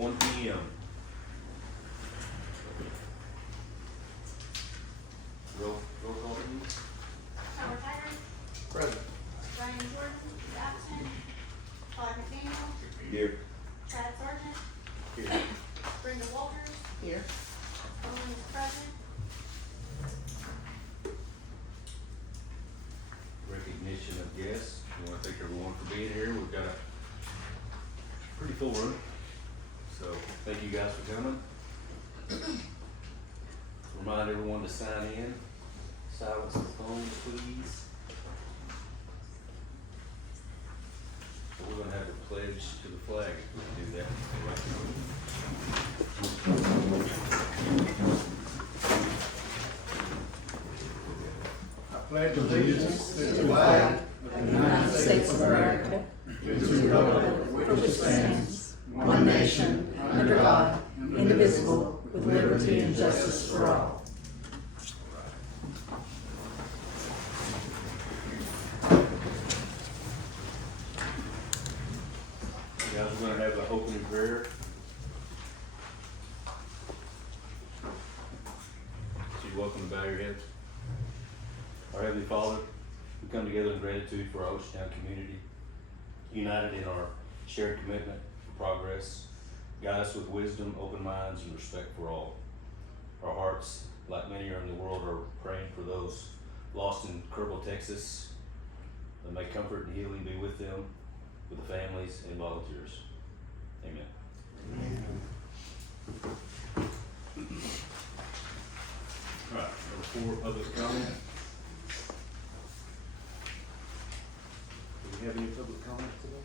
1 p.m. Roll call, please. Howard Haggard, Present. Brian Jordan is absent. Todd McDaniel, Here. Chad Sargent, Here. Brenda Walters, Here. Owen is present. Recognition of guests. We want to thank everyone for being here. We've got a pretty full room, so thank you guys for coming. Remind everyone to sign in. Silence the phones, please. So we're gonna have a pledge to the flag if we can do that. I pledge allegiance to the flag of the United States of America, to the republic for which it stands, one nation, under God, indivisible, with liberty and justice for all. You guys are gonna have an opening prayer. So you're welcome to bow your heads. Our Heavenly Father, we come together in gratitude for our Hochatown community, united in our shared commitment for progress. Guide us with wisdom, open minds, and respect for all. Our hearts, like many around the world, are praying for those lost in Kerbal, Texas. That may comfort and healing be with them, with the families and volunteers. Amen. All right, number 4, public comment. Do we have any public comments today?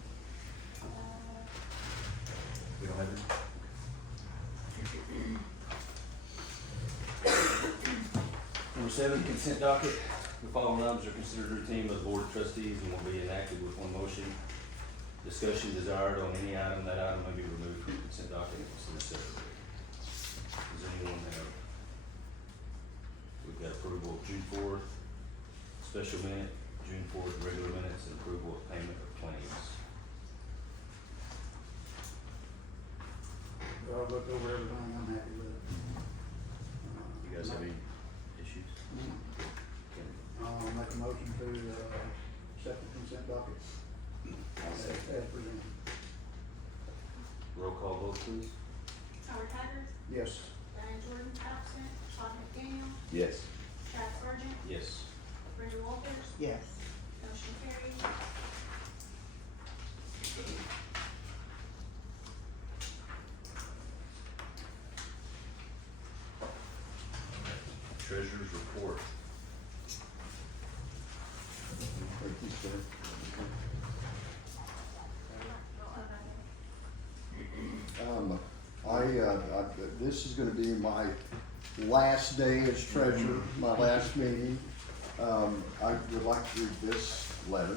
We don't have any? Number 7, consent docket. The following items are considered routine by the Board of Trustees and will be enacted with one motion. Discussion desired on any item, that item may be removed from the consent docket and considered separately. Does anyone have? We've got approval of June 4th, special minute, June 4th, regular minutes, and approval of payment of claims. I've looked over everything, I'm happy with it. You guys have any issues? Okay. I'll make a motion to, accept the consent docket. As presented. Roll call vote, please. Howard Haggard, Yes. Brian Jordan absent. Todd McDaniel, Yes. Chad Sargent, Yes. Brenda Walters, Yes. motion carries. Treasurer's report. Thank you, sir. This is gonna be my last day as treasurer, my last meeting. I would like to read this letter.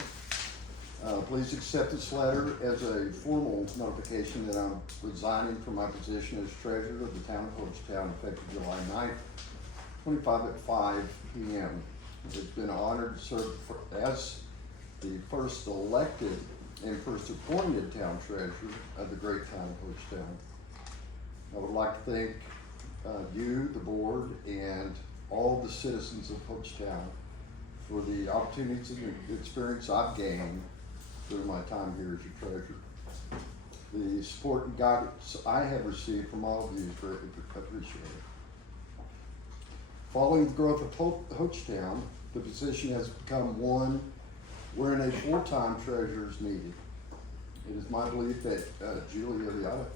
Please accept this letter as a formal notification that I'm resigning from my position as treasurer of the town of Hochatown effective July 9th, 25 at 5 p.m. It's been an honor to serve as the first elected and first appointed town treasurer of the great town of Hochatown. I would like to thank you, the board, and all the citizens of Hochatown for the opportunities and the experience I've gained through my time here as your treasurer. The support and guidance I have received from all of you is greatly appreciated. Following the growth of Hochatown, the position has become one wherein a full-time treasurer is needed. It is my belief that Julia Liotta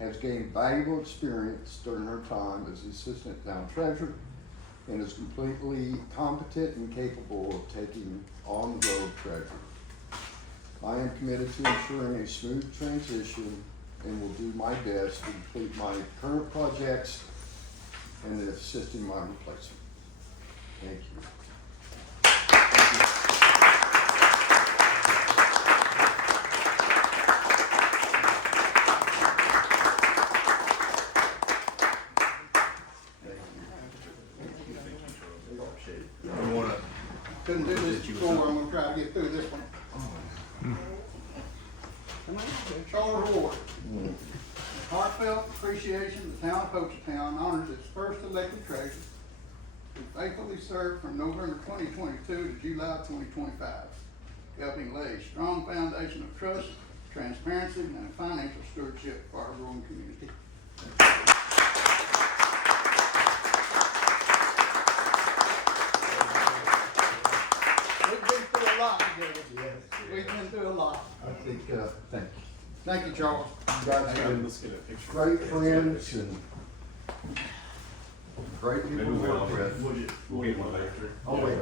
has gained valuable experience during her time as the assistant town treasurer and is completely competent and capable of taking on the role of treasurer. I am committed to ensuring a smooth transition and will do my best to complete my current projects and assist in my replacement. Thank you. Couldn't do this before, I'm gonna try to get through this one. Charles Ward. heartfelt appreciation, the town of Hochatown honors its first elected treasurer, who faithfully served from November 2022 to July 2025, helping lay a strong foundation of trust, transparency, and financial stewardship for our growing community. We've been through a lot together. Yes. We've been through a lot. I think, thank you. Thank you, Charles. You guys have been great friends and great people Maybe to we'll work with. We'll get one later. Oh, wait.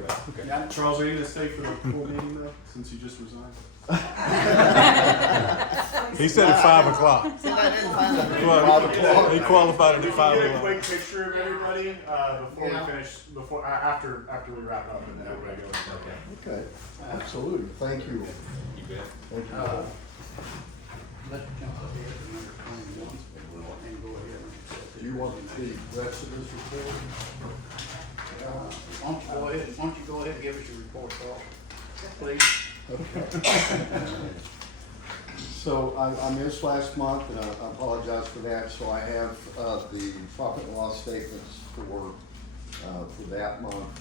Yeah. Charles, are you gonna stay for the full meeting though, since you just resigned? He said at 5 o'clock. He qualified at 5 Get a o'clock. quick picture of everybody, before Yeah. we finish, after we wrap up and then everybody goes. Okay, absolutely. Thank you. You bet. Thank you. Let's jump ahead to number 21, and go ahead and. Do you want the rest of this report? Why don't you go ahead and give us your report, Charles, please? Okay. So I missed last month, and I apologize for that. So I have the profit and loss statements for that month.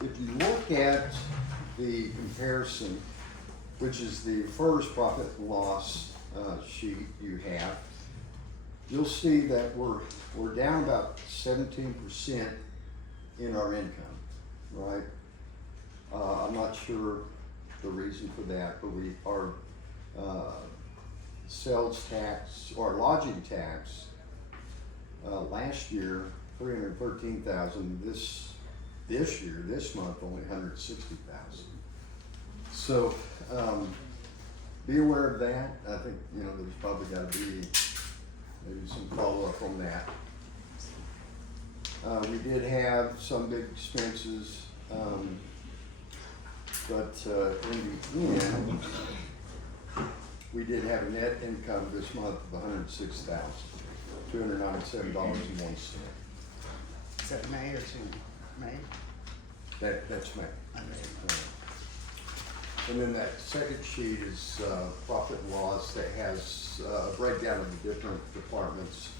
If you look at the comparison, which is the first profit and loss sheet you have, you'll see that we're down about 17% in our income, right? I'm not sure the reason for that, but our sales tax or lodging tax last year $313,000. This year, this month, only $160,000. So be aware of that. I think there's probably got to be maybe some follow-up on that. We did have some big expenses, but in the end, we did have a net income this month of $106,297.01. Is that May or June? May? That's May. And then that second sheet is profit and loss that has a breakdown of the different departments.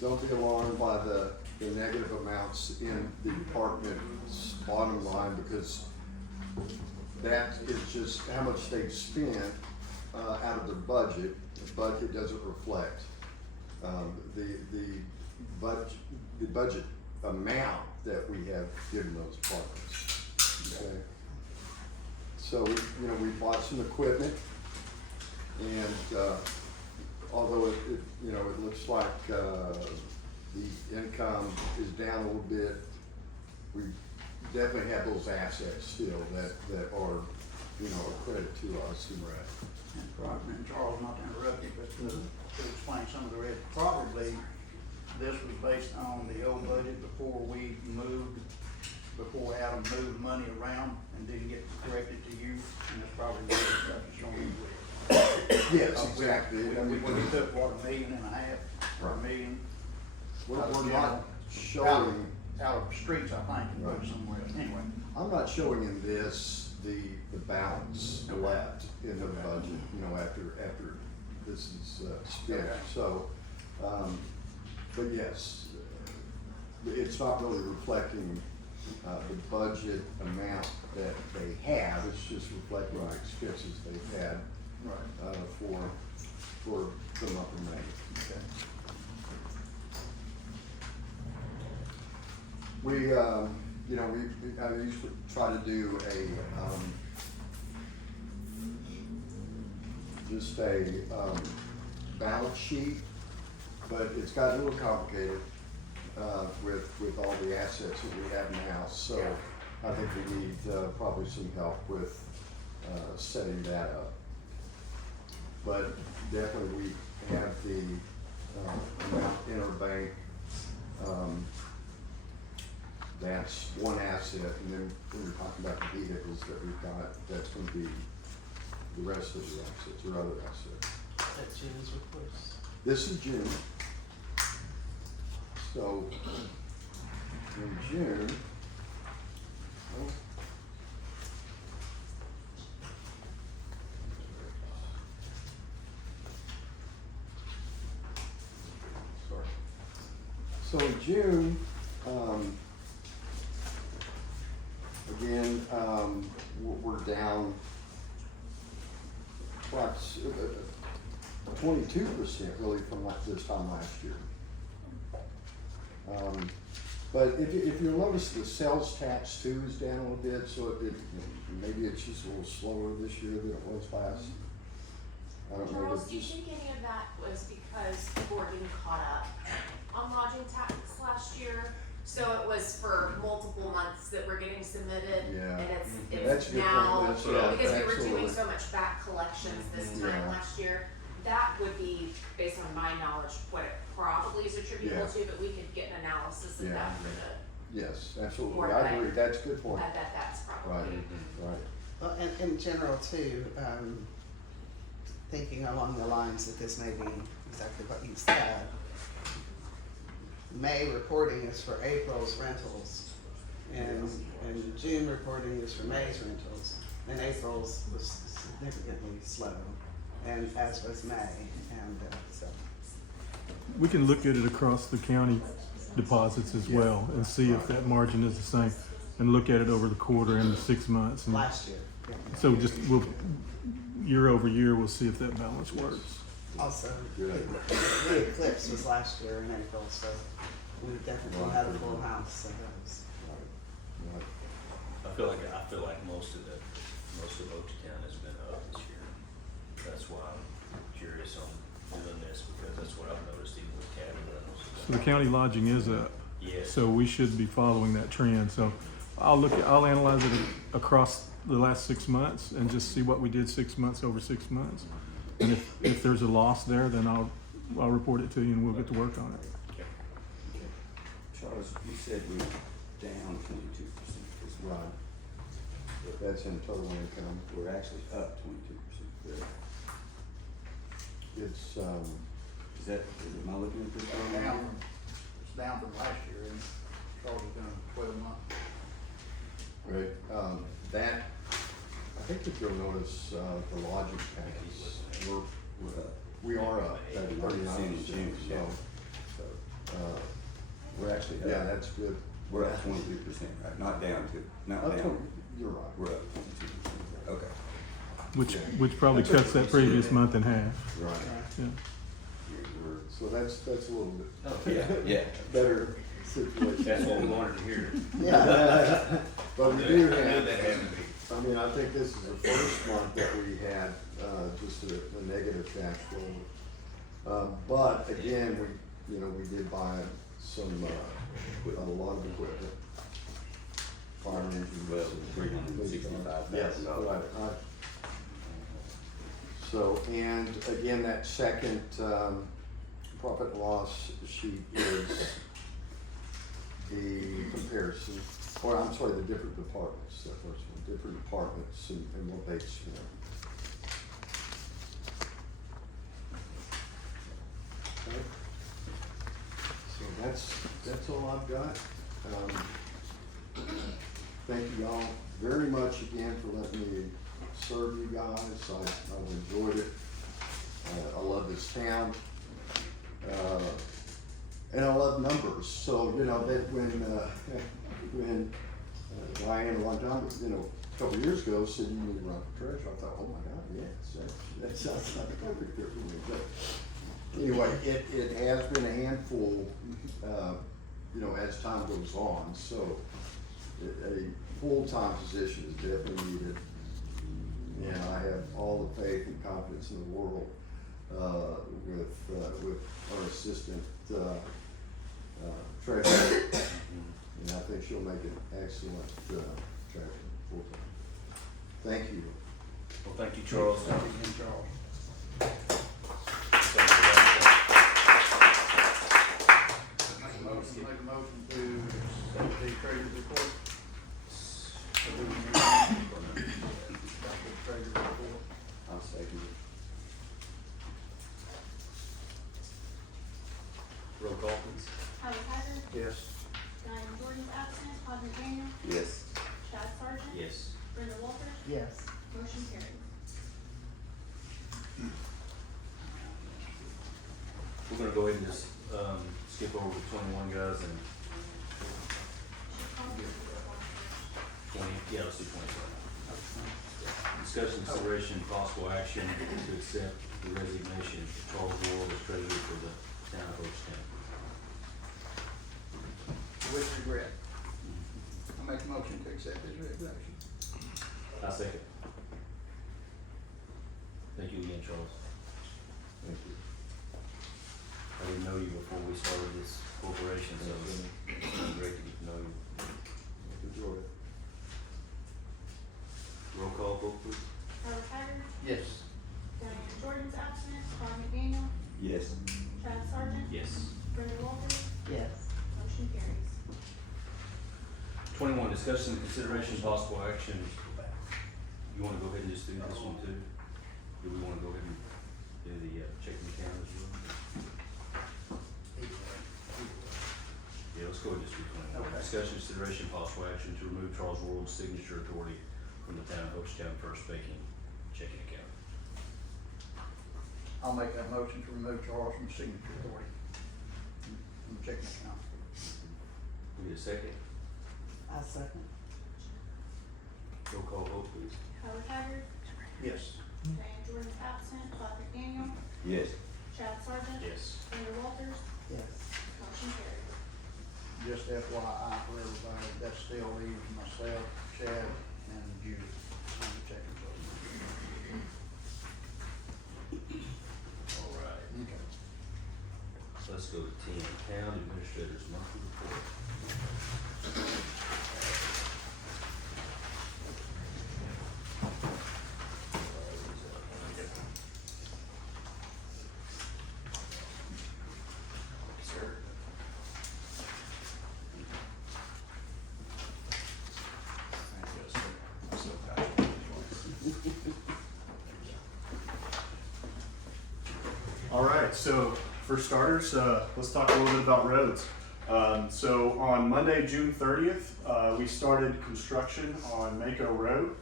Don't be alarmed by the negative amounts in the department's bottom line, because that is just how much they've spent out of their budget. The budget doesn't reflect the budget amount that we have given those departments. Okay. So we bought some equipment, and although it looks like the income is down a little bit, we definitely have those assets still that are a credit to us. And Charles, not to interrupt you, but to explain some of the rest, probably this was based on the old budget before Adam moved money around and didn't get corrected to you, and that's probably what the stuff is showing with. Yes, exactly. We took, what, $1.5 million, or $1 million? We're not showing. Out of streets, I think, and put it somewhere else, anyway. I'm not showing in this the balance left in the budget, after this is spent. Okay. So, but yes, it's not really reflecting the budget amount that they have. It's just reflecting the expenses they've had for the month of May. Okay. I used to try to do just a balance sheet, but it's got a little complicated with all the assets that we have now. So I think we need probably some help with setting that up. But definitely we have the amount in our bank. That's one asset, and then when we're talking about the vehicles that we've got, that's going to be the rest of the assets or other assets. That's June's reports. This is June. So in June. Oh. Sorry. So in June, again, we're down 22% really from like this time last year. But if you'll notice, the sales tax too is down a little bit, so maybe it's just a little slower this year than it was last. I don't know. Charles, but do you just- think any of that was because people were getting caught up on lodging tax last year? So it was for multiple months that were getting submitted, Yeah. and That's it's a good now, point. That's- yeah, because we were absolutely. doing so much back collections this time Yeah. last year. That would be, based on my knowledge, what it probably is attributable Yeah. to, but we could get an analysis of Yeah. that for the, Yes, absolutely. More I than agree. That's a good point. I bet that's Right, probably. right. Well, and in general too, thinking along the lines that this may be exactly what you said. May reporting is for April's rentals, and June reporting is for May's rentals, and April's was significantly slow, and as was May, and so. We can look at it across the county deposits as well and see if that margin is the same, and look at it over the quarter and the 6 months. And Last year, yeah. so we'll, year over year, we'll see if that balance works. Also, the eclipse was last year in April, so we definitely had a full house of those. Right. I feel like most of Hochatown has been up this year. That's why I'm curious on doing this, because that's what I've noticed even with cabin rentals. So the county lodging is up. Yes. So we should be following that trend. So I'll analyze it across the last 6 months and just see what we did 6 months over 6 months. And if there's a loss there, then I'll report it to you and we'll get to work on it. Okay. Charles, you said we were down 22% this month. Right. That's in total income. We're actually up 22%. It's, Is that, am I looking at this wrong? It's down from last year, and Charles has done 12 months. right, that, I think if you'll notice, the lodging tax, we are up at 39%, in June, so, We're actually up. yeah, that's good. We're up 22%, right? Not down to, not Up to- down. You're right. We're up 22%. Okay. Which probably cuts that previous month in half. Right. Yeah. So that's a little bit Oh, yeah. better situation. That's what we wanted to hear. Yeah. But we do I knew have, that had to be. I mean, I think this is the first month that we had, just a negative cash flow. But again, we did buy some, a lot of equipment. Fire engines. Well, $365,000. Yes, right. So, and again, that second, profit and loss sheet is the comparison, or I'm sorry, the different departments, that first one, different departments and what they spent. Okay. So that's all I've got. Thank you all very much again for letting me serve you guys. I've enjoyed it. I love this town. And I love numbers. So, that when Diane one time, a couple years ago said you need to run for treasurer, I thought, oh my God, yes, that sounds like a perfect fit for me. But anyway, it has been a handful, as time goes on. So a full-time position is definitely needed. And I have all the faith and confidence in the world with our assistant treasurer. And I think she'll make an excellent treasurer full-time. Thank you. Well, thank you, Charles. Thank you again, Charles. Make a motion to accept the treasurer's report. Treasurer's report. I'll second it. Roll call, please. Howard Haggard, Yes. Diane Jordan, Jordan's absent. Todd McDaniel. Yes. Chad Sargent. Yes. Brenda Walters. Yes. Motion carried. We're gonna go ahead and just, skip over the 21 guys and let's do 20. Discussion, consideration, possible action to accept the resignation of Charles Ward as treasurer for the town of Hochatown. With regret. I make a motion to accept his resignation. I second. Thank you again, Charles. Thank you. I didn't know you before we started this corporation, so it's been great to get to know you. Enjoy it. Roll call vote, please. Robert Haggard. Yes. Diane Jordan's absent. Todd McDaniel. Yes. Chad Sargent. Yes. Brenda Walters. Yes. Motion carries. 21, discussion and consideration, possible action. You wanna go ahead and just do this one too? Do we wanna go ahead and do the checking account as well? Yeah, let's go ahead and just do 21. Okay. Discussion, consideration, possible action to remove Charles World's signature authority from the town of Hochatown first banking checking account. I'll make that motion to remove Charles from signature authority. From the checking account. We need a second? I second. Roll call vote, please. Robert Haggard. Yes. Diane Jordan's absent. Todd McDaniel. Yes. Chad Sargent. Yes. Brenda Walters. Yes. Motion carries. Just FYI for everybody, that still leaves myself, Chad, and Judy on the checking authority. All right. Okay. So let's go to 10, town administrator's monthly report. Sir. All right, so for starters, let's talk a little bit about roads. So on Monday, June 30th, we started construction on Mako Road.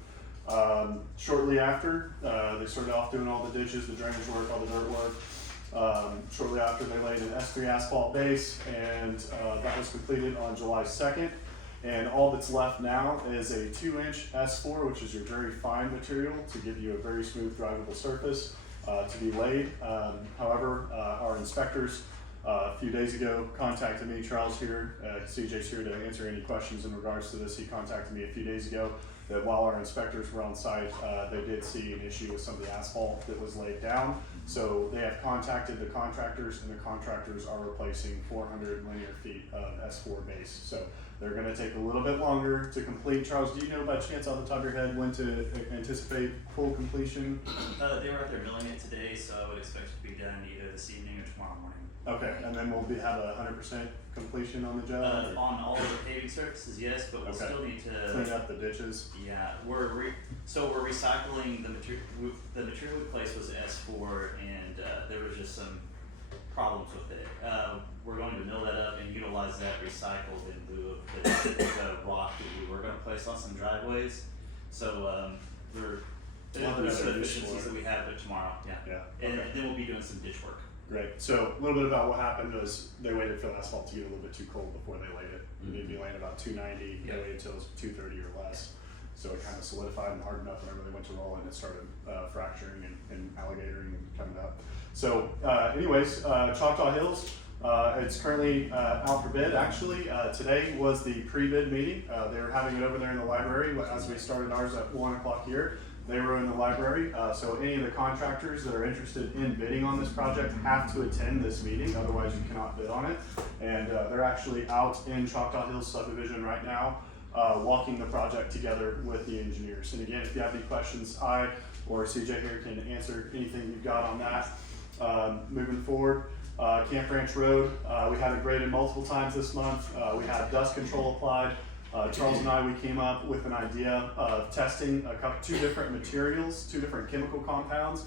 Shortly after, they started off doing all the ditches, the drainage work, all the dirt work. Shortly after, they laid an S3 asphalt base, and that was completed on July 2nd. And all that's left now is a 2-inch S4, which is your very fine material to give you a very smooth drivable surface to be laid. However, our inspectors a few days ago contacted me. Charles here, CJ's here to answer any questions in regards to this. He contacted me a few days ago that while our inspectors were on site, they did see an issue with some of the asphalt that was laid down. So they have contacted the contractors, and the contractors are replacing 400 linear feet of S4 base. So they're gonna take a little bit longer to complete. Charles, do you know by chance off the top of your head when to anticipate full completion? They were out there milling it today, so I would expect it to be done either this evening or tomorrow morning. Okay, and then we'll have a 100% completion on the job? or On all of the paving surfaces, yes, but we Okay. still need Clean to, up the ditches? yeah, we're recycling the material. The material we placed was S4, and there was just some problems with it. We're going to mill that up and utilize that recycled in lieu of the rock that we were gonna place on some driveways. So, there's Nothing some better use efficiencies for it. that we have, but tomorrow, yeah. Yeah, And okay. then we'll be doing some ditch work. Great. So a little bit about what happened was they waited for the asphalt to get a little bit too cold before they laid it. It needed to be laying about 290. They Yep. waited until it was 230 or less. So it kind of solidified and hardened up whenever they went to roll, and it started fracturing and alligatoring and coming up. So anyways, Choctaw Hills, it's currently out for bid. Actually, today was the pre-bid meeting. They were having it over there in the library as we started ours at 1 o'clock here. They were in the library, so any of the contractors that are interested in bidding on this project have to attend this meeting, otherwise you cannot bid on it. And they're actually out in Choctaw Hills subdivision right now, walking the project together with the engineers. And again, if you have any questions, I or CJ here can answer anything you've got on that. Moving forward, Camp Ranch Road, we had it graded multiple times this month. We had dust control applied. Charles and I, we came up with an idea of testing two different materials, two different chemical compounds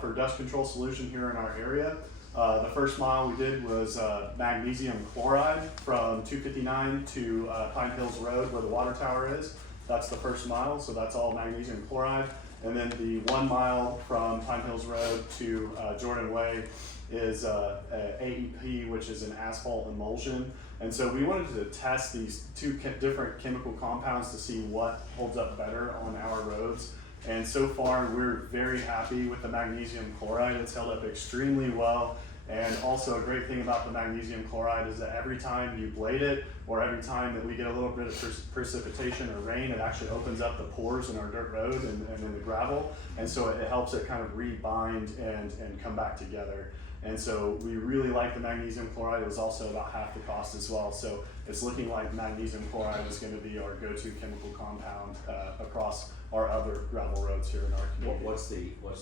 for dust control solution here in our area. The first mile we did was magnesium chloride from 259 to Pine Hills Road where the water tower is. That's the first mile, so that's all magnesium chloride. And then the 1 mile from Pine Hills Road to Jordan Way is AEP, which is an asphalt emulsion. And so we wanted to test these two different chemical compounds to see what holds up better on our roads. And so far, we're very happy with the magnesium chloride. It's held up extremely well. And also a great thing about the magnesium chloride is that every time you blade it, or every time that we get a little bit of precipitation or rain, it actually opens up the pores in our dirt road and in the gravel. And so it helps it kind of rebind and come back together. And so we really like the magnesium chloride. It was also about half the cost as well. So it's looking like magnesium chloride is going to be our go-to chemical compound across our other gravel roads here in our community. What's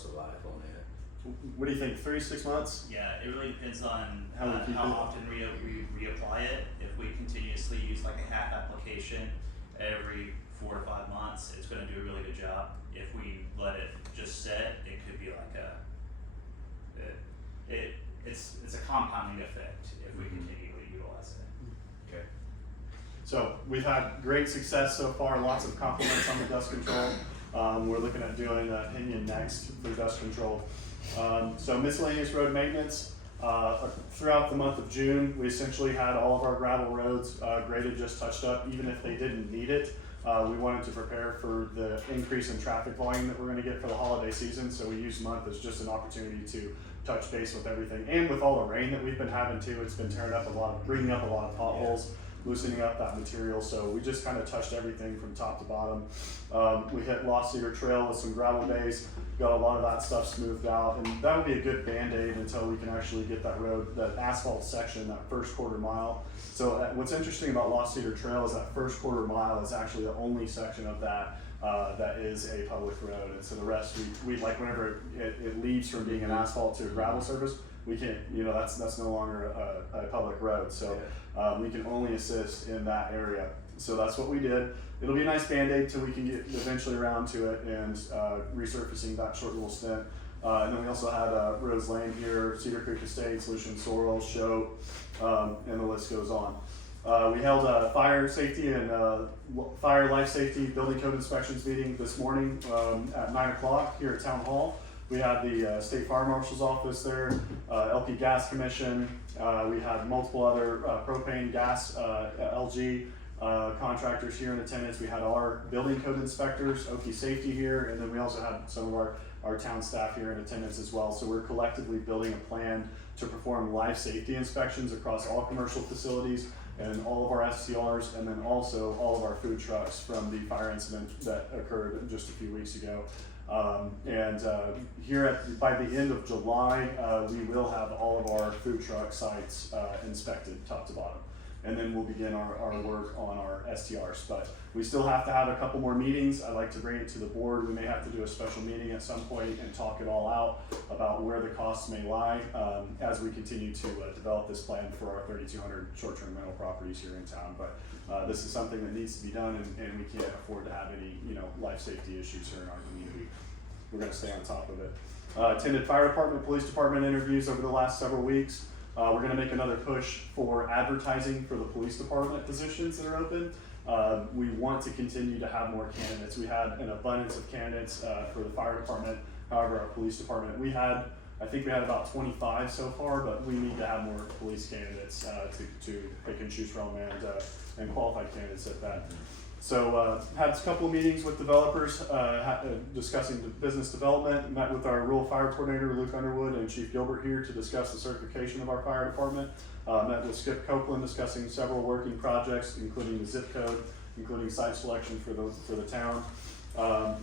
the life on that? What do you think, 3 to 6 months? Yeah, it really depends on How we keep how it. often we reapply it. If we continuously use like a half application every 4 to 5 months, it's gonna do a really good job. If we let it just sit, it could be like it's a compounding effect if we continually utilize it. Okay. So we've had great success so far, lots of compliments on the dust control. We're looking at doing a opinion next for dust control. So miscellaneous road maintenance, throughout the month of June, we essentially had all of our gravel roads graded, just touched up, even if they didn't need it. We wanted to prepare for the increase in traffic volume that we're gonna get for the holiday season, so we used month as just an opportunity to touch base with everything. And with all the rain that we've been having too, it's been bringing up a lot of potholes, loosening up that material, so we just kind of touched everything from top to bottom. We hit Lost Cedar Trail with some gravel bays, got a lot of that stuff smoothed out, and that would be a good band-aid until we can actually get that road, that asphalt section, that first quarter mile. So what's interesting about Lost Cedar Trail is that first quarter mile is actually the only section of that that is a public road, and so the rest we like whenever it leaves from being an asphalt to a gravel surface, we can't, that's no longer a public road, so we can only assist in that area. So that's what we did. It'll be a nice band-aid till we can get eventually around to it and resurfacing that short little stint. And then we also had Rose Lane here, Cedar Creek Estates, Lucian Sorrel, Show, and the list goes on. We held a fire safety and fire life safety building code inspections meeting this morning at 9 o'clock here at Town Hall. We had the State Fire Marshal's office there, LP Gas Commission. We had multiple other propane, gas, LG contractors here in attendance. We had our building code inspectors, Okie Safety here, and then we also had some of our town staff here in attendance as well. So we're collectively building a plan to perform life safety inspections across all commercial facilities and all of our SCRs, and then also all of our food trucks from the fire incident that occurred just a few weeks ago. Here by the end of July, we will have all of our food truck sites inspected top to bottom. And then we'll begin our work on our STRs. But we still have to have a couple more meetings. I'd like to bring it to the board. We may have to do a special meeting at some point and talk it all out about where the costs may lie as we continue to develop this plan for our 3,200 short-term rental properties here in town. But this is something that needs to be done, and we can't afford to have any life safety issues here in our community. We're going to stay on top of it. Attended fire department, police department interviews over the last several weeks. We're going to make another push for advertising for the police department positions that are open. We want to continue to have more candidates. We had an abundance of candidates for the fire department. However, our police department, I think we had about 25 so far, but we need to have more police candidates to pick and choose from, and qualified candidates at that. So had a couple of meetings with developers discussing business development, met with our rural fire coordinator Luke Underwood and Chief Gilbert here to discuss the certification of our fire department. Met with Skip Copeland discussing several working projects, including the zip code, including site selection for the town.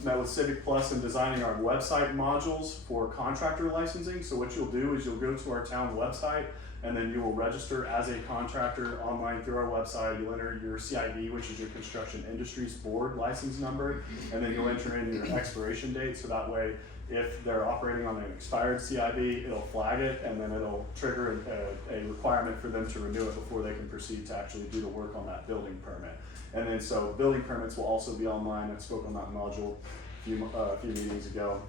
Met with Civic Plus in designing our website modules for contractor licensing. So what you'll do is you'll go to our town website, and then you will register as a contractor online through our website. You'll enter your CIB, which is your Construction Industries Board license number, and then you'll enter in your expiration date, so that way if they're operating on an expired CIB, it'll flag it, and then it'll trigger a requirement for them to renew it before they can proceed to actually do the work on that building permit. And then so building permits will also be online. I spoke on that module a few meetings ago.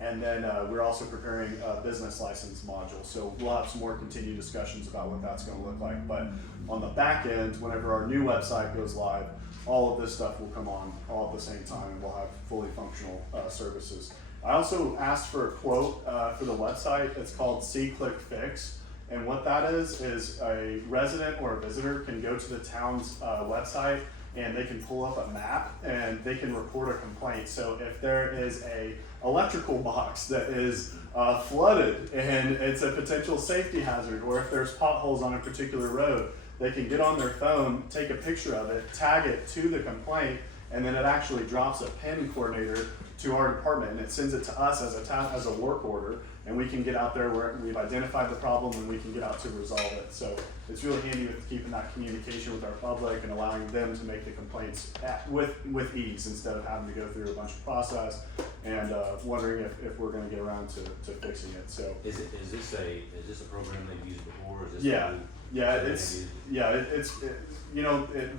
And then we're also preparing a business license module. So we'll have some more continued discussions about what that's going to look like. But on the back end, whenever our new website goes live, all of this stuff will come on all at the same time, and we'll have fully functional services. I also asked for a quote for the website. It's called See, Click, Fix. And what that is a resident or a visitor can go to the town's website, and they can pull up a map and they can report a complaint. So if there is a electrical box that is flooded and it's a potential safety hazard, or if there's potholes on a particular road, they can get on their phone, take a picture of it, tag it to the complaint, and then it actually drops a PIN coordinator to our department, and it sends it to us as a work order, and we can get out there where we've identified the problem and we can get out to resolve it. So it's really handy with keeping that communication with our public and allowing them to make the complaints with ease, instead of having to go through a bunch of process and wondering if we're going to get around to fixing it. So Is this a program they've used before, or is this?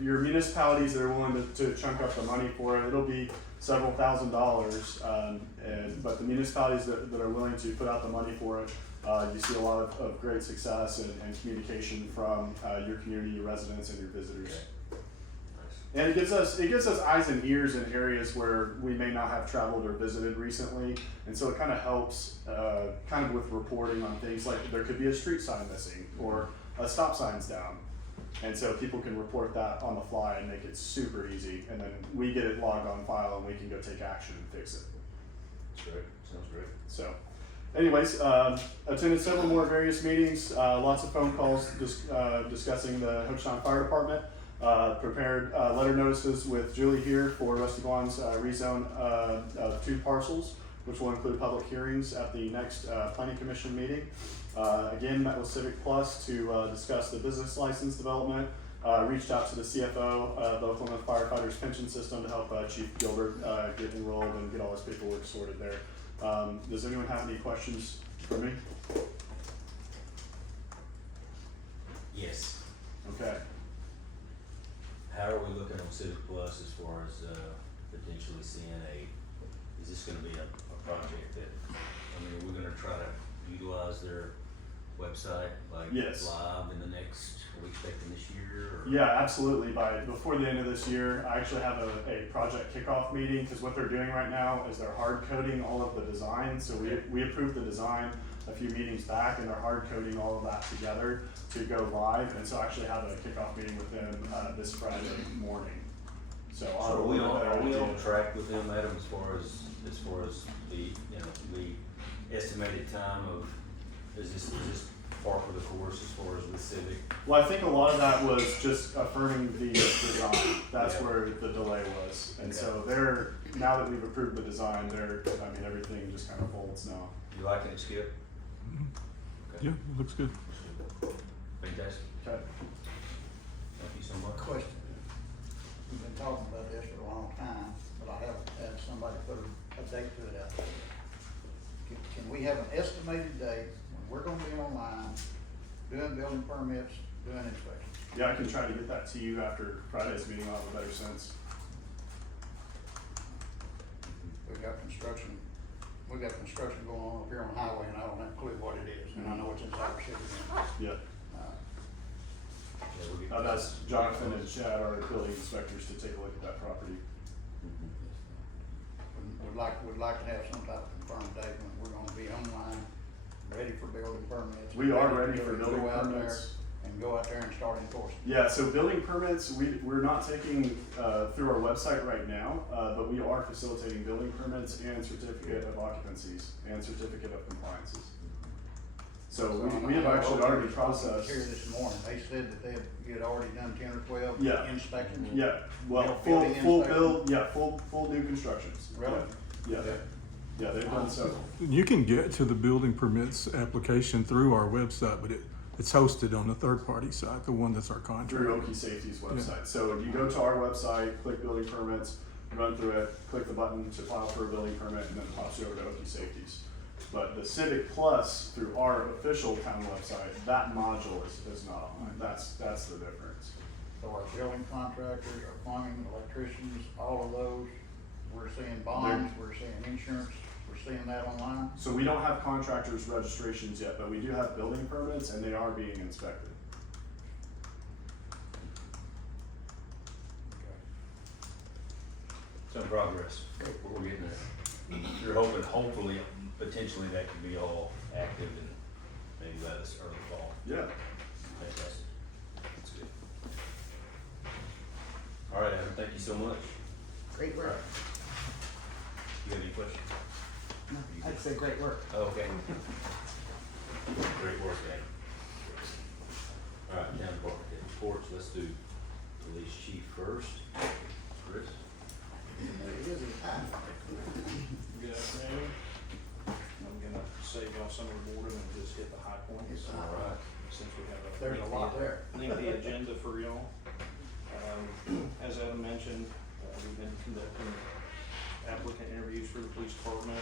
Your municipalities that are willing to chunk up the money for it, it'll be several $1,000s, but the municipalities that are willing to put out the money for it, you see a lot of great success and communication from your community, your residents, and your visitors. Okay. And it gives us eyes and ears in areas where we may not have traveled or visited recently, and so it kind of helps kind of with reporting on things like there could be a street sign missing or a stop sign's down. And so people can report that on the fly and make it super easy, and then we get it logged on file and we can go take action and fix it. That's great. Sounds great. So, anyways, attended several more various meetings, lots of phone calls discussing the Hochatown Fire Department. Prepared letter notices with Julie here for Rusty Blonde's rezone of 2 parcels, which will include public hearings at the next Planning Commission meeting. Again, met with Civic Plus to discuss the business license development. Reached out to the CFO of the Oklahoma Firefighters Pension System to help Chief Gilbert get enrolled and get all his paperwork sorted there. Does anyone have any questions for me? Yes. Okay. How are we looking on Civic Plus as far as potentially seeing is this gonna be a project that, are we gonna try to utilize their website Yes. live in the next, are we expecting this year? Or? Yeah, absolutely. Before the end of this year, I actually have a project kickoff meeting, because what they're doing right now is they're hard coding all of the design. So we approved the design a few meetings back, and they're hard coding all of that together to go live. And so I actually have a kickoff meeting with them this Friday morning. So Are we on track with them, Adam, as far as the the estimated time of, is this par for the course as far as with Civic? Well, I think a lot of that was just affirming the design. That's where the delay was. And so now that we've approved the design, everything just kind of folds now. You liking it, Skip? Okay. Yeah, it looks good. Fantastic. Okay. Thank you so much. Question. We've been talking about this for a long time, but I haven't had somebody put a date to it out there. Can we have an estimated date when we're gonna be online, doing building permits, doing inspections? Yeah, I can try to get that to you after Friday's meeting. I'll have a better sense. We've got construction going on up here on the highway, and I don't have a clue what it is, and I know it's in Cyber City. Yeah. Yeah, we'll get I've asked Jonathan and Chad, our building inspectors, to take a look at that property. Would like to have some type of confirmed date when we're gonna be online, ready for building permits. We are ready for building Go out there permits. and go out there and start enforcing. Yeah, so building permits, we're not taking through our website right now, but we are facilitating building permits and certificate of occupancies and certificate of compliances. So we have actually already processed. Here this morning, they said that you had already done 10 or 12 Yeah. inspections. Yeah, well, Building full inspection. build, yeah, full new constructions. Really? Yeah, yeah, they've done several. You can get to the building permits application through our website, but it's hosted on the third-party site, the one that's our Through contract. Okie Safety's website. So you go to our website, click building permits, run through it, click the button to file for a building permit, and then it pops you over to Okie Safety's. But the Civic Plus, through our official town website, that module is not on. That's the difference. So our building contractors, our plumbing, electricians, all of those, we're seeing bonds, we're seeing insurance, we're for seeing that online? So we don't have contractors' registrations yet, but we do have building permits and they are being inspected. It's in progress. We're getting there. You're hoping, hopefully, potentially that could be all active and maybe by this early fall. Yeah. Fantastic. That's good. All right, Adam, thank you so much. Great work. You have any questions? I'd say great work. Oh, okay. Great work, Adam. All right, town department head reports. Let's do police chief first. Chris? Good afternoon. I'm gonna save y'all some of the boredom and just hit the high points. All right. Since we have a. There's a lot there. Lengthy agenda for y'all. As Adam mentioned, we've been conducting applicant interviews for the police department.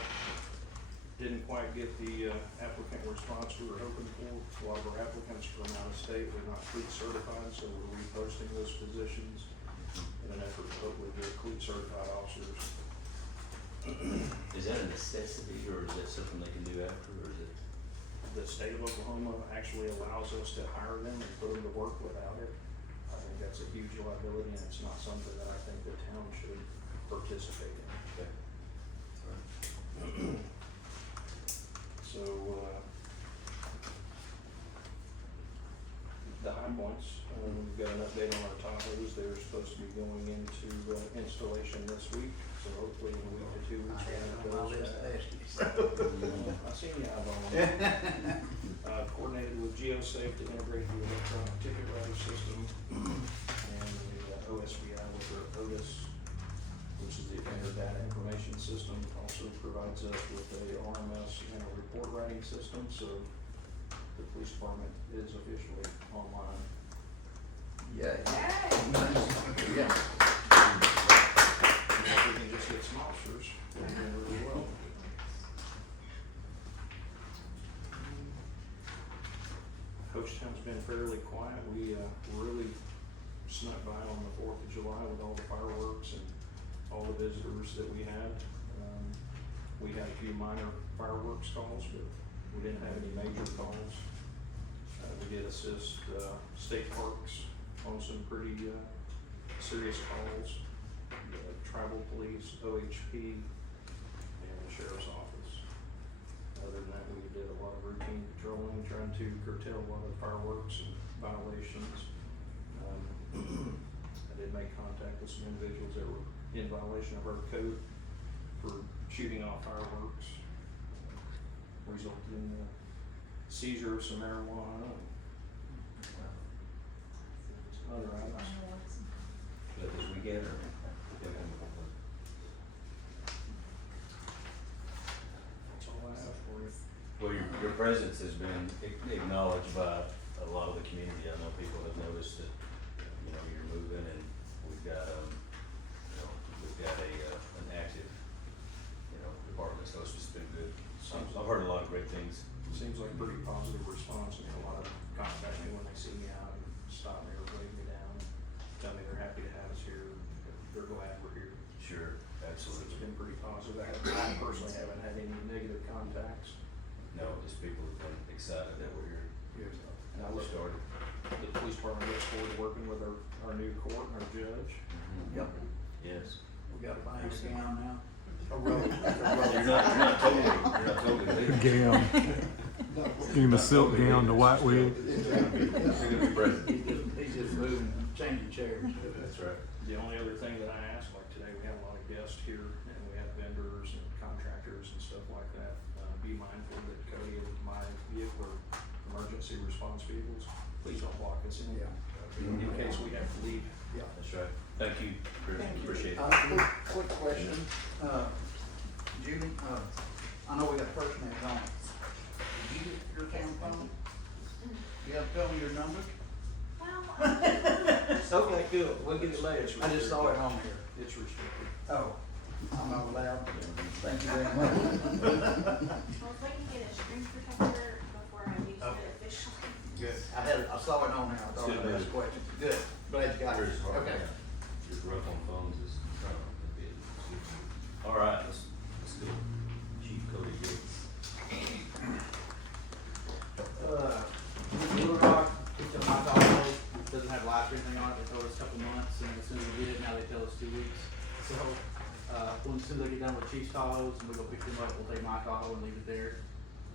Didn't quite get the applicant response we were hoping for. A lot of our applicants from out of state were not CLEAT certified, so we're reposting those positions in an effort to hopefully get CLEAT certified officers. Is that a necessity or is that something they can do after or is it? The state of Oklahoma actually allows us to hire them and put them to work without it. I think that's a huge liability and it's not something that I think the town should participate in. Okay. So, the high points, we've got an update on our Tahoes. They're supposed to be going into installation this week. So hopefully in a week or 2 weeks, we'll have those back. I seen you out on them. Coordinated with GeoSafe to integrate the electronic ticket writer system and the OSBI with their Otis, which is the offender data information system, also provides us with a RMS and a report writing system, so the police department is officially online. Yeah. Yeah. If we can just get some officers, we're doing really well. Hochatown's been fairly quiet. We really snuck by on the 4th of July with all the fireworks and all the visitors that we had. We had a few minor fireworks calls, but we didn't have any major calls. We did assist state parks on some pretty serious calls. Tribal police, OHP, and the sheriff's office. Other than that, we did a lot of routine patrolling, trying to curtail a lot of fireworks and violations. I did make contact with some individuals that were in violation of our code for shooting off fireworks. Resulted in the seizure of some marijuana. Other items. That this weekend or? That's all I have for you. Well, your presence has been acknowledged by a lot of the community. I know people have noticed that, you know, you're moving and we've got, you know, we've got an active, you know, department, so it's just been good. I've heard a lot of great things. Seems like a pretty positive response, and a lot of them contact me when they see me out and stop me or wave me down, tell me they're happy to have us here, they're glad we're here. Sure, So absolutely. it's been pretty positive. I personally haven't had any negative contacts. No, just people have been excited that we're here. And I We look, started. the police department looks forward to working with our new court and our judge. Yep. Yes. We got a nice gown now. You're not totally leaving. Gown. Give him a silk gown, the white wig. You're gonna be present. He's just moving, changing chairs. That's right. The only other thing that I asked, like today, we have a lot of guests here, and we have vendors and contractors and stuff like that. Be mindful that Cody and my vehicle are emergency response vehicles. Please don't block us in, Yeah. in case we have to leave. Yeah. That's right. Thank you, Chris. Appreciate it. Quick question, Julie, I know we got personnel on. Did you get your town phone? You have to tell me your number? Well, Okay, good, we'll get it later, I just saw it on here. It's restricted. Oh, I'm not allowed, thank you very much. well, if we can get a screen protector before I use Okay. it officially. Good, I saw it on there, I thought I'd ask a question, good, glad you got it, Chris is hard. okay. Just rough on phones is, a bit. All right, let's go. Chief anything on it, they told us a couple months, and as soon as we get it, now they tell us 2 weeks. So, as soon as they get done with Chief's Tahoes, and we go pick them up, we'll take my Tahoe and leave it there.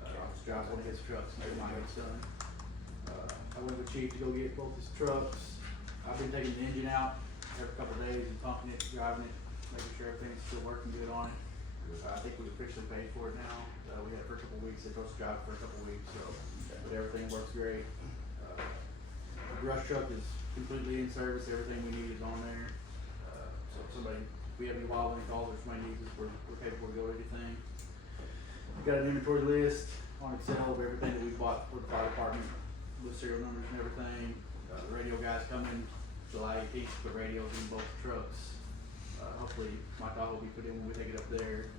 I'll just drive one of his trucks and make my it's done. I went with Chief to go get both his trucks. I've been taking the engine out every couple of days and pumping it, driving it, making sure everything's still working good on it. I think we officially paid for it now. We had it for a couple of weeks, they supposed to drive it for a couple of weeks, so, but everything works great. The brush truck is completely in service, everything we need is on there. So if somebody, if we have any wildland calls or if somebody needs us, we're capable to go anything. Got an inventory list on Excel of everything that we bought for the fire department, with serial numbers and everything. The radio guys coming July 18th, put radios in both trucks. Hopefully my Tahoe will be put in when we take it up there.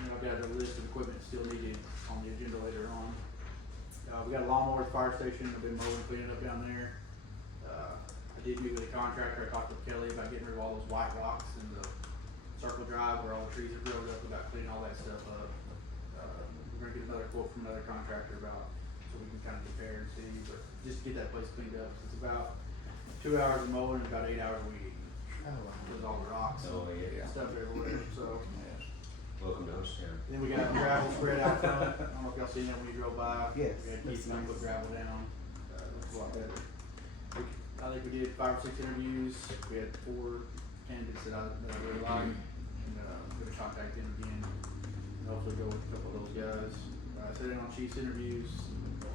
And I've got a list of equipment still needed on the agenda later on. We got a lawnmower at the fire station. I've been mowing and cleaning up down there. I did meet with a contractor. I talked with Kelly about getting rid of all those white rocks in the circle drive where all the trees are growing up, about cleaning all that stuff up. We're gonna get another quote from another contractor about, so we can kind of compare and see, but just to get that place cleaned up. It's about 2 hours of mowing and about 8 hours of weeding. With all the rocks and stuff everywhere, so. Welcome to Hochatown. Then we got gravel spread out front. I don't know if y'all seen that when you drove by. Yes. We had Keith and I put gravel down. Looks a lot better. I think we did 5 or 6 interviews. We had 4 candidates that I really liked. And, gonna contact them again. And hopefully go with a couple of those guys. I sat in on Chief's interviews.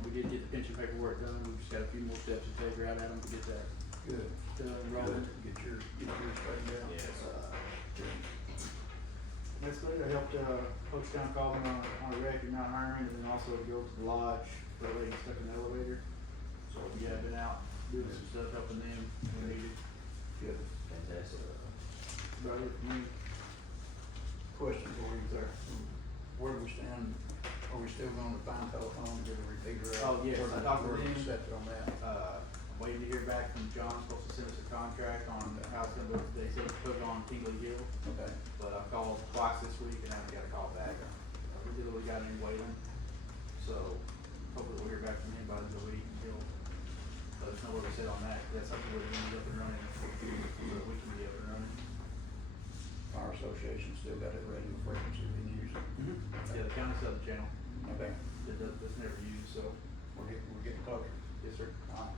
We did get the pension paperwork done. We just got a few more steps to take right at them to get that Good. done and rolling. Get yours straightened out. Yes. Basically, I helped Hochatown call me on a wreck in Mount Herman, and then also to go to the lodge for a lady stuck in the elevator. So we have been out doing some stuff, helping them when needed. Good. Fantastic. About it for me. Question for you there. Where do we stand? Are we still going to find telephone, get a repeater out? Oh, yes, I talked with Where do we him. set on that? Waiting to hear back from John, supposed to send us a contract on how it's gonna, they said to put it on Tingley Hill, Okay. but I've called twice this week and I haven't got a call back. We literally got him waiting, so hopefully we'll hear back from him by the end of the week and he'll let us know what we said on that, 'cause that's something we're gonna be up and running, so we can be up and running. Our association still got it radio frequency being used. Yeah, the county sub channel, Okay. that's never used, so, We're getting closer. yes, sir. All right.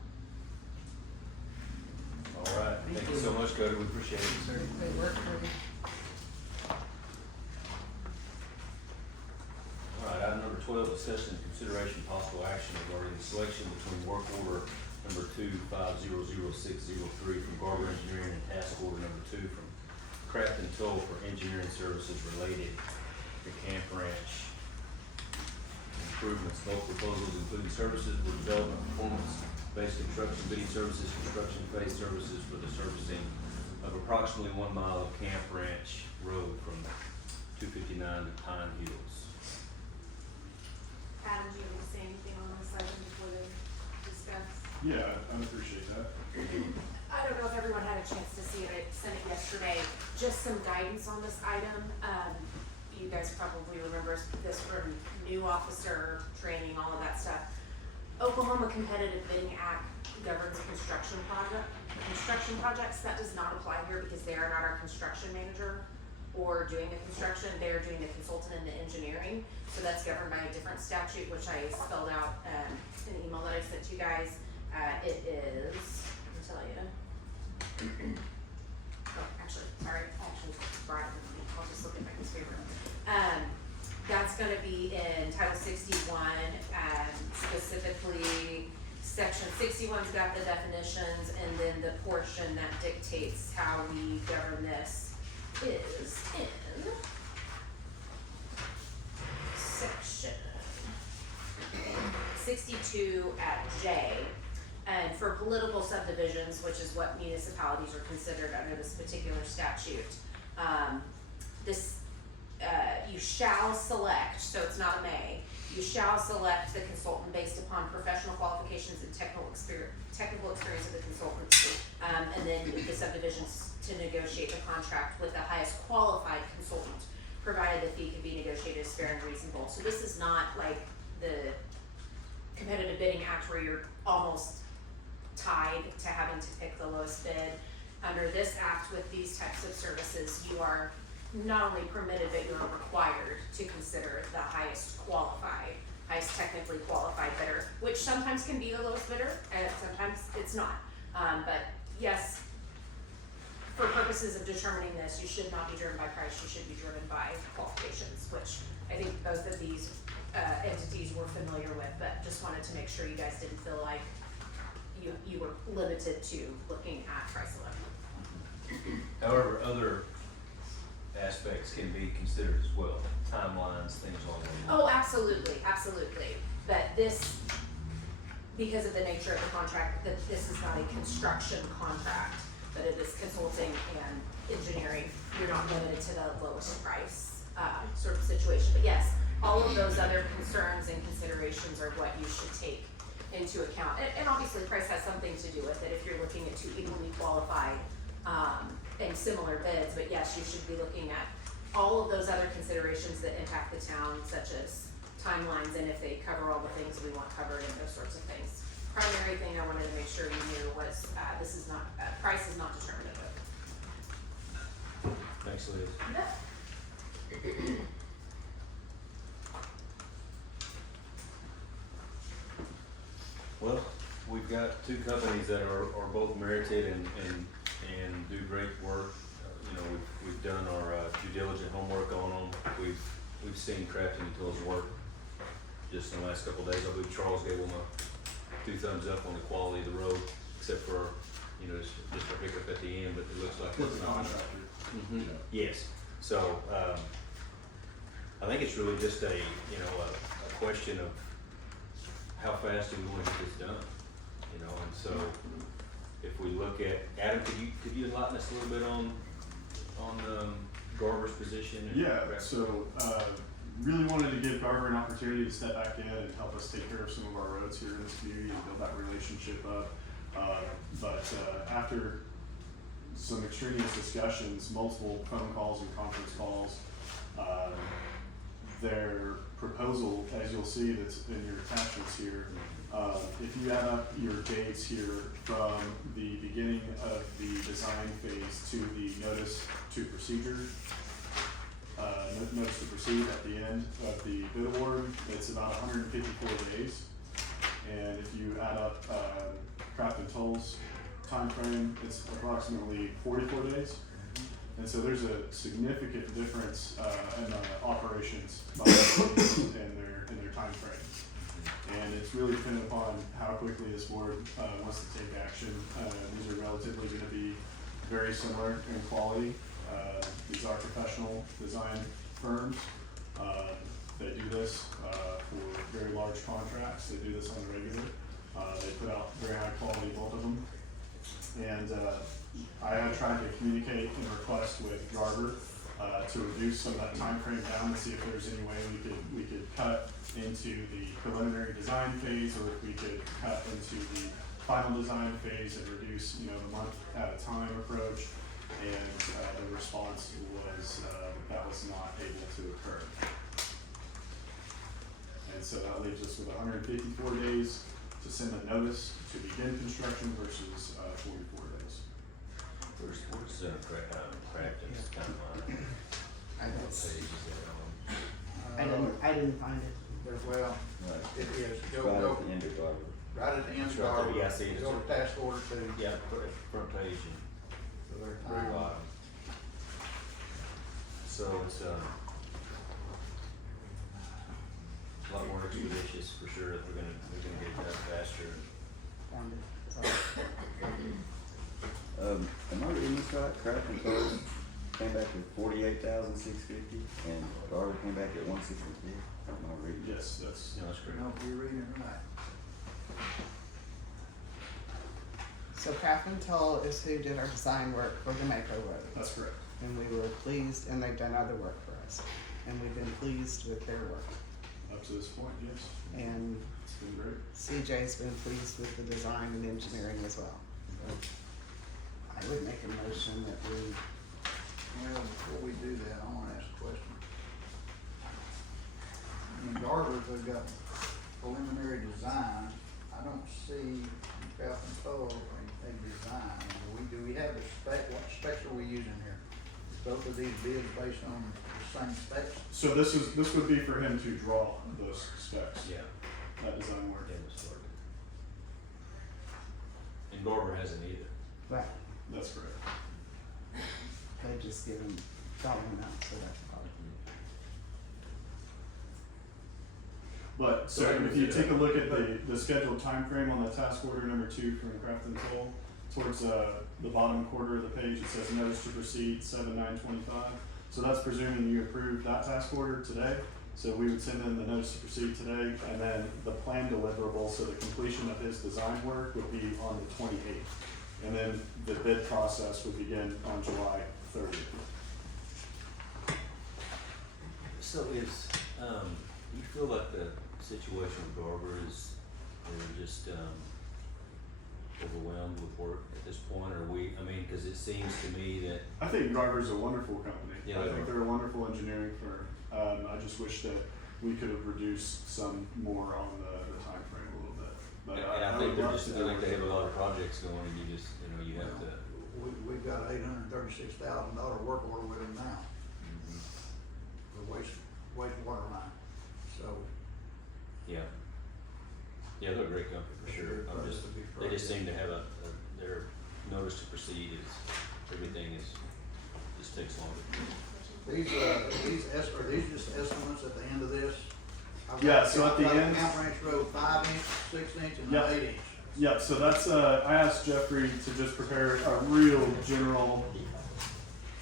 All right, thank you so much, Cody, we appreciate it. Sir. They work for me. All right, item number 12, discussion and consideration possible action regarding the selection between work order number 2500603 from Garber Engineering and task order number 2 from Craft and Toll for engineering services related to Camp Ranch improvements. Both proposals including services for development, performance-based construction, bidding services, construction phase services for the servicing of approximately 1 mile of Camp Ranch Road from 259 to Pine Hills. Adam, do you want to say anything on this item before they discuss? Yeah, I appreciate that. I don't know if everyone had a chance to see it, I sent it yesterday, just some guidance on this item. You guys probably remember this from new officer training, all of that stuff. Oklahoma Competitive Bidding Act governs construction projects. That does not apply here because they are not our construction manager or doing the construction, they're doing the consultant and the engineering. So that's governed by a different statute, which I spelled out in the email that I sent you guys. It is, let me tell you. Oh, actually, sorry, I actually brought it with me. I'll just look at my newspaper. That's gonna be in Title 61, specifically Section 61's got the definitions, and then the portion that dictates how we govern this is in Section 62 at J. And for political subdivisions, which is what municipalities are considered under this particular statute, you shall select, so it's not a may, you shall select the consultant based upon professional qualifications and technical experience of the consultant, and then the subdivisions to negotiate the contract with the highest qualified consultant, provided the fee can be negotiated as fair and reasonable. So this is not like the Competitive Bidding Act where you're almost tied to having to pick the lowest bid. Under this act with these types of services, you are not only permitted, but you are required to consider the highest technically qualified bidder, which sometimes can be the lowest bidder, and sometimes it's not. But yes, for purposes of determining this, you should not be driven by price, you should be driven by qualifications, which I think both of these entities were familiar with, but just wanted to make sure you guys didn't feel like you were limited to looking at price alone. However, other aspects can be considered as well, timelines, things along those lines. Oh, absolutely, absolutely. But this, because of the nature of the contract, that this is not a construction contract, but it is consulting and engineering. You're not limited to the lowest price, sort of situation. But yes, all of those other concerns and considerations are what you should take into account. And obviously price has something to do with it if you're looking at two equally qualified, and similar bids. But yes, you should be looking at all of those other considerations that impact the town, such as timelines and if they cover all the things we want covered and those sorts of things. Primary thing I wanted to make sure you knew was, this is not, price is not determinative. Thanks, Liz. Well, we've got two companies that are both merited and do great work. You know, we've done our due diligent homework on them. We've seen Crafton Utilities work just in the last couple of days. I believe Charles gave them a 2 thumbs up on the quality of the road, except for, you know, just a hiccup at the end, but it looks like it's not. Mm-hmm. Yes, so, I think it's really just a question of how fast do we want to get this done, you know, and so if we look at, Adam, could you enlighten us a little bit on Garver's position? Yeah, so, really wanted to give Garver an opportunity to step back in and help us take care of some of our roads here in this community and build that relationship up. But after some extraneous discussions, multiple phone calls and conference calls, their proposal, as you'll see that's in your attachments here, if you add up your dates here from the beginning of the design phase to the notice to procedure, notice to proceed at the end of the bid award, it's about 154 days. And if you add up Crafton Toll's timeframe, it's approximately 44 days. And so there's a significant difference in the operations and their timeframe. And it's really dependent upon how quickly this board wants to take action. These are relatively going to be very similar in quality. These are professional design firms that do this for very large contracts. They do this on the regular. They put out very high quality, both of them. And I have tried to communicate and request with Garver to reduce some of that time frame down to see if there's any way we could cut into the preliminary design phase, or if we could cut into the final design phase and reduce, the month at a time approach. And the response was that was not able to occur. And so that leaves us with 154 days to send a notice to begin construction versus 44 days. Where's Crafton's timeline? I don't What see. page is that on? I didn't find it. Well, Right. it is, Right go, at the end of Garver. right at the end of It's right there. Garver, Yeah, I see it. go to task order 2. Yeah, front page and So there's very time. bottom. So it's a lot more expeditious for sure. If we're gonna get it done faster. Found it. Sorry. Am I reading this right? Crafton Toll came back with 48,650 and Garver came back at 163. Am I reading? Yes, that's. No, that's great. No, you're reading it right. So Crafton Toll is who did our design work for the Mako Road. That's correct. And we were pleased, and they've done other work for us. And we've been pleased with their work. Up to this point, yes. And It's been great. CJ's been pleased with the design and engineering as well. So I would make a motion that we, Well, before we do that, I wanna ask a question. In Garver, they've got preliminary design. I don't see Crafton for a design, do we have the spec, what specs are we using here? Both of these bids based on the same specs? So this would be for him to draw those specs, Yeah, that design work. yeah, that's what. And Garber hasn't either. Right, That's correct. they just give them dollar amount, so that's all. But, so if you take a look at the scheduled time frame on the task order number 2 from Craft and Toll, towards, the bottom quarter of the page, it says notice to proceed 7/9/25. So that's presuming you approved that task order today. So we would send in the notice to proceed today, and then the plan deliverable, so the completion of his design work would be on the 28th. And then the bid process would begin on July 30th. So is, you feel like the situation with Garber is, they're just, overwhelmed with work at this point, or I mean, cause it seems to me that, I think Garver's a wonderful company. Yeah, I they think are. they're a wonderful engineering firm. I just wish that we could have reduced some more on the timeframe a little bit. But and I think would they're love just, to I do think it. they have a lot of projects going, and you just, you have to. We've got $836,000 work order with them now, for wastewater line, so. Yeah. Yeah, they're a great company for sure. They just seem to have their notice to proceed is, everything just takes longer. Are these just estimates at the end of this? I've Yeah, got- so at the I've got end- Camp Ranch Road 5-inch, 6-inch, and Yeah. 8-inch. Yeah, so that's, I asked Jeffrey to just prepare a real general,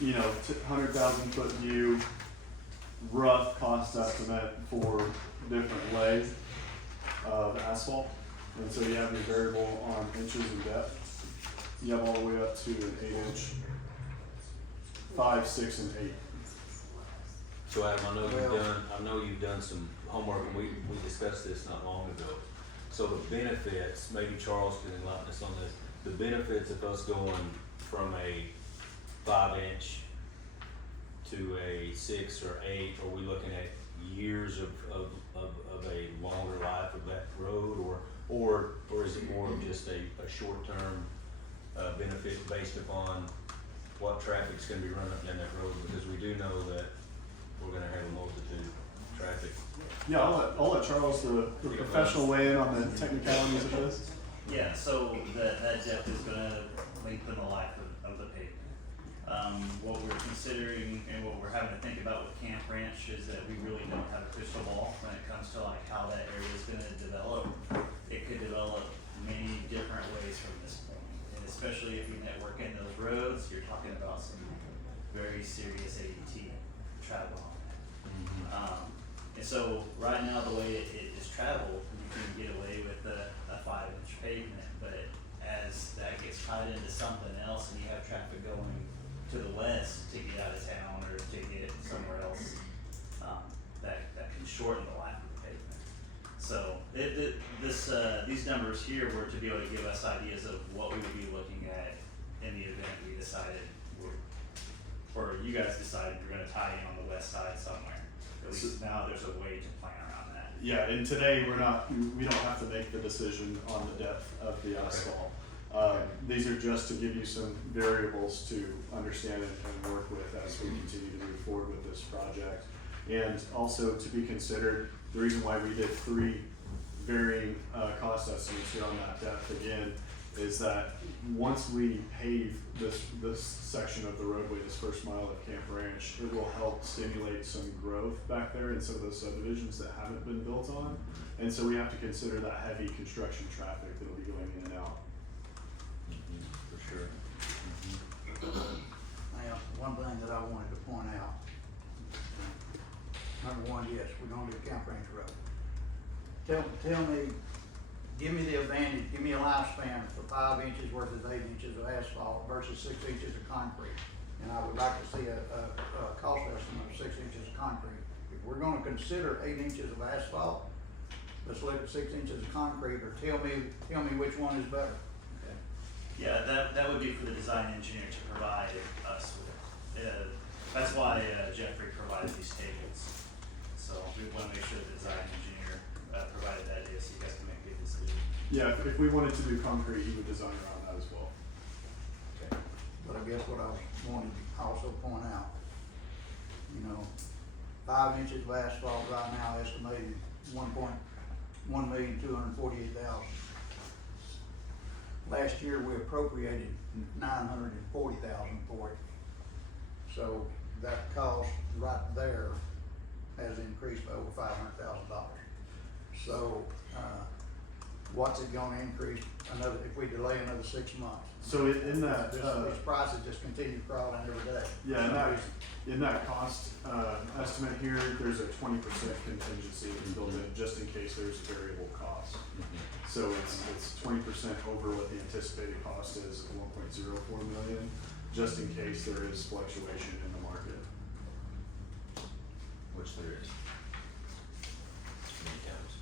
100,000 foot view, rough cost estimate for different lays of asphalt. And so you have your variable on inches and depth. You have all the way up to an 8-inch, 5, 6, and 8. So Adam, I know you've done some homework, and we discussed this not long ago. So the benefits, maybe Charles can enlighten us on this, the benefits of us going from a 5-inch to a 6 or 8, are we looking at years of a longer life of that road, or is it more of just a short-term, benefit based upon what traffic's gonna be running up down that road? Because we do know that we're gonna have a multitude of traffic. Yeah, I'll let Charles, the professional, weigh in on the technicalities of this. Yeah, so that depth is gonna lengthen the life of the pavement. What we're considering and what we're having to think about with Camp Ranch is that we really don't have a crystal ball when it comes to like how that area is gonna develop. It could develop many different ways from this point, and especially if you network in those roads, you're talking about some very serious ADT travel on that. And so right now, the way it is traveled, you can get away with a 5-inch pavement, but as that gets tied into something else and you have traffic going to the west to get out of town or to get somewhere else, that can shorten the life of the pavement. So these numbers here were to be able to give us ideas of what we would be looking at in the event we decided, or you guys decided you're gonna tie in on the west side somewhere. At least now there's a way to plan around that. Yeah, and today we don't have to make the decision on the depth of the asphalt. These are just to give you some variables to understand and work with as we continue to move forward with this project. And also to be considered, the reason why we did 3 varying cost estimates here on that depth again is that once we pave this section of the roadway, this first mile of Camp Ranch, it will help stimulate some growth back there in some of those subdivisions that haven't been built on. And so we have to consider that heavy construction traffic that'll be going in and out. For sure. Now, one thing that I wanted to point out. Number one, yes, we're gonna do Camp Ranch Road. Tell me, give me the advantage, give me a lifespan for 5 inches versus 8 inches of asphalt versus 6 inches of concrete. And I would like to see a cost estimate of 6 inches of concrete. If we're gonna consider 8 inches of asphalt, let's look at 6 inches of concrete, or tell me which one is better. Okay. Yeah, that would be for the design engineer to provide us with. That's why Jeffrey provided these tables. So we wanna make sure the design engineer provided that data so you guys can make a good decision. Yeah, if we wanted to do concrete, he would design around that as well. Okay. But I guess what I was wanting to also point out, you know, 5 inches of asphalt right now estimated 1,248,000. Last year, we appropriated 940,000 for it. So that cost right there has increased by over $500,000. So, what's it gonna increase another, if we delay another 6 months? So in that, These prices just continue crawling every day. yeah, in that cost, estimate here, there's a 20% contingency built in, just in case there's variable costs. So it's 20% over what the anticipated cost is of 1.04 million, just in case there is fluctuation in the market. Which there is. Many times.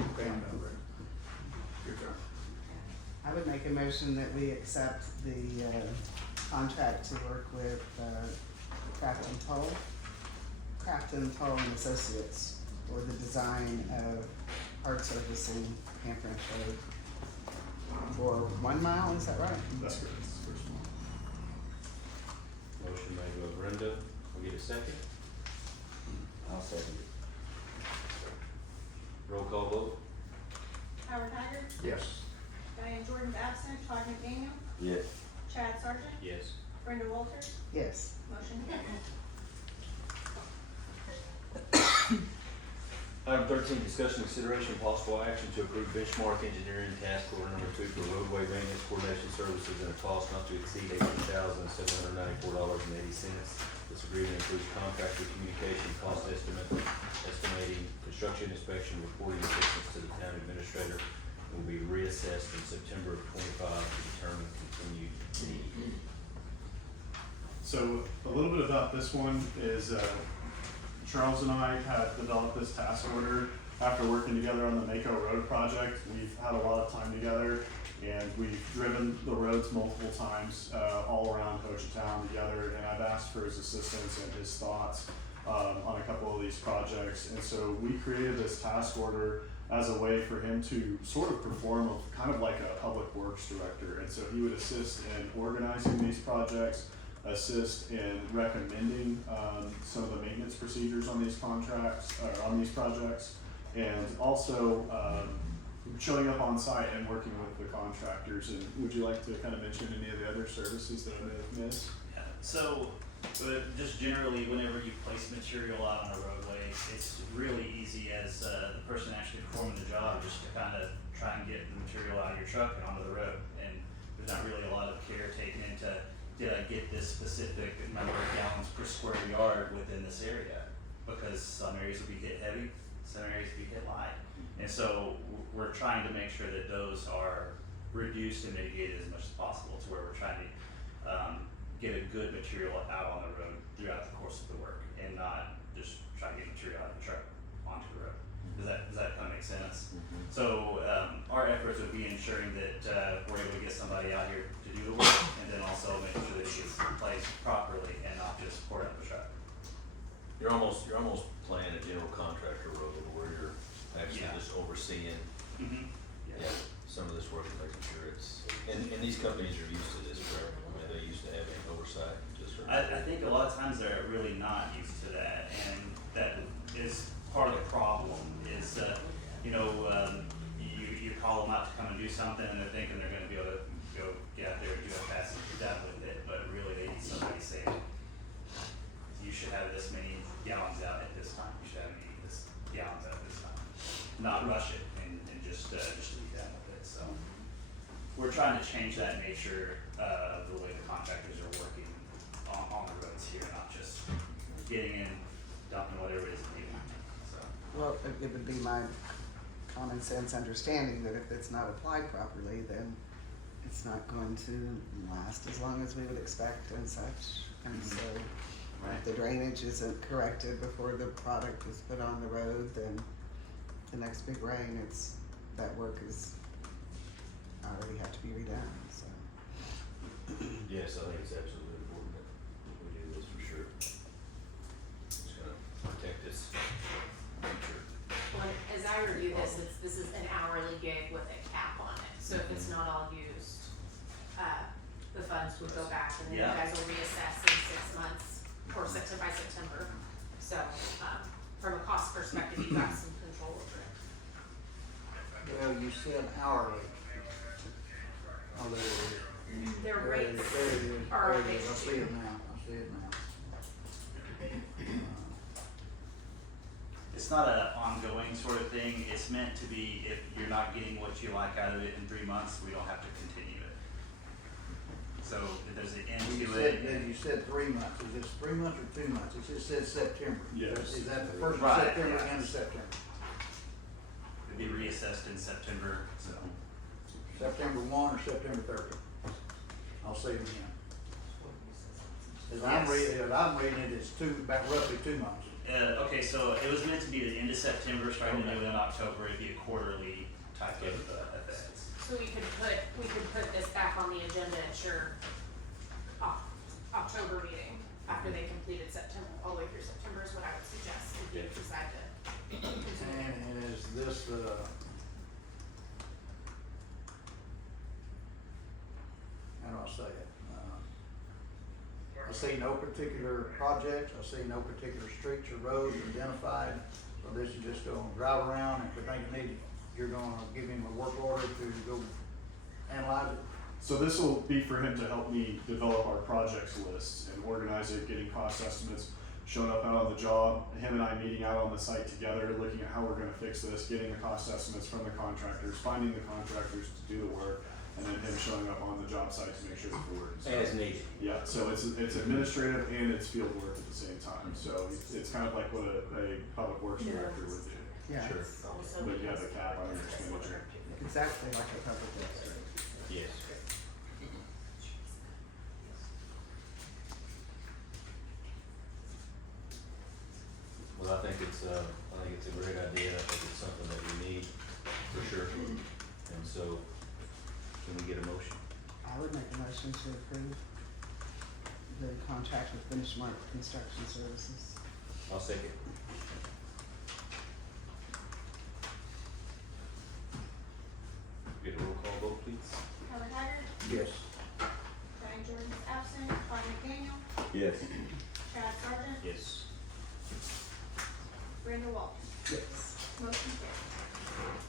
Okay, I'm done, Rick. Your turn. I would make a motion that we accept the, contract to work with, Craft and Toll and Associates for the design of hard surfacing Camp Ranch Road for 1 mile, is that right? That's good, that's the first one. Motion made by Brenda, we get a second. I'll second it. Roll call vote. Howard Haggard, Yes. Diane Jordan's absent, Todd McDaniel, Yes. Chad Sargent, Yes. Brenda Walters, Yes. motion carries. Item 13, discussion, consideration, and possible action to approve benchmark engineering task order number 2 for roadway maintenance coordination services at a cost not to exceed $18,794.80. This agreement includes contractor communication, cost estimate, estimating, construction inspection, reporting assistance to the town administrator, and will be reassessed in September of 25 to determine continued need. So a little bit about this one is, Charles and I had developed this task order after working together on the Mako Road project. We've had a lot of time together, and we've driven the roads multiple times, all around Hochatown together, and I've asked for his assistance and his thoughts, on a couple of these projects. And so we created this task order as a way for him to sort of perform kind of like a public works director. And so he would assist in organizing these projects, assist in recommending some of the maintenance procedures on these contracts, or on these projects, and also showing up on site and working with the contractors. And would you like to kind of mention any of the other services that I may have missed? Yeah, so, just generally, whenever you place material out on a roadway, it's really easy as the person actually performing the job just to kind of try and get the material out of your truck and onto the road. And there's not really a lot of care taken into, did I get this specific number of gallons per square yard within this area? Because some areas will be hit heavy, some areas will be hit light. And so we're trying to make sure that those are reduced and mitigated as much as possible, to where we're trying to get a good material out on the road throughout the course of the work, and not just try to get material out of the truck onto the road. Does that kind of make sense? Mm-hmm. So our efforts would be ensuring that we're able to get somebody out here to do the work, and then also making sure that it gets placed properly and not just poured out the truck. You're almost playing a general contractor role where you're actually Yeah. just overseeing, Mm-hmm. yeah, some of this work and making sure it's, and these companies are used to this, correct? I mean, they're used to having oversight, just. I think a lot of times they're really not used to that, and that is part of the problem, is you call them out to come and do something, and they're thinking they're gonna be able to go get out there and do a fast and done with it, but really they need somebody saying, you should have this many gallons out at this time, you should have this gallons out at this time. Not rush it and just be done with it, so. We're trying to change that nature of the way the contractors are working on the roads here, not just getting in, dumping whatever it is that they want, so. Well, it would be my common sense understanding that if it's not applied properly, then it's not going to last as long as we would expect and such. And so if the drainage isn't corrected before the product is put on the road, then the next big rain, that work is already have to be redone, so. Yes, I think it's absolutely important that we do this for sure. Just gonna entertain it's not all used, the funds would go back and then you Yeah. guys will reassess in 6 months or by September. So, from a cost perspective, you've got some control over it. Well, you said hourly. Oh, there it is. Their There it is, rates there it is, are there on it is. page I see two. it now, I see it now. It's not an ongoing sort of thing, it's meant to be, if you're not getting what you like out of it in 3 months, we don't have to continue it. So, if there's an end You to said, it. you said 3 months, is this 3 months or 2 months? It just says September. Yes. Is that the first of Right, September, yeah. end of September? It'd be reassessed in September, so. September 1 or September 30th? I'll say it again. As I'm Yes. reading it, it's about roughly 2 months. Okay, so it was meant to be the end of September, starting to do it in October, it'd be a quarterly type of events. So we could put this back on the agenda at your October meeting after they completed September, all the way through September is what I would suggest if you decide to continue. And is this, how do I say it? I see no particular projects, I see no particular streets or roads identified. So this is just gonna drive around and if you think it needs, you're gonna give him a work order to go analyze it. So this will be for him to help me develop our projects list and organize it, getting cost estimates, showing up out on the job, him and I meeting out on the site together, looking at how we're gonna fix this, getting the cost estimates from the contractors, finding the contractors to do the work, and then him showing up on the job site to make sure that the work is done. As needed. Yeah, so it's administrative and it's field work at the same time, so it's kind of like what a public works director would do. Yeah, Sure. it's Also, But you have a cap on your expenditure. exactly like a public works director. Yes. Well, I think it's a great idea, I think it's something that we need, for sure. And so, can we get a motion? I would make a motion to approve the contract with Benchmark Construction Services. I'll second. Get a roll call vote, please. Howard Haggard, Yes. Brian Jordan is absent, Todd McDaniel, Yes. Chad Sargent, Yes. Brandon Walters. Yes. Motion carried.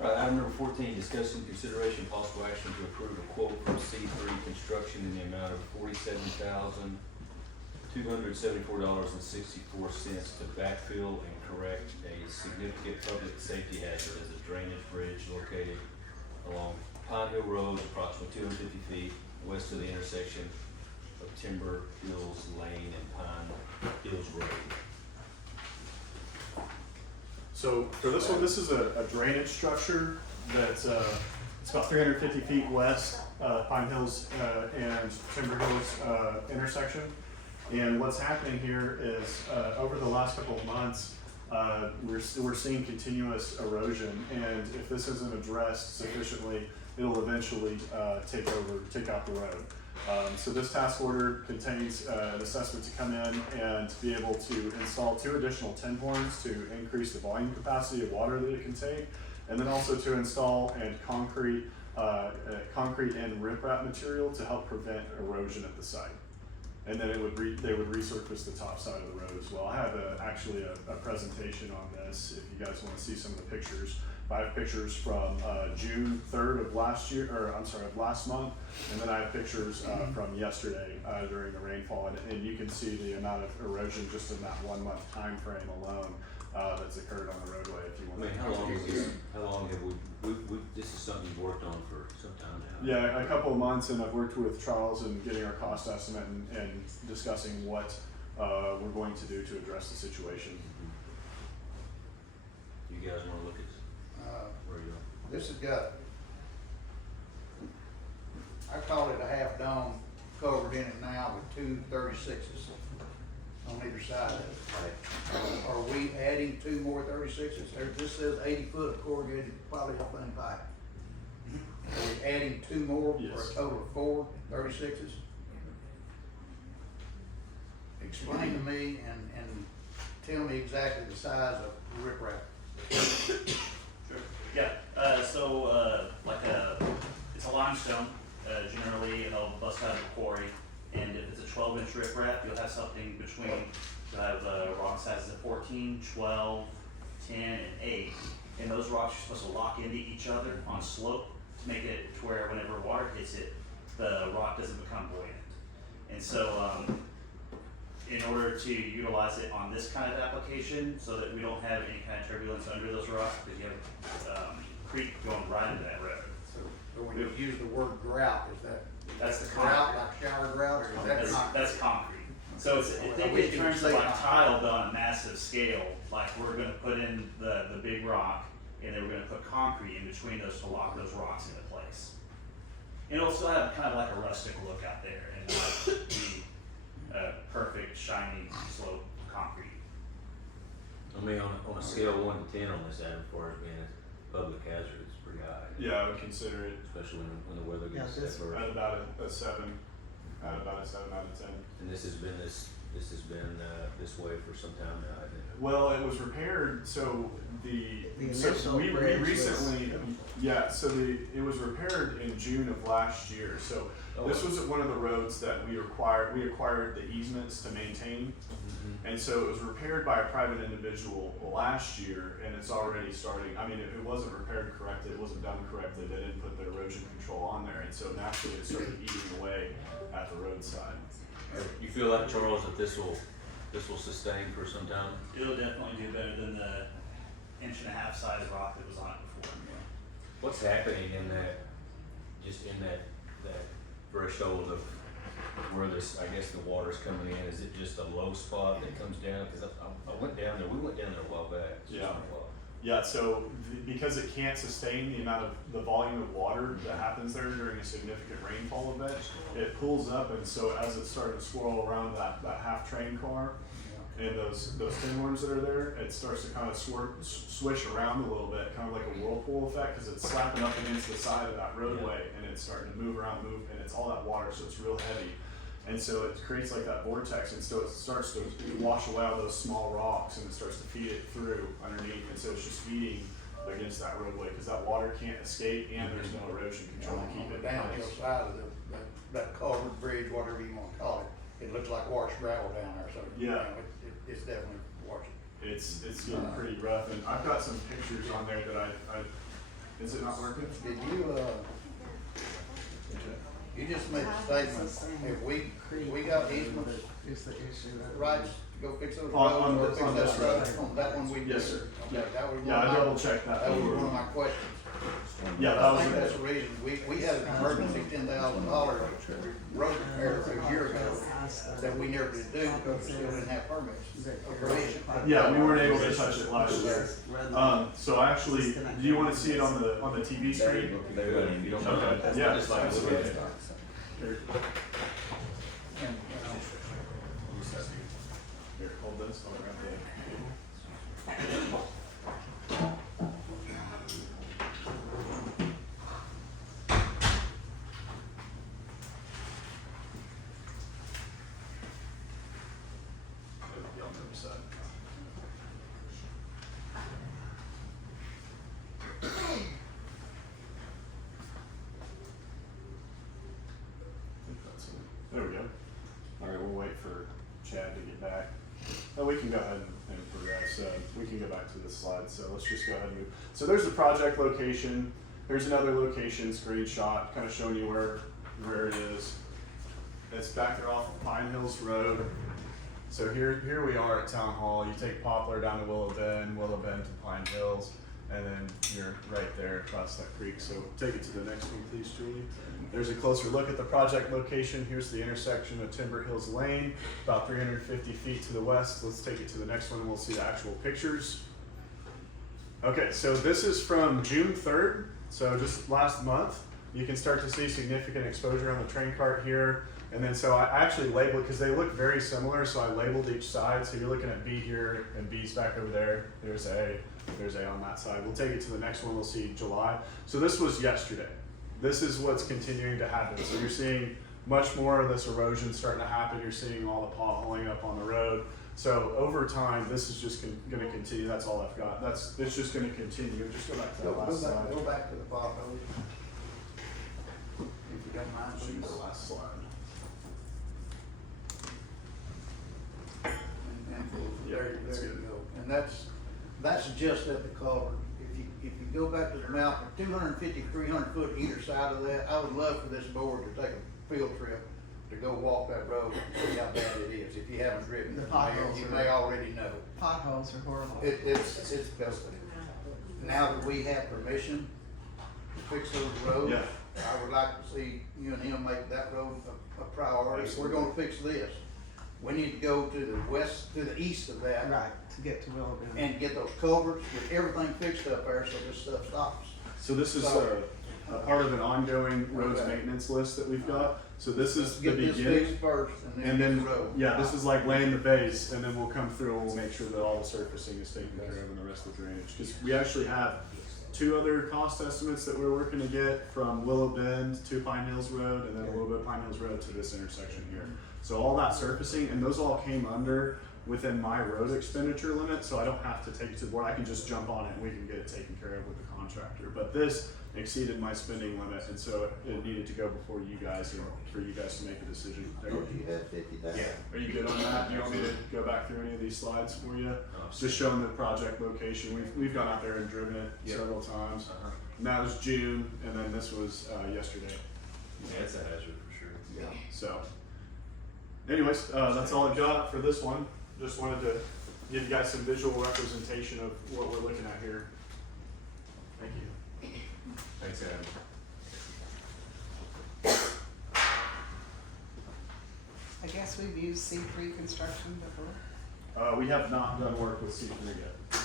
Alright, item number 14, discussion, consideration, possible action to approve a quote from C3 Construction in the amount of $47,274.64 to backfill and correct a significant public safety hazard as a drainage bridge located along Pine Hill Road, approximately 250 feet west of the intersection of Timber Hills Lane and Pine Hills Road. So for this one, this is a drainage structure that's, it's about 350 feet west, Pine Hills, and Timber Hills, intersection. And what's happening here is, over the last couple of months, we're seeing continuous erosion, and if this isn't addressed sufficiently, it'll eventually, take out the road. So this task order contains an assessment to come in and be able to install 2 additional 10 horns to increase the volume capacity of water that it can take, and then also to install concrete and riprap material to help prevent erosion at the site. And then they would resurface the top side of the road as well. I have actually a presentation on this if you guys want to see some of the pictures. I have pictures from June 3rd of last month, and then I have pictures from yesterday during the rainfall, and you can see the amount of erosion just in that 1 month time frame alone that's occurred on the roadway. If you I want. mean, how long have we, this is something you've worked on for some time now? Yeah, a couple of months, and I've worked with Charles in getting our cost estimate and discussing what we're going to do to address the situation. You guys wanna look at where you are? This has got, I call it a half dome covered in it now with 2 36s on either side of it. Are we adding 2 more 36s? This says 80 foot of corrugated polyethylene pipe. Are we adding 2 more for Yes. a total of 4 36s? Explain to me and tell me exactly the size of riprap. Sure. Yeah, It's a limestone, generally, and they'll bust out of the quarry. And if it's a 12-inch riprap, you'll have something between, you'll have, rock sizes of 14, 12, 10, and 8. And those rocks are supposed to lock into each other on slope to make it to where whenever water hits it, the rock doesn't become buoyant. And so, in order to utilize it on this kind of application, so that we don't have any kind of turbulence under those rocks, because you have creek going right into that road. So when you use the word grout, is that? That's the Grout, concrete. like shower grout, or is that not? That's concrete. So it's, think in terms of like tile done on a massive scale, like we're gonna put in the big rock, and then we're gonna put concrete in between those to lock those rocks into place. And it'll still have kind of like a rustic look out there, and not be perfect, shiny, slope concrete. I mean, on a scale of 1 to 10 on this ad, as far as being a public hazard, it's pretty high. Yeah, I would consider it Especially when the weather gets adverse. at about a 7, at about a 7 out of 10. And this has been this way for some time now, I think. Well, it was repaired, so The initial we bridge was- recently, it was repaired in June of last year, so this was one of the roads that we acquired the easements to maintain. And so it was repaired by a private individual last year, and it's already starting, I mean, it wasn't repaired correctly, it wasn't done correctly, they didn't put the erosion control on there, and so naturally it started eating away at the roadside. You feel like, Charles, that this will sustain for some time? It'll definitely do better than the 1.5-inch size rock that was on it before. What's happening in that threshold of where this, I guess the water's coming in? Is it just a low spot that comes down? Cause I went down there, we went down there a while back. It's just Yeah. been a while. Yeah, so because it can't sustain the volume of water that happens there during a significant rainfall event, it pulls up, and so as it started to swirl around that half train car and those tin worms that are there, it starts to kind of swish around a little bit, kind of like a whirlpool effect, because it's slapping up against the side of that roadway, and it's starting to move around, and it's all that water, so it's real heavy. And so it creates like that vortex, and so it starts to wash away all those small rocks, and it starts to feed it through underneath, and so it's just feeding against that roadway, because that water can't escape, and there's no erosion control to keep On it the in downhill place. side of that culvert bridge, whatever you wanna call it, it looks like washed gravel down there, so. you Yeah. know, It's definitely washing. It's getting pretty rough, and I've got some pictures on there that I is it not working? Did you just made a statement, have we got easements, Is the issue that. rights to go fix those roads? On or this- fix on that this road? road. On that one we did. Yes, sir. Okay, that was one Yeah, of I my- double checked that. That was one of my questions. Yeah, that I was think that's it. the reason, we had an emergency $10,000 road repair a year ago that we never did do because we still didn't have permits. Yeah, we weren't able to touch it last year. So actually, do you want to see it on the TV screen? If you don't mind. Okay, yeah. Just like look at it. Here, And, here, hold this, I'll grab the. On the other side. There we go. All right, we'll wait for Chad to get back. Oh, we can go ahead and progress. We can go back to this slide. So let's just go ahead and move. So there's the project location. Here's another location screenshot, kind of showing you where it is. It's back there off of Pine Hills Road. So here we are at Town Hall. You take Poplar down to Willow Bend to Pine Hills, and then you're right there across that creek. So take it to the next one, please, Julie. There's a closer look at the project location. Here's the intersection of Timber Hills Lane, about 350 feet to the west. Let's take it to the next one and we'll see the actual pictures. Okay, so this is from June 3rd, so just last month. You can start to see significant exposure on the train cart here. And then so I actually labeled, because they look very similar, so I labeled each side. So you're looking at B here and B's back over there. There's A on that side. We'll take it to the next one, we'll see July. So this was yesterday. This is what's continuing to happen. So you're seeing much more of this erosion starting to happen. You're seeing all the potholing up on the road. So over time, this is just gonna continue, that's all I've got, it's just gonna continue, just go back to that last slide. Go back to the potholes. If you don't mind, Shoot please. the last slide. And Yeah, there that's you good. go. And that's just at the culvert. If you go back to the mountain, 250, 300 foot either side of that, I would love for this board to take a field trip to go walk that road and see how bad it is. If you haven't driven The it, potholes you are- may already know. Potholes are horrible. It's best. Now that we have permission to fix those roads, Yeah. I would like to see you and him make that road a priority. If we're gonna fix this, we need to go to the west, to the east of that. Right, to get to Willow Bend. And get those culverts with everything fixed up there so this stuff stops. So this is a part of an ongoing roads Okay. maintenance list that we've got. So this is the Get this beginning. fixed first And and then, then the road. yeah, this is like laying the base, and then we'll come through and we'll make sure that all the surfacing is taken care of and the rest of the drainage. Cause we actually have 2 other cost estimates that we're working to get from Willow Bend to Pine Hills Road, and then a little bit of Pine Hills Road to this intersection here. So all that surfacing, and those all came under within my road expenditure limit, so I don't have to take it to the board, I can just jump on it and we can get it taken care of with the contractor. But this exceeded my spending limit, and so it needed to go before you guys, and for you guys to make a decision. You had 50,000. Are you good on that? Do you want me to go back through any of these slides for you? Just showing the project location, we've gone out there and driven it several times. And that was June, and then this was, yesterday. Yeah, it's a hazard for sure. Yeah. So, anyways, that's all I've got for this one. Just wanted to give you guys some visual representation of what we're looking at here. Thank you. Thanks, Adam. I guess we've used C3 construction before. We have not done work with C3 yet.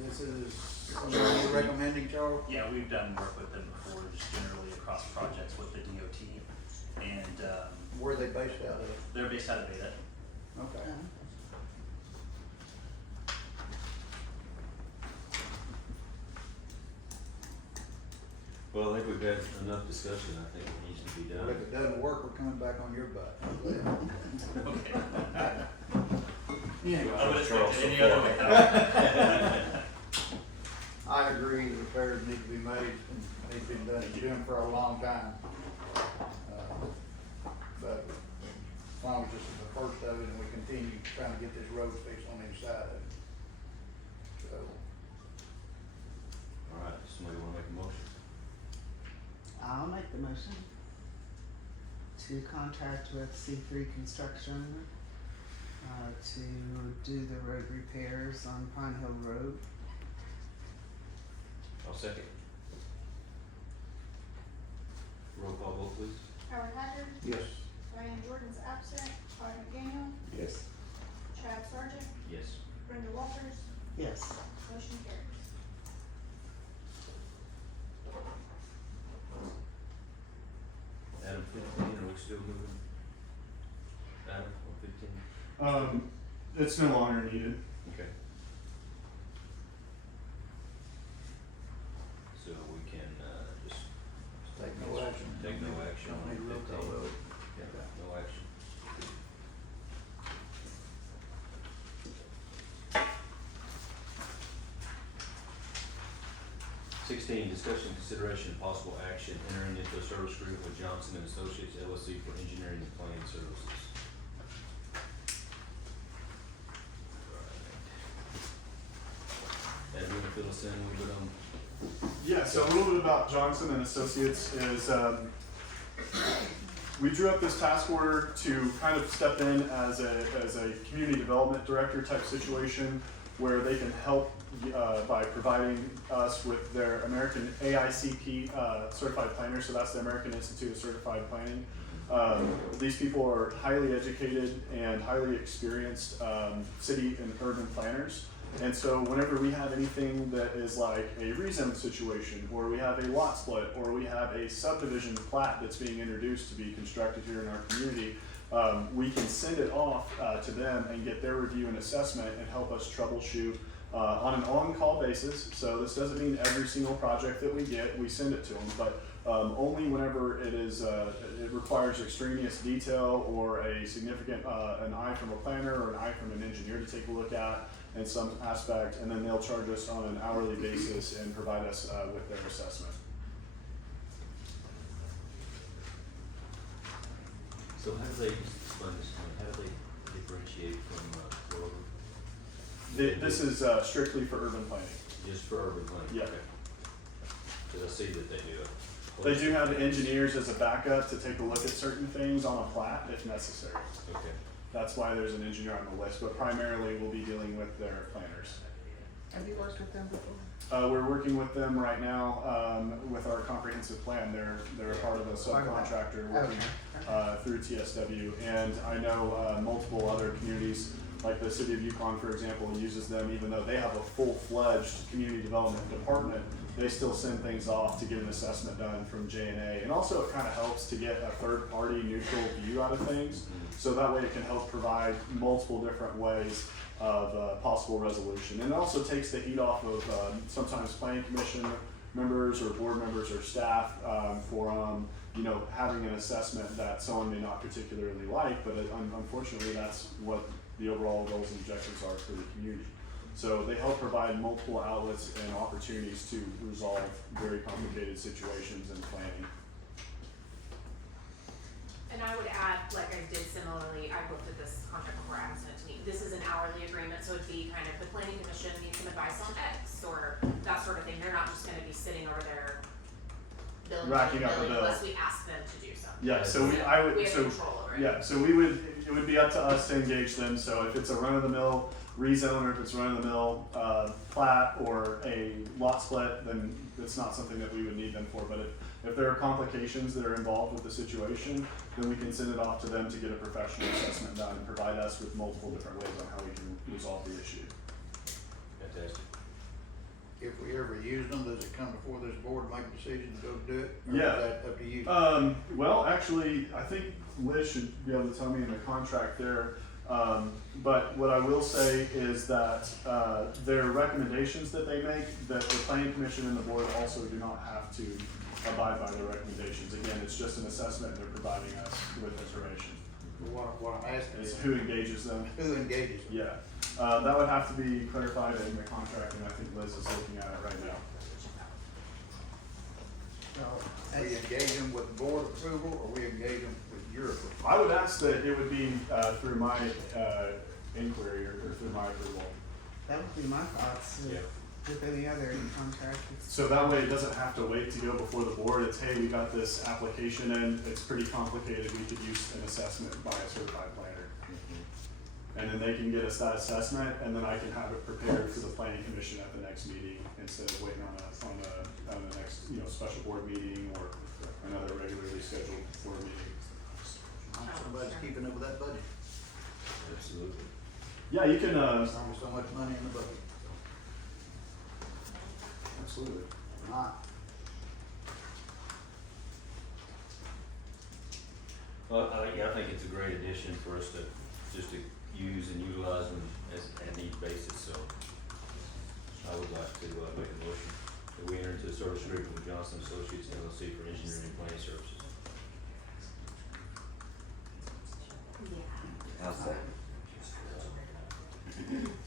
This is something you're recommending, Charles? Yeah, we've done work with them before, just generally across projects with the DOT. And, Where are they based out of? they're based out of Beta. Okay. Well, I think we've had enough discussion, I think it needs to be Well, done. if it doesn't work, we're coming back on your butt. Okay. Anyway, I would Charles, expect any so other way. I agree, the repairs need to be made, and they've been done, doing for a long time. But as long as this is the first of it, and we continue trying to get this road fixed on each side of it. So, All right, somebody wanna make a motion? I'll make the motion to contract with C3 Construction to do the road repairs on Pine Hill Road. I'll second. Roll call vote, please. Howard Haggard, yes. Diane Jordan's absent, Todd McDaniel, Yes. Chad Sargent, Yes. Brenda Walters, Yes. motion carries. Adam, 15, are we still moving? Adam, on 15? It's no longer needed. Okay. So we can, just. Take no action. Take no action Don't on need roll call 15. vote. Yeah, no action. Discussion, consideration, and possible action, entering into a service agreement with Johnson and Associates LLC for engineering and planning services. Adam, you wanna fill us in a little bit on? Yeah, so a little bit about Johnson and Associates is, we drew up this task order to kind of step in as a community development director type situation where they can help by providing us with their American AICP certified planners, so that's the American Institute of Certified Planning. These people are highly educated and highly experienced city and urban planners. And so whenever we have anything that is like a rezone situation, or we have a lot split, or we have a subdivision plat that's being introduced to be constructed here in our community, we can send it off to them and get their review and assessment and help us troubleshoot on an on-call basis. So this doesn't mean every single project that we get, we send it to them, but only whenever it is, it requires extraneous detail or a significant, an eye from a planner or an eye from an engineer to take a look at in some aspect, and then they'll charge us on an hourly basis and provide us, with their assessment. So how do they explain this, how do they differentiate from, rural? This is, strictly for urban planning. Just for urban planning? Yeah. Okay. Cause I see that they do it. They do have engineers as a backup to take a look at certain things on a plat if necessary. Okay. That's why there's an engineer on the list, but primarily we'll be dealing with their planners. Have you worked with them before? We're working with them right now, with our comprehensive plan. They're a part of a subcontractor working, through TSW. And I know, multiple other communities, like the city of Yukon, for example, uses them even though they have a full-fledged community development department. They still send things off to get an assessment done from J&A. And also it kind of helps to get a third-party neutral view out of things. So that way it can help provide multiple different ways of possible resolution. And it also takes the heat off of sometimes planning commission members or board members or staff for having an assessment that someone may not particularly like, but unfortunately that's what the overall goals and objectives are for the community. So they help provide multiple outlets and opportunities to resolve very complicated situations in planning. And I would add, like I did similarly, I looked at this contract before Adam sent it to me. This is an hourly agreement, so it'd be kind of the planning commission needs some advice on X or that sort of thing. They're not just gonna be sitting over there billing Racking up the bill. unless we ask them to do so. Yeah, so We have control over it. Yeah, so it would be up to us to engage them. So if it's a run-of-the-mill rezone or if it's run-of-the-mill plat or a lot split, then it's not something that we would need them for. But if there are complications that are involved with the situation, then we can send it off to them to get a professional assessment done and provide us with multiple different ways on how we can resolve the issue. Fantastic. If we ever use them, does it come before this board and make a decision to go do it? Or Yeah. is that up to you? Well, actually, I think Liz should be able to tell me in the contract there. But what I will say is that their recommendations that they make, that the planning commission and the board also do not have to abide by their recommendations. Again, it's just an assessment and they're providing us with information. What I'm asking It's is, who engages them. who engages them? Yeah, that would have to be clarified in the contract, and I think Liz is looking at it right now. So, we engage them with board approval, or we engage them with your approval? I would ask that it would be through my inquiry or through my approval. That would be my thoughts Yeah. with any other contract. So that way it doesn't have to wait to go before the board. It's, hey, we got this application in, it's pretty complicated, we could use an assessment by a certified planner. And then they can get us that assessment, and then I can have it prepared for the planning commission at the next meeting instead of waiting on the next, special board meeting or another regularly scheduled board meeting. Somebody's keeping up with that budget. Absolutely. Yeah, you can, There's only so much money in the budget. absolutely. Not. Well, I think it's a great addition for us to just to use and utilize them as a need basis, so I would like to make a motion that we enter into a service agreement with Johnson Associates LLC for engineering and planning services. I'll second.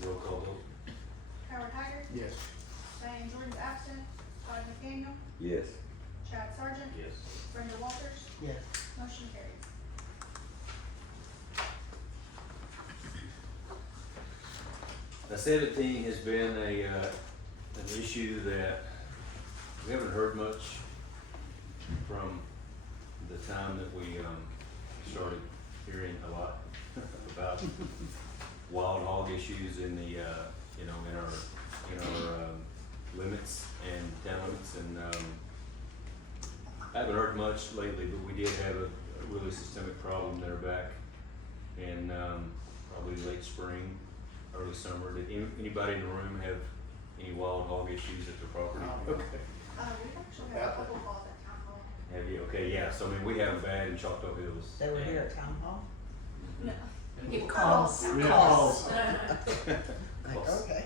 Roll call vote. Howard Haggard, Yes. Diane Jordan's absent, Todd McDaniel, Yes. Chad Sargent, Yes. Brenda Walters, Yes. motion carries. Now, 17 has been an issue that we haven't heard much from the time that we started hearing a lot about wild hog issues in the in our limits and town limits, and I haven't heard much lately, but we did have a really systemic problem there back in probably late spring, early summer. Did anybody in the room have any wild hog issues at their property? Okay. We've actually had a couple calls at town hall. Have you? Okay, yeah, so I mean, we have bad in Choctaw Hills. They were and- here at town hall? No. Get Calls. We have calls. Like, okay,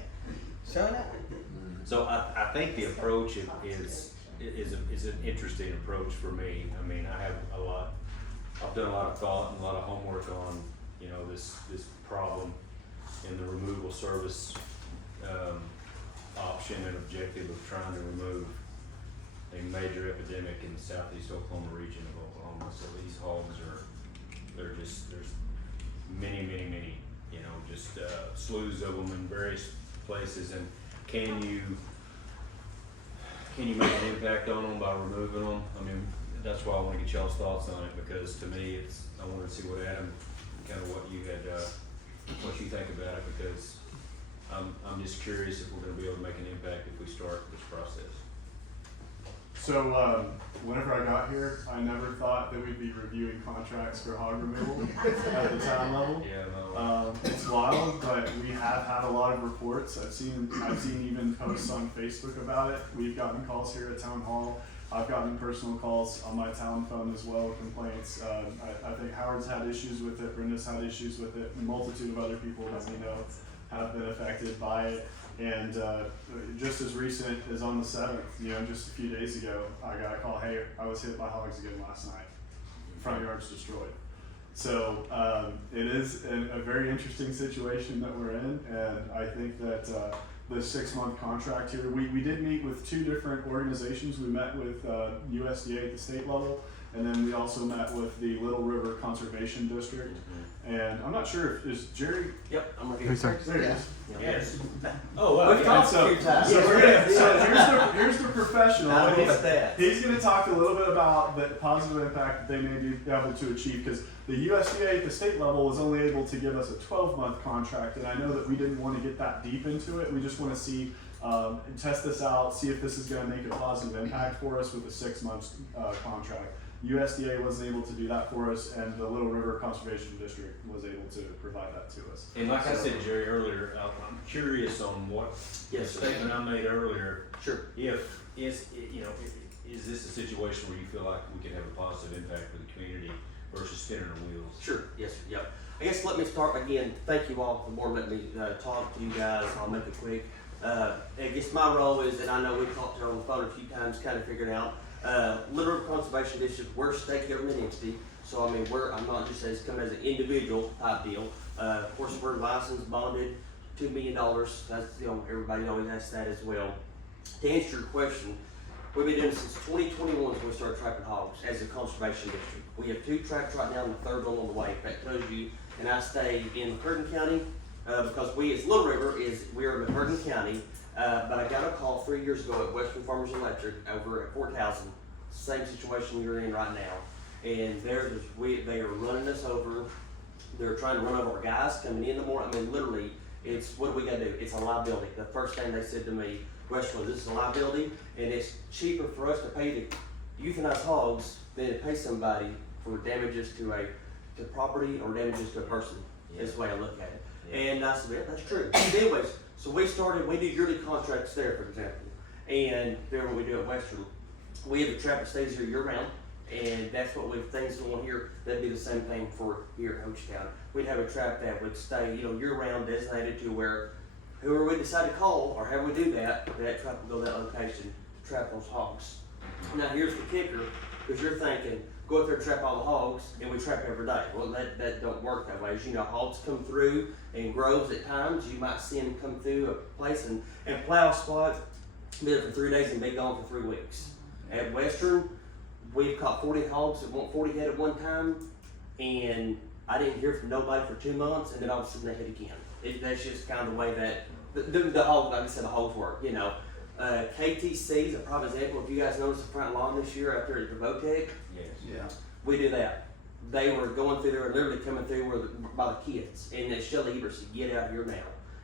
showing up. So I think the approach is is an interesting approach for me. I mean, I've done a lot of thought and a lot of homework on, you know, this problem and the removal service, option and objective of trying to remove a major epidemic in the southeast Oklahoma region of Oklahoma. So these hogs there's many, you know, just slews of them in various places. And can you make an impact on them by removing them? I mean, that's why I want to get y'all's thoughts on it, because to me, I wanted to see what Adam, kind of what you had, what you think about it, because I'm just curious if we're going to be able to make an impact if we start this process. So, whenever I got here, I never thought that we'd be reviewing contracts for hog removal at the town level. Yeah, no. It's wild, but we have had a lot of reports. I've seen even posts on Facebook about it. We've gotten calls here at town hall. I've gotten personal calls on my town phone as well, complaints. I think Howard's had issues with it, Brenda's had issues with it, a multitude of other people that we know have been affected by it. And just as recent as on the 7th, you know, just a few days ago, I got a call, hey, I was hit by hogs again last night. Front yard's destroyed. So it is a very interesting situation that we're in, and I think that the 6-month contract here, we did meet with 2 different organizations. We met with USDA at the state level, and then we also met with the Little River Conservation District. And I'm not sure if, is Jerry? Yep, I'm Hey, sir. There he is. Yes. Oh, wow. We've Yeah. talked So, a few times. so here's the professional. How He's- about that? He's going to talk a little bit about the positive impact that they may be able to achieve, because the USDA at the state level was only able to give us a 12-month contract, and I know that we didn't want to get that deep into it. We just want to see, test this out, see if this is going to make a positive impact for us with a 6-month contract. USDA wasn't able to do that for us, and the Little River Conservation District was able to provide that to us. And like I said, Jerry, earlier, I'm curious on what the Yes, sir. statement I made earlier. Sure. Is this a situation where you feel like we can have a positive impact for the community versus spinning our wheels? Sure, yes, sir, yep. I guess let me start again, thank you all for the board letting me talk to you guys, I'll make it quick. I guess my role is, and I know we've talked to her on the phone a few times, kind of figured out, Little River Conservation District, we're a state government entity, so I mean, I'm not just coming as an individual type deal. Of course, we're licensed, bonded, $2 million, that's, you know, everybody always asks that as well. To answer your question, we've been doing this since 2021 when we started trapping hogs as a conservation district. We have 2 traps right now and the 3rd one on the way. That tells you, and I stay in McCurtain County, because we as Little River we are in McCurtain County, but I got a call 3 years ago at Western Farmers Electric over at Fort Towson, same situation you're in right now. And they are running us over. They're trying to run over our guys coming in the morning. I mean, literally, it's, what do we gotta do? It's a liability. The first thing they said to me, Western, this is a liability, and it's cheaper for us to pay to euthanize hogs than to pay somebody for damages to property or damages to a person. That's the way I look at it. Yeah. And I said, yeah, that's true. Anyways, so we do yearly contracts there, for example. And there what we do at Western. We have a trap that stays here year round, and that's what things going here, that'd be the same thing for here at Hochatown. We'd have a trap that would stay, you know, year round, designated to where whoever we decide to call or have we do that trap will go to that location to trap those hogs. Now here's the kicker, because you're thinking, go up there and trap all the hogs, and we trap every day. Well, that don't work that way. As you know, hogs come through in groves at times. You might see them come through a place and plow a spot, be there for 3 days and be gone for 3 weeks. At Western, we've caught 40 hogs at 40 head at one time, and I didn't hear from nobody for 2 months, and then all of a sudden they hit again. That's just kind of the way that the hogs, like I said, the hogs work, you know. KTC is a prime example. If you guys noticed the front lawn this year after the HBoT, Yes. Yeah. we do that. They were going through there and literally coming through by the kids. And then Shelly Ebert said, get out here now.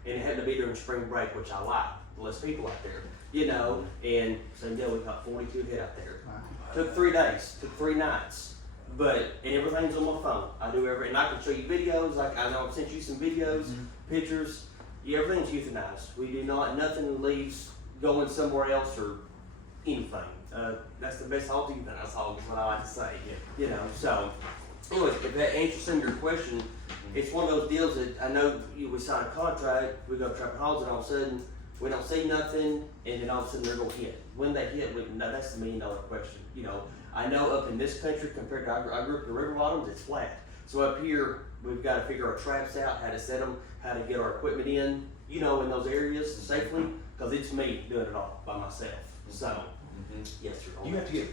And it had to be during spring break, which I like. Less people out there, you know. And same deal, we caught 42 head out there. Took 3 days, took 3 nights. And everything's on my phone. I do and I can show you videos. Like I know I've sent you some videos, pictures. Yeah, everything's euthanized. We do nothing leaves going somewhere else or anything. That's the best hog to euthanize hog is what I like to say. Yeah. You know, so anyway, if that answers some of your question, it's one of those deals that I know we sign a contract, we go trapping hogs, and all of a sudden we don't see nothing, and then all of a sudden they're gonna hit. When they hit, no, that's the $1 million question. You know, I know up in this country compared to, I grew up in the river bottoms, it's flat. So up here, we've gotta figure our traps out, how to set them, how to get our equipment in, you know, in those areas safely, cause it's me doing it all by myself, so. Yes, sir. Do you have to get,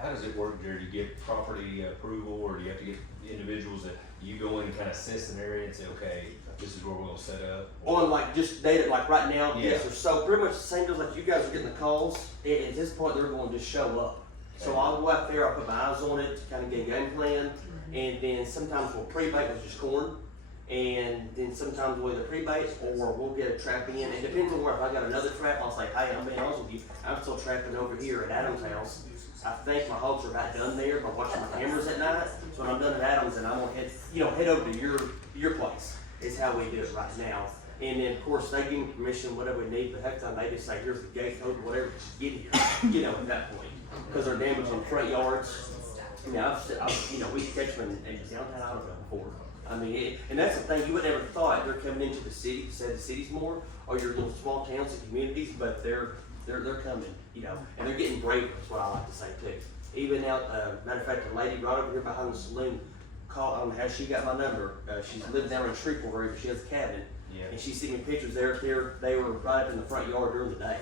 how does it work, Jerry? Do you get property approval, or do you have to get individuals that you go in and kind of assess an area and say, okay, this is where we're gonna set up? On like just data, like right now, Yeah. yes, sir. So pretty much the same deal like you guys are getting the calls. At this point, they're going to just show up. So I'll go out there, I'll put my eyes on it, kind of get a game plan, and then sometimes we'll pre-bait with just corn, and then sometimes we'll either pre-bait or we'll get a trap in. It depends on where. If I got another trap, I'll say, hey, I'm being honest with you, I'm still trapping over here at Adam's house. I think my hogs are about done there by watching my cameras at night. So when I'm done at Adam's, and I'm gonna head over to your place. Is how we do it right now. And then of course they give me permission, whatever we need, but heck time they just say, here's the gate code or whatever, just get here, you know, at that point. Cause they're damaging front yards. You know, we catch them in downtown Idaho before. I mean, and that's the thing, you would never thought they're coming into the city, say the cities more, or your little small towns and communities, but they're coming, you know, and they're getting braver, is what I like to say too. Even out, matter of fact, a lady right over here behind the saloon, call, I don't know how she got my number. She's lived down in Shreveport area, but she has a cabin. Yeah. And she sent me pictures there. They were right up in the front yard during the day.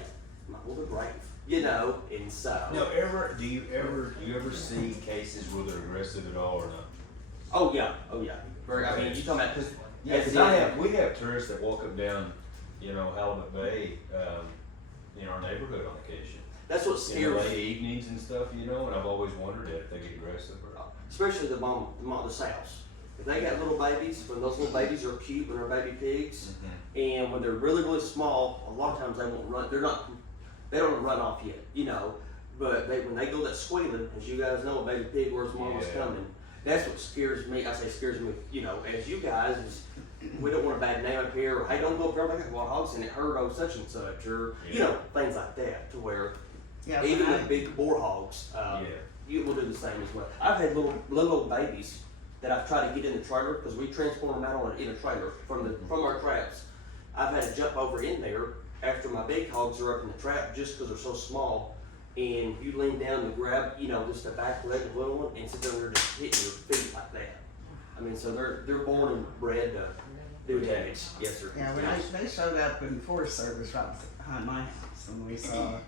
I'm like, well, they're brave, you know. And so. No, do you ever see cases where they're aggressive at all or not? Oh yeah. Very. I mean, you talking about because. Yeah, because we have tourists that walk up down, you know, Halibut Bay, in our neighborhood on occasion. That's what In the scares late evenings and stuff, you know, and I've always wondered if they get aggressive or not. especially the sows. If they got little babies, when those little babies are cute, when they're baby pigs, and when they're really, really small, a lot of times they won't run. They don't run off yet, you know. But when they go that squealing, as you guys know, a baby pig where's mama's coming. That's what scares me. I say scares me, you know, as you guys is we don't want a bad name up here, or hey, don't go up there, they got wild hogs and it hurt such and such, or you know, things like that, to where even with big boar hogs, you will do the same as well. I've had little babies that I've tried to get in the trailer because we transport them out in a trailer from our traps. I've had to jump over in there after my big hogs are up in the trap just because they're so small, and you lean down to grab, you know, just the back leg of the little one and sit down there just hitting your feet like that. I mean, so they're born and bred to do damage. Yes, sir. Yeah, when they showed up in Forest Service right behind my house, and we saw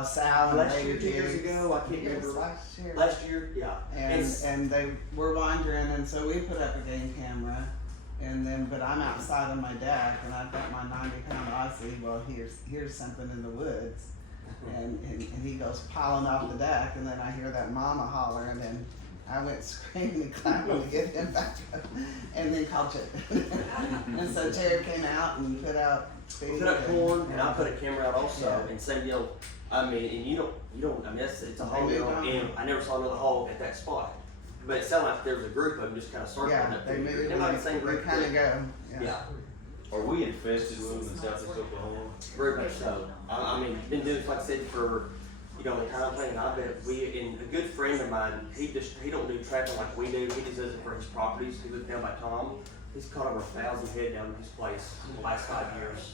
a sow and Last year, baby 2 years pigs. ago, I can't remember. Last year. Last year, yeah. And they were wandering, and so we put up a game camera, but I'm outside on my deck, and I've got my 90-pound Aussie. Well, here's something in the woods, and he goes piling off the deck, and then I hear that mama holler, and then I went screaming and clapping to get him back up, and then caught it. And so Jared came out and put out corn, and I put a camera out also, and same deal. I mean, and you don't. I mean, it's a hog deal, and I never saw another hog at that spot. But it sounded like there was a group of them just kind of circling up they there. moved. They might be the same group. They kind of go. Yeah. Are we infested with them in Southeast Oklahoma? Very much so. I mean, been doing this, like I said, for, you know, the time thing, and I bet and a good friend of mine, he don't do trapping like we do, he just does it for his properties. He lives down by Tom. He's caught over 1,000 head down in his place in the last 5 years.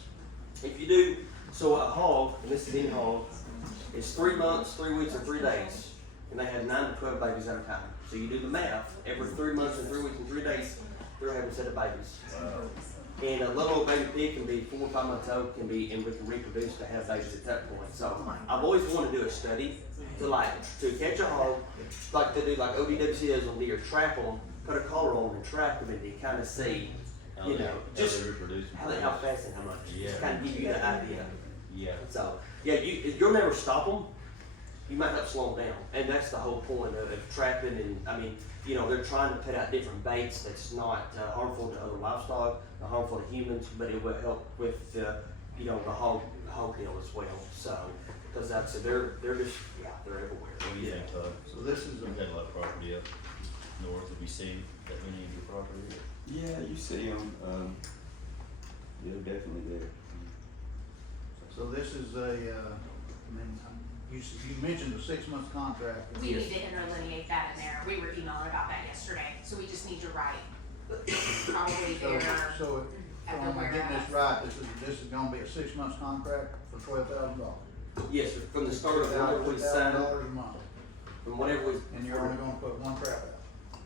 If you do, so a hog, and this is any hog, is 3 months, 3 weeks, or 3 days, and they have 9 to 12 babies at a time. So you do the math, every 3 months and 3 weeks and 3 days, they're having a set of babies. And a little old baby pig can be 4 or 5 months old, and we can reproduce to have babies at that point. So I've always wanted to do a study to catch a hog, like they do, like ODWC does on deer, trap them, put a collar on them, and trap them, and you kind of see, you know, just how fast and how much. Just kind of give you the idea. Yeah. So you'll never stop them. You might have to slow them down, and that's the whole point of trapping. And I mean, you know, they're trying to put out different baits that's not harmful to other livestock, not harmful to humans, but it will help with the, you know, the hog deal as well. So, because that's they're just they're everywhere. Yeah. So this is We've got a lot of property up north that we see that we need your property. Yeah, you see them, they're definitely there. So this is you mentioned a 6 month contract. We need to interlineate that in there. We were emailing about that yesterday, so we just need to write probably there. So So am I getting this right, this is gonna be a 6 months contract for $12,000? Yes, sir, from the start of whenever we signed, $12,000 a month, from whenever we. and you're only gonna put one trap out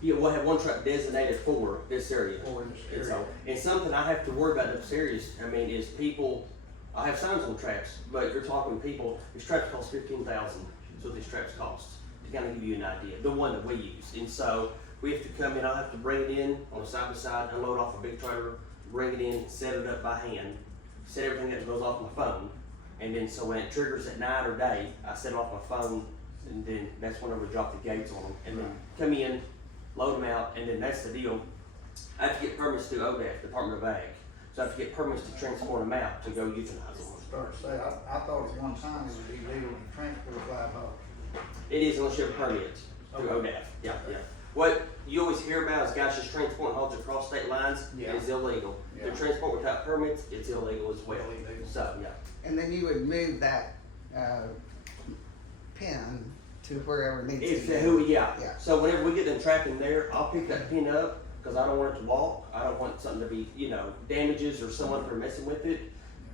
Yeah, we'll have one truck designated for this area. for this And area. so, and something I have to worry about in this areas, I mean, is people, I have signs on traps, but you're talking people, these traps cost 15,000, is what these traps cost, to kind of give you an idea, the one that we use. And so, we have to come in, I'll have to bring it in on a side by side, unload off a big trailer, bring it in, set it up by hand, set everything that goes off my phone. And then, so when it triggers at night or day, I set it off my phone, and then that's whenever we drop the gates on them. And then come in, load them out, and then that's the deal. I have to get permits through ODAF, Department of Ag. So I have to get permits to transport them out to go euthanize them. Start to say, I thought at one time it would be legal to transport live hogs. It is unless you have a permit through Okay. ODAF, yeah, yeah. What you always hear about is guys just transporting hogs across state lines, Yeah. it's illegal. Yeah. To transport without permits, it's illegal as well. Illegal. So, yeah. And then you would move that, pin to wherever it needs It's to the be. who, yeah. Yeah. So whenever we get them trapped in there, I'll pick that pin up, cause I don't want it to walk, I don't want something to be, damages or someone for messing with it.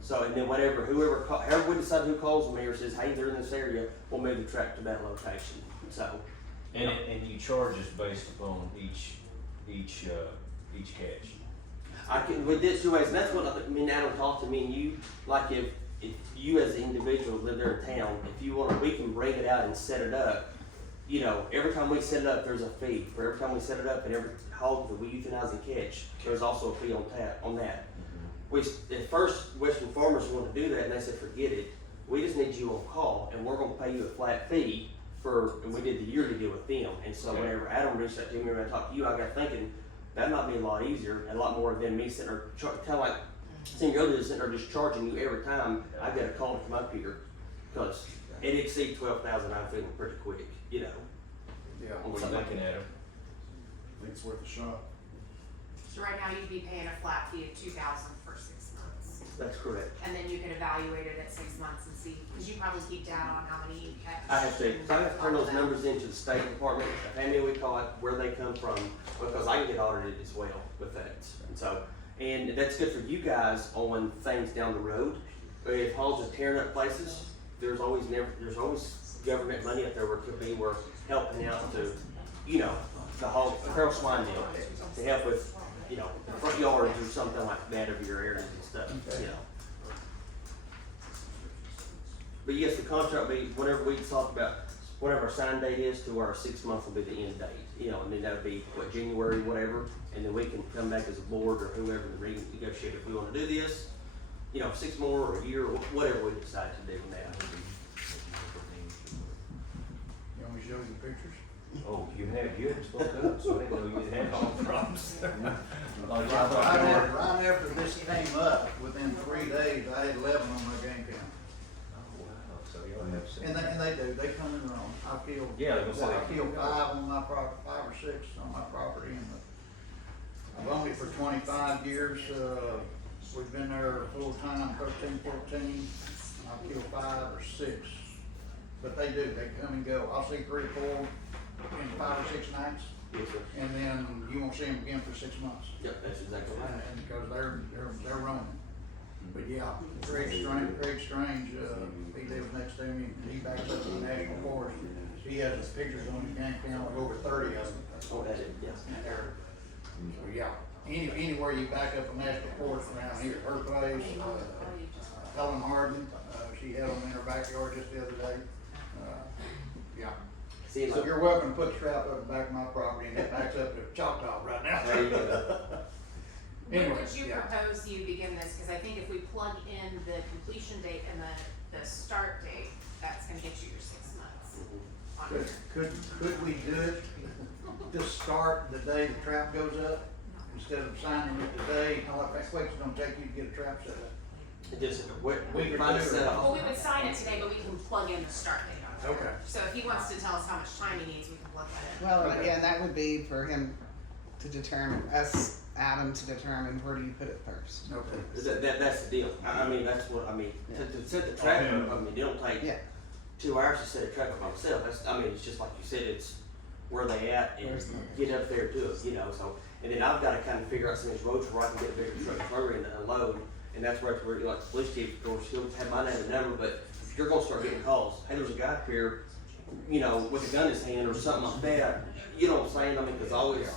So, and then however we decide who calls me or says, hey, they're in this area, we'll move the trap to that location, so. And you charge us based upon each catch. We did 2 ways, and that's what me and Adam talked to me and you, like if you as an individual live there in town, if you want, we can bring it out and set it up. Every time we set it up, there's a fee for every time we set it up, and every hog that we euthanize and catch, there's also a fee on that. At first, Western farmers wanted to do that, and they said, forget it, we just need you on call, and we're gonna pay you a flat fee and we did the yearly deal with them. And so whenever Adam reached out to me, when I talked to you, I got thinking, that might be a lot easier, and a lot more than me sitting there, kind of like Senior is sitting there just charging you every time I get a call to come up here, cause it exceeds 12,000, I'm feeling pretty quick, Yeah. on What are you something like thinking, that. Adam? I think it's worth a shot. So right now you'd be paying a flat fee of 2,000 for 6 months. That's correct. And then you could evaluate it at 6 months and see, cause you probably keep data on how many you catch. I have to turn those numbers into the State Department, of how many we caught, where they come from, because I can get audited as well with that. And so, and that's good for you guys on things down the road. If hogs are tearing up places, there's always government money up there where it could be, we're helping out to, the hog, the feral swine deal, to help with, front yards or something like that of your areas and stuff, But yes, the contract will be, whenever we talk about, whatever our sign date is to our 6 months will be the end date, and then that'll be, January, whatever, and then we can come back as a board or whoever and renegotiate if we wanna do this, 6 more or a year, or whatever we decide to do now. You want me to show you the pictures? Oh, you hadn't spoken up, so I didn't know you had all the problems. Right after this came up, within 3 days, I had 11 on my game count. So y'all have some. And they do, they come in wrong. I killed, Yeah, they're gonna say I they killed kill. 5 on my property, 5 or 6 on my property, and I've owned it for 25 years, we've been there full time, 13, 14, I've killed 5 or 6. But they come and go, I'll see 3 or 4 in 5 or 6 nights, Yes, sir. and then you won't see them again for 6 months. Yep, that's exactly right. And because they're roaming. But yeah, Craig Strange, he lives next to me, and he backs up to the National Forest. He has pictures on his gang count of over 30 of them. Oh, that's it, yes. There. So yeah, anywhere you back up a national forest around here, her place, Helen Hardin, she had them in her backyard just the other day. Yeah. See, So you're welcome to put the trap up the back of my property, and it backs up to Choctaw right now. there you go. When Anyway, would you yeah. propose you begin this? Cause I think if we plug in the completion date and the start date, that's gonna get you your 6 months. on here. Could we do it to start the day the trap goes up, instead of signing it today? How long it's gonna take you to get a trap set up? It just, we We could find a do it. setup. Well, we would sign it today, but we can plug in the start date on it. Okay. So if he wants to tell us how much time he needs, we can plug that in. Well, Okay. again, that would be for him to determine, Adam to determine where do you put it first. Okay. That's the deal. I mean, that's what, to set the trap up, it don't take Yeah. 2 hours to set a trap up myself. It's just like you said, it's where they at and Where's the- get up there to it, so. And then I've gotta kind of figure out some of these roads where I can get a bigger truck program to unload. And that's where, like the police chief, of course, he'll have my name and number, but if you're gonna start getting calls, hey, there's a guy up here, you know, with a gun in his hand or something like that, you know what I'm saying? I mean, cause always,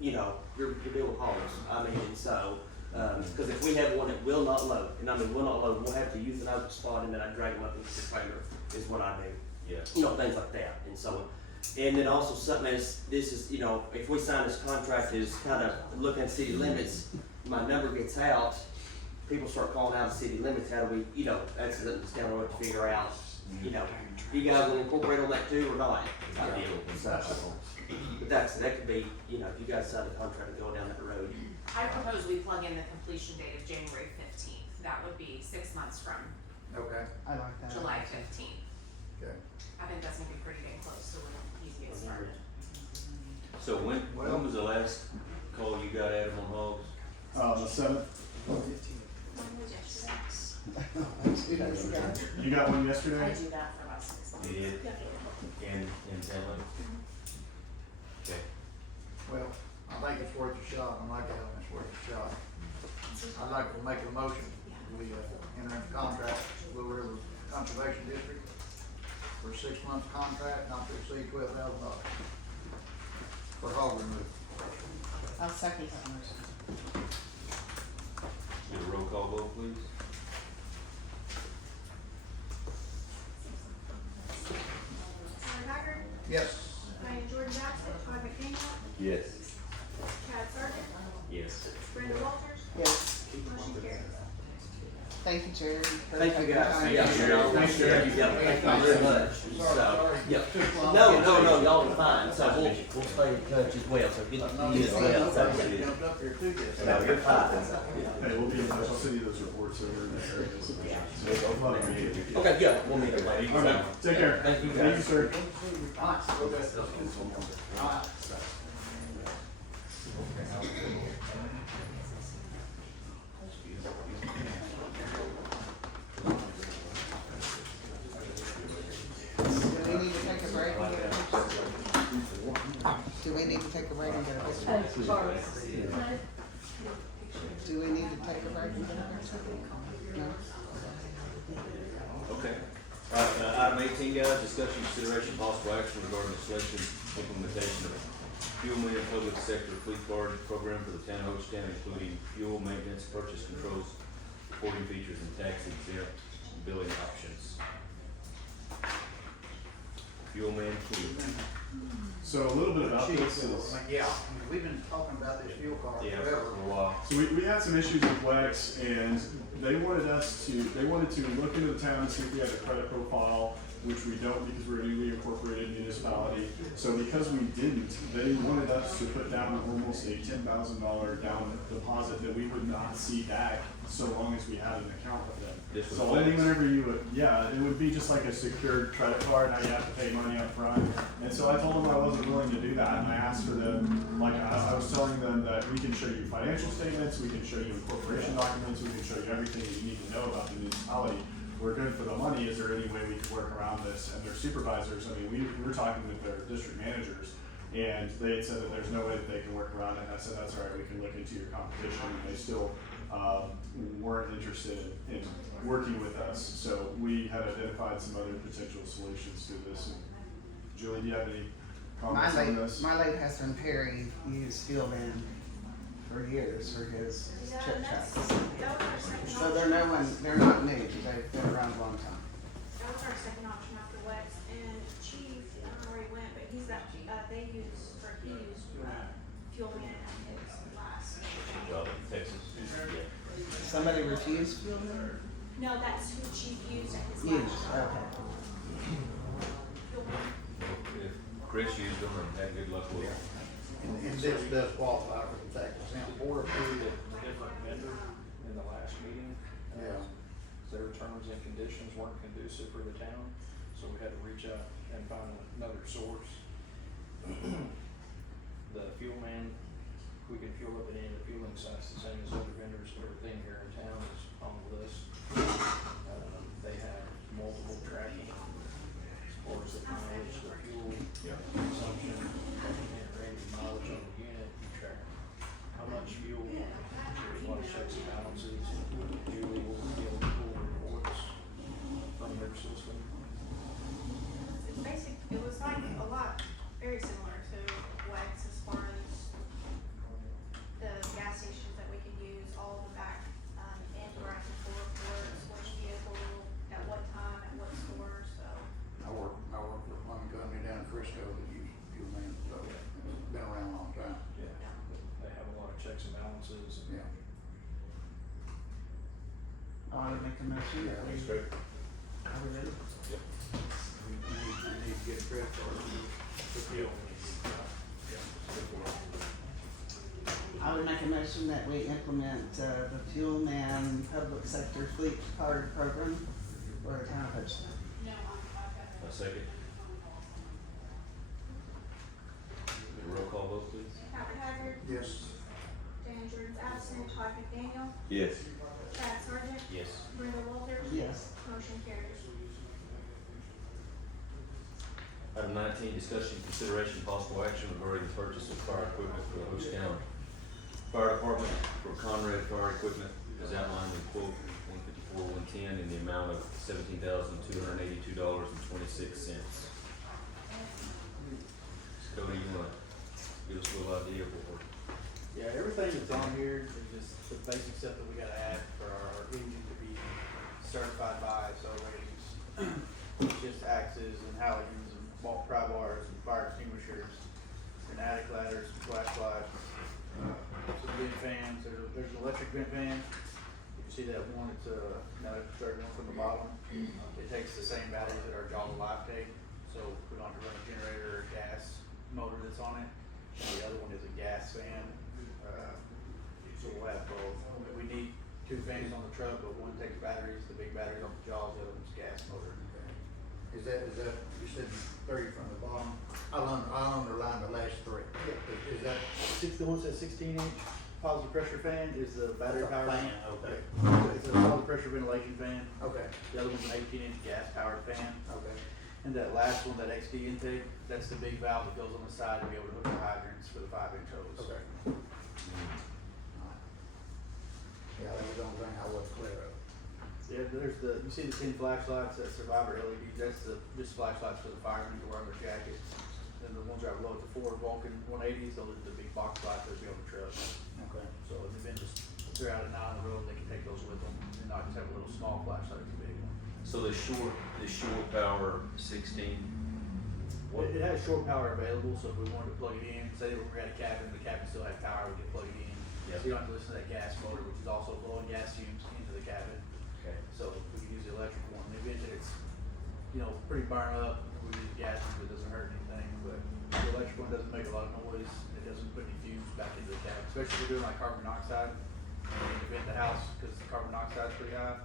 you know, you're dealing with calls. I mean, and so, cause if we have one that will not load, and I mean, will not load, we'll have to use an open spot and then I drag them up into the trailer, is what I do. Yeah. You know, things like that, and so, and then also something as, this is, you know, if we sign this contract is kind of looking at city limits, my number gets out, people start calling out of city limits, how do we, you know, that's something that's kind of what to figure out, you know, you guys will incorporate on that too or not? Type deal. So, but that could be, you know, if you guys sign a contract and go down that road. I propose we plug in the completion date of January 15th. That would be 6 months from Okay. I like that. July 15th. Okay. I think that's gonna be pretty dang close, so we're easy to get started. So when was the last call you got Adam on hogs? The 7th. Mine was yesterday. You got one I yesterday? do that for about 6 months. You did? In Tampa? Okay. Well, I think it's worth a shot, I like Alan, it's worth a shot. I'd like to make a motion, we, enter into contract with Little River Conservation District for a 6-month contract, not to exceed $12,000 for hog removal. I'll second that motion. Do a roll call vote, please. Howard Haggard, Yes. Diane Jordan absent, Todd McDaniel, Yes. Chad Sargent, Yes. Brenda Walters, Yes. motion carries. Thank you, Jerry. for Thank you taking guys. time. Yeah, Thanks, Jerry. Yeah, thank you very much. So, yeah. No, y'all are fine, so we'll stay in touch as well, so good to you as well. So, Jumped up here too, yes. no, you're fine. Hey, we'll be in touch. I'll send you those reports over in that area. Love to meet you. Okay, good, we'll meet later. All right, take care. Thank you, Thank you, guys. sir. Alright. Do we need to take a break and get a picture? Do we need to take a break and get a picture? Do we need to take a break and get a picture? No? Okay. Item 18, guys, discussion, consideration, possible action regarding the selection, implementation of fuel meter public sector fleet card program for the town of Hochatown, including fuel maintenance, purchase controls, reporting features, and tax exempt billing options. Fuel man, please. So a little bit about this is. Yeah, we've been talking about this fuel card Yeah, forever. for a while. So we had some issues with Wex, and they wanted to look into the town and see if we had a credit profile, which we don't because we're a newly incorporated municipality. So because we didn't, they wanted us to put down almost a $10,000 down deposit that we would not see back so long as we had an account with them. This was So only Wex. whenever you would, yeah, it would be just like a secured credit card, now you have to pay money up front. And so I told them I wasn't willing to do that, and I asked for them, like, I was telling them that we can show you financial statements, we can show you incorporation documents, we can show you everything that you need to know about the municipality. We're good for the money, is there any way we could work around this? And their supervisors, I mean, we were talking with their district managers, and they had said that there's no way that they can work around it, and I said, that's all right, we can look into your competition, and they still, weren't interested in working with us, so we had identified some other potential solutions to this. And Julie, do you have any comments on this? My late husband Perry used Fieldman for years for his Yeah, chip and that's, tracks. that was our second So option. they're not new, they've been around a long time. That was our second option after Wex, and Chief, I don't know where he went, but he used, Fuel Man at his last. Job in Texas. Yeah. Somebody refused Fieldman? No, that's who Chief used at his Used, last job. okay. Fuel Man. If Chris used them and had good luck with them. And this does qualify for the tax exempt. Board approved a different vendor in the last meeting. Yeah. Their terms and conditions weren't conducive for the town, so we had to reach out and find another source. The fuel man, we can fuel up at any of the fueling sites, the same as other vendors, everything here in town is on the list. They have multiple tracking as far as the mileage, the fuel consumption, and range mileage on the unit, you track I would make a motion that we. That's great. Are we ready? You need to get a credit card. I would make a motion that we implement, the Fuel Man Public Sector Fleet Card Program for the town of Hochatown. A second. Roll call vote, please. Howard Haggard, Yes. Dan Jordan's absent, Todd McDaniel, Yes. Chad Sargent, Yes. Brenda Walters. Yes. Motion carries. Item 19, discussion, consideration, possible action regarding the purchase of fire equipment for the Hochatown Fire Department for Conrad Fire Equipment as outlined in quote 154-110 in the amount of $17,282.26. Cody, you wanna give us a little idea of what we're? Yeah, everything that's on here is just the basic stuff that we gotta add for our engine to be certified by ISO ratings. It's just axes and halogens and pry bars and fire extinguishers and attic ladders and flashlights. Some vent fans, there's an electric vent fan. You can see that one, it's now it's third one from the bottom. It takes the same batteries that our Jaws Alive take, so we don't have to run a generator or gas motor that's on it. And the other one is a gas fan. So we'll have both. We need two fans on the truck, but one takes batteries, the big batteries on the Jaws, the other one's gas motor. Is that, you said 30 from the bottom? I'll underline the last three. Is that? The one that says 16-inch positive pressure fan is the battery powered. Fan, okay. It's a positive pressure ventilation fan. Okay, The other one's an 18-inch gas powered fan. okay. And that last one, that XD intake, that's the big valve that goes on the side to be able to hook the hydrants for the 5-inch hose. Okay. Yeah, that was the only thing I wasn't clear of. Yeah, you see the 10 flashlights, that's Survivor LEDs, that's just flashlights for the firemen to wear on their jackets. Then the ones that are below the Ford Vulcan 180s, those are the big box lights that be on the truck. Okay. So in the event they're out at night on the road, they can take those with them and not just have a little small flashlight, it's a big one. So the short power 16, what? It has short power available, so if we wanted to plug it in, say that we're at a cabin, the cabin still had power, we could plug it in. Yep. So you don't have to listen to that gas motor, which is also blowing gas fumes into the cabin. Okay. So we can use the electric one. In the event that it's, pretty burned up, we use the gas one, it doesn't hurt anything, but the electric one doesn't make a lot of noise, it doesn't put any fumes back into the cabin, especially if we're doing like carbon monoxide. In the event the house, because the carbon monoxide is pretty high,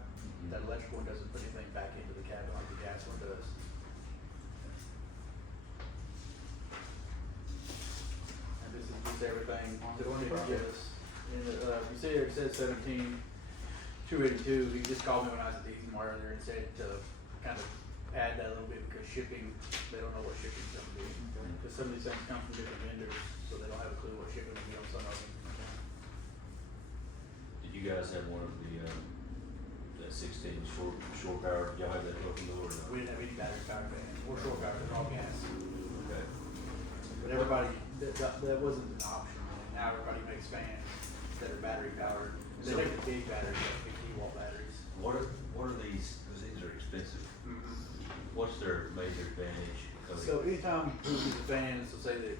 that electric one doesn't put anything back into the cabin like the gas one does. And this is just everything that we need to get us. And, you see there it says 17,282, he just called me when I was at the Easy Mart earlier and said to kind of pad that a little bit because shipping, they don't know what shipping's gonna be. Because some of these things come from different vendors, so they don't have a clue what shipping will be on some of them. Did you guys have one of the, that 16 short power, y'all have that broken door or not? We didn't have any battery powered van, or short power, they're all gas. Okay. But everybody, that wasn't an option, and now everybody makes fans that are battery powered. They So- make the big batteries, like 50-watt batteries. What are these, because these are expensive, what's their major advantage? So anytime we use a fan, so say that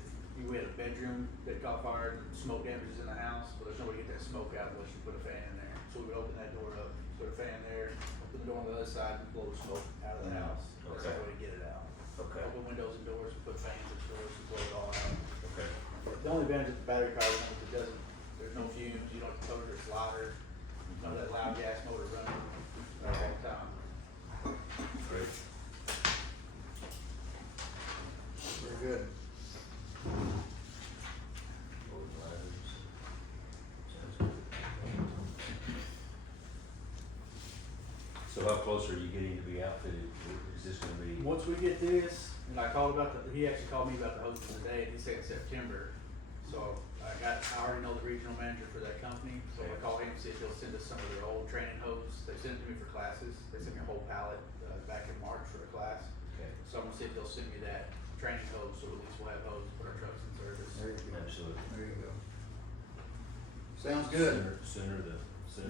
we had a bedroom that caught fire, smoke damages in the house, but there's no way to get that smoke out unless you put a fan in there. So we would open that door up, put a fan there, open the door on the other side and blow the smoke out of the house. That's Okay. the way to get it out. Okay. Open windows and doors and put fans in the doors and blow it all out. Okay. The only advantage of the battery powered one is it doesn't, there's no fumes, you don't have to cover it, it's louder, none of that loud gas motor running all the time. Great. Very good. So how close are you getting to be outfitted? Is this gonna be? Once we get this, and I called about he actually called me about the hosting today, and he said September. So I already know the regional manager for that company, so I called him and see if he'll send us some of their old training hose. They sent it to me for classes, they sent me a whole pallet, back in March for a class. Okay. So I'm gonna see if they'll send me that training hose, so at least we'll have hose to put our trucks in service. There you go. Absolutely. There you go. Sounds good. Sooner the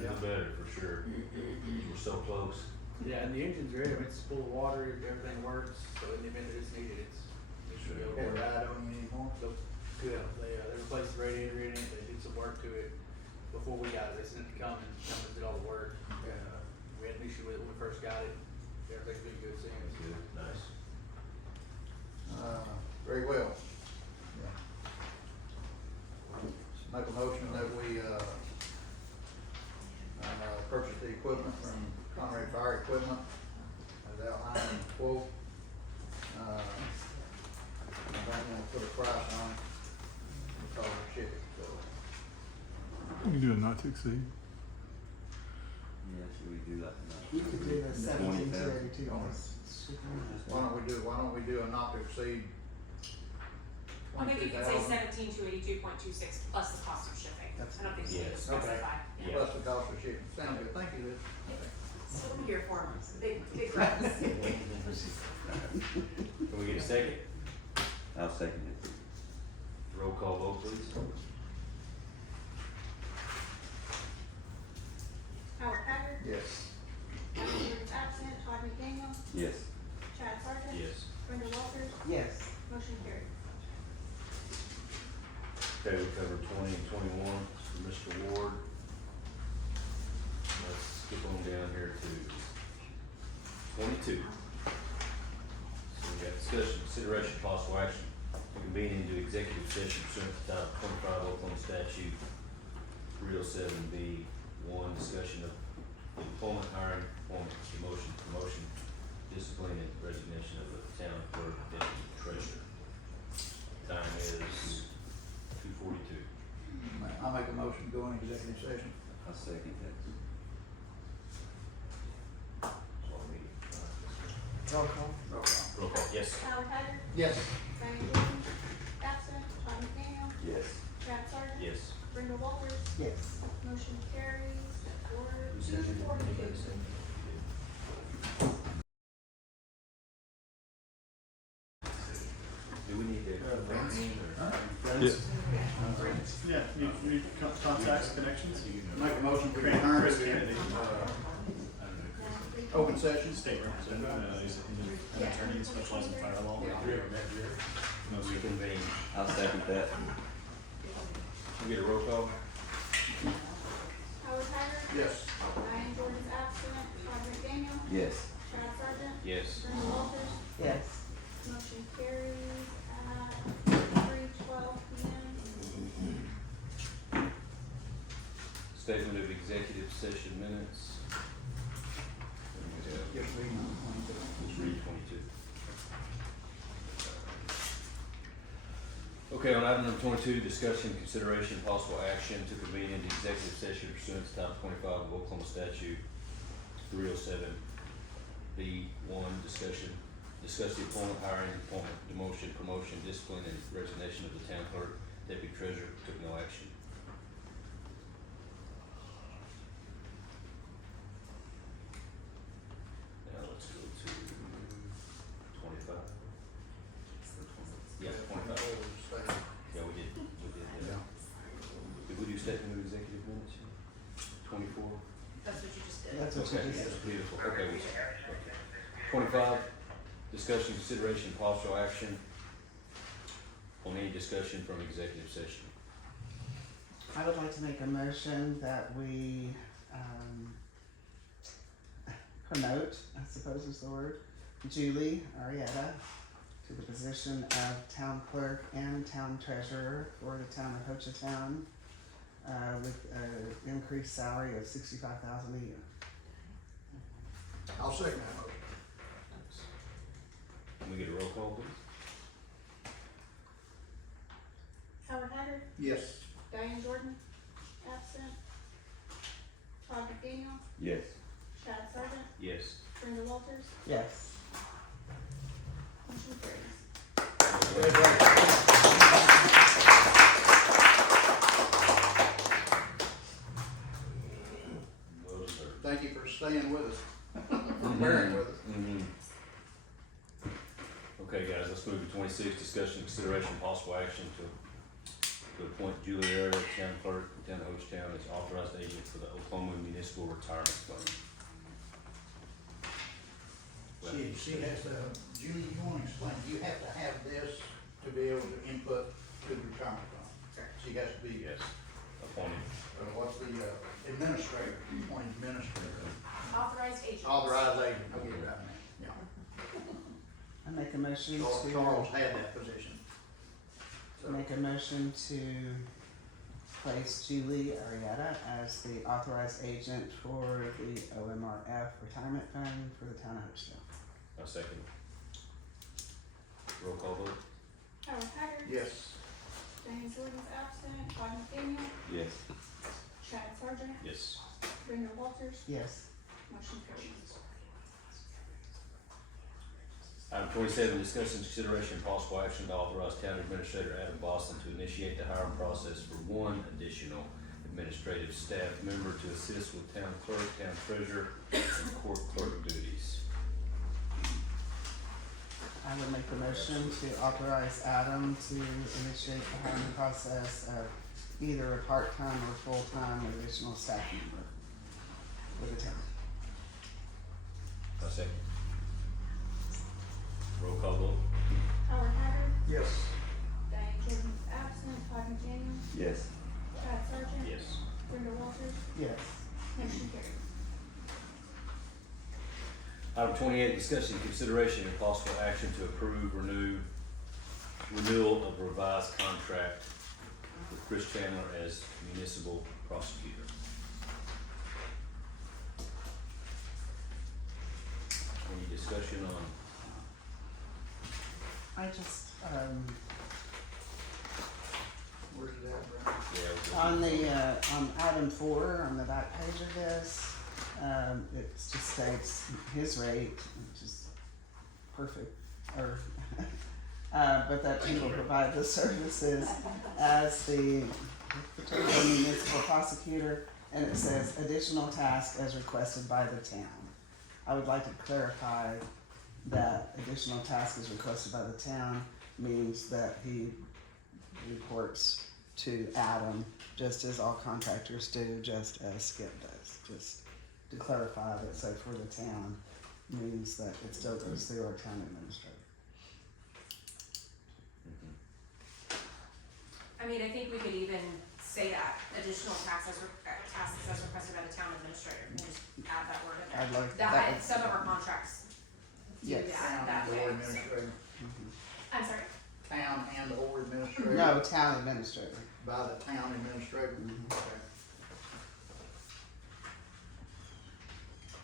Yeah. better, for sure. We're so close. Yeah, and the engine's ready, I mean, it's full of water, everything works, so in the event that it's needed, it should be able to Can't work. ride on you anymore. So, good, they replaced the radiator in it, they did some work to it before we got it, they sent it to come and did all the work. Yeah. purchase the equipment from Conrad Fire Equipment, as outlined in the quote. I don't want to put a price on it because of shipping, so. You can do a not to exceed. Yeah, should we do like? You could do the 20,000? 1732. Why don't we do a not to exceed I think you could say 22,000 17,282.26 plus the cost of shipping. I don't think so, Yes. just specify. Yeah. plus the cost of shipping? Sounds good, thank you, Liz. So I'm here for them, big grants. Can we get a second? I'll second it. Roll call vote, please. Howard Haggard. Yes. Diane Jordan's absent. Todd McDaniel. Yes. Chad Sargent. Yes. Brenda Walters. Yes. Motion carried. Okay, we covered 20 and 21 for Mr. Ward. Let's skip on down here to 22. So we got discussion, consideration, possible action to convene into executive session pursuant to Title 25 Oklahoma Statute 307B1, discussion of employment, hiring, appointment, demotion, promotion, discipline, and resignation of the town clerk, deputy treasurer. Time is 2:42. I'll make a motion to go into executive session. I'll second that. Roll call. Roll call. Roll call, yes. Howard Haggard. Yes. Diane Jordan. Absent. Todd McDaniel. Yes. Chad Sargent. Yes. Brenda Walters. Yes. Motion carries for Who seconded? 242. Do we need to? Yeah, you contacts, connections? Make a motion to Chris return Kennedy, to open session. state representative, he's an attorney, specializes in fire law. We convene. I'll second that. We get a roll call? Howard Haggard. Yes. Diane Jordan's absent. Todd McDaniel. Yes. Chad Sargent. Yes. Brenda Walters. Yes. Motion carries at 3:12 p.m. Statement of executive session minutes. Yes, we know. Let's read 22. Okay, on item number 22, discussion, consideration, possible action to convene into executive session pursuant to Title 25 of Oklahoma Statute 307B1, discuss the appointment, hiring, appointment, demotion, promotion, discipline, and resignation of the town clerk, deputy treasurer, took no action. Now let's go to 25. Yeah, 25. Yeah, we did that. Did we do statement of executive minutes? 24? That's what you just did. That's what Okay, you just that's said. beautiful, okay, okay. 25, discussion, consideration, possible action on any discussion from executive session. I would like to make a motion that we, promote, I suppose is the word, Julie Arietta to the position of town clerk and town treasurer for the town of Hochatown, with an increased salary of $65,000 a year. I'll second that motion. Can we get a roll call, please? Howard Haggard. Yes. Diane Jordan. Absent. Todd McDaniel. Yes. Chad Sargent. Yes. Brenda Walters. Yes. Motion carries. Well deserved. Thank you for staying with us, for bearing with us. Mhm. Okay, guys, let's move to 26, discussion, consideration, possible action to appoint Julie Arietta, town clerk, town of Hochatown, as authorized agent for the Oklahoma Municipal Retirement Fund. She has to, Julie, you wanna explain, you have to have this to be able to input to the retirement fund. She has to be, Yes, appointed. what's the, administrator, appointed administrator, Authorized agent. authorized agent, I'll get it right now, yeah. I make a motion Charles had that position. So, make a motion to place Julie Arietta as the authorized agent for the OMRF retirement fund for the town of Hochatown. I'll second. Roll call vote? Howard Haggard. Yes. Diane Jordan's absent. Todd McDaniel. Yes. Chad Sargent. Yes. Brenda Walters. Yes. Motion carries. Item 27, discussion, consideration, and possible action to authorize Town Administrator Adam Boston to initiate the hiring process for one additional administrative staff member to assist with town clerk, town treasurer, and court clerk duties. I would make the motion to authorize Adam to initiate the hiring process of either a part-time or full-time additional staff member for the town. I'll second. Roll call vote? Howard Haggard. Yes. Diane Jordan's absent. Todd McDaniel. Yes. Chad Sargent. Yes. Brenda Walters. Yes. Motion carries. Item 28, discussion, consideration, and possible action to approve renewal of revised contract with Chris Chandler as municipal prosecutor. Any discussion on? I just, Where's it at, Brian? Yeah. on the, on item 4, on the back page of this, it just states his rate, which is perfect, or, but that he will provide the services as the municipal prosecutor, and it says additional task as requested by the town. I would like to clarify that additional task is requested by the town means that he reports to Adam, just as all contractors do, just as Skip does. Just to clarify that, so for the town, means that it still goes through our town administrator. I mean, I think we could even say that additional tasks as requested by the town administrator, and just add that word in there. I'd like That, that. some of our contracts do Yes. that way, Or so. administrator. I'm sorry, Town and or administrator. No, town administrator. By the town administrator. Okay.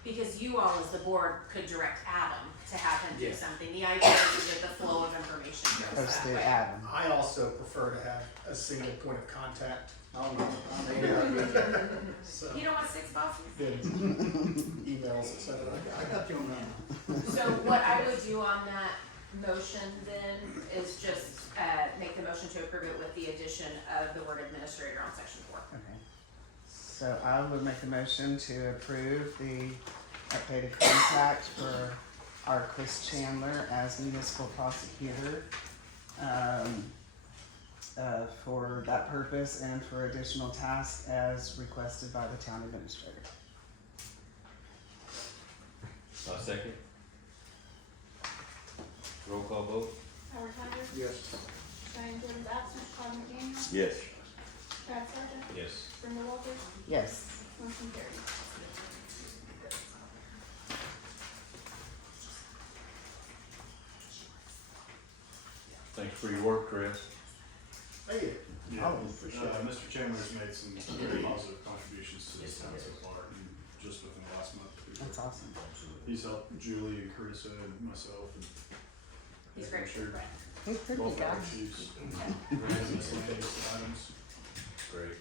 because you all as the board could direct Adam to have him do Yeah. something, the idea is that the flow of information goes Goes that through way. Adam. I also prefer to have a single point of contact, Oh, no, I'm here. so, You don't want 6 bosses? then emails, et cetera. I got your number. So what I would do on that motion then is just, make the motion to approve it with the addition of the word administrator on section 4. Okay. So I would make a motion to approve the updated contract for our Chris Chandler as municipal prosecutor, for that purpose and for additional tasks as requested by the town administrator. I'll second. Roll call vote? Howard Haggard. Yes. Diane Jordan's absent. Todd McDaniel. Yes. Chad Sargent. Yes. Brenda Walters. Yes. Motion carries. Thanks for your work, Chris. Hey. Yeah, Oh, for sure. Mr. Chandler's made some very positive contributions to this town so far, and just within the last month. That's awesome. He's helped Julie and Carissa and myself and He's great. Sure. He's pretty both good. our chiefs. Miscellaneous items. Great.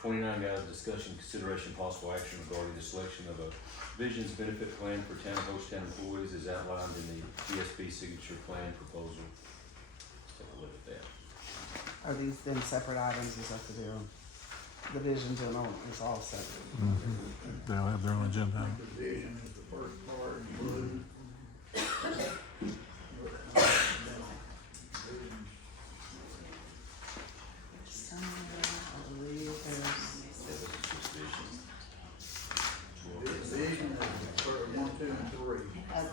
29, guys, discussion, consideration, possible action regarding the selection of a Visions benefit plan for town of Hochatown employees as outlined in the GSP signature plan proposal. Let's take a look at that. Are these then separate items? Is that the deal? The vision journal is all separate. They'll have their own agenda. Division is the first part, blue. Somewhere, I believe there's, Yeah, this is just vision. Division is for 1, 2, and 3. at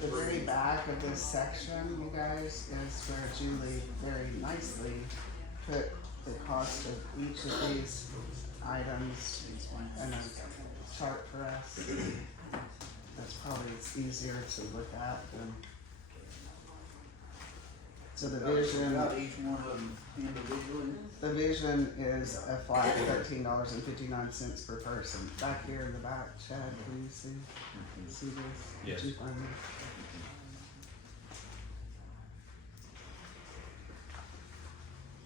the very back of this section, you guys, is where Julie very nicely put the cost of each of these items in a chart for us. That's probably easier to look at than. So the vision, Got each one of them individually. the vision is a flat $13.59 per person. Back here in the back, Chad, can you see this? Yes. Did you find it?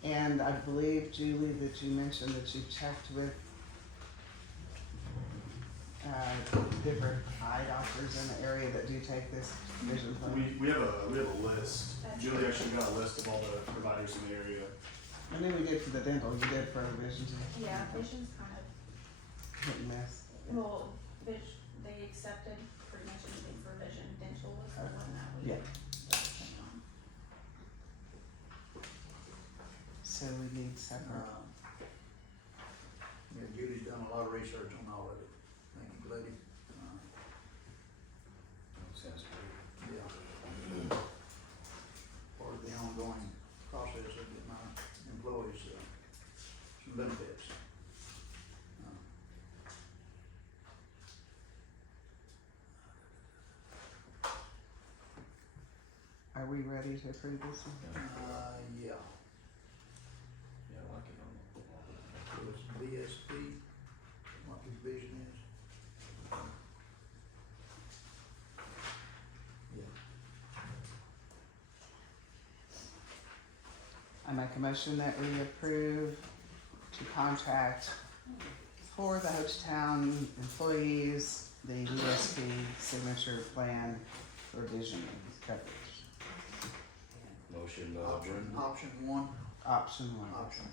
And I believe, Julie, that you mentioned that you checked with different eye doctors in the area that do take this vision plan. We have a list. Julie actually got a list of all the providers in the area. And then we did for the dental, you did for the vision too, Yeah, vision's kind of, hit and miss. well, they accepted pretty much anything for vision. Dental was the one that we. Yeah. focused on. So we need separate. Yeah, Julie's done a lot of research on all of it. Thank you, lady. Sounds great. Yeah. Part of the ongoing process of getting our employees, some benefits. Are we ready to approve this one? Yeah, Yeah, I like it. so it's VSP, what his vision is. Yeah. I make a motion that we approve to contract for the Hochatown employees, the USP signature plan for vision coverage. Motion, Brendan. Option one. Option one. Option one.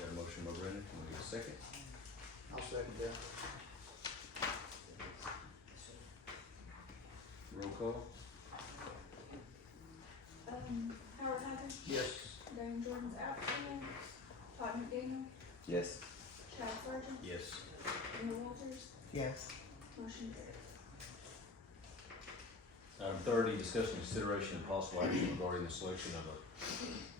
Got a motion by Brendan, can we get a second? I'll second that. Roll call? Howard Haggard, Yes. Diane Jordan's absent, Todd McDaniel, Yes. Chad Sargent, Yes. Neil Walters, Yes. motion carries. Item 30, discussion, consideration, and possible action regarding the selection of a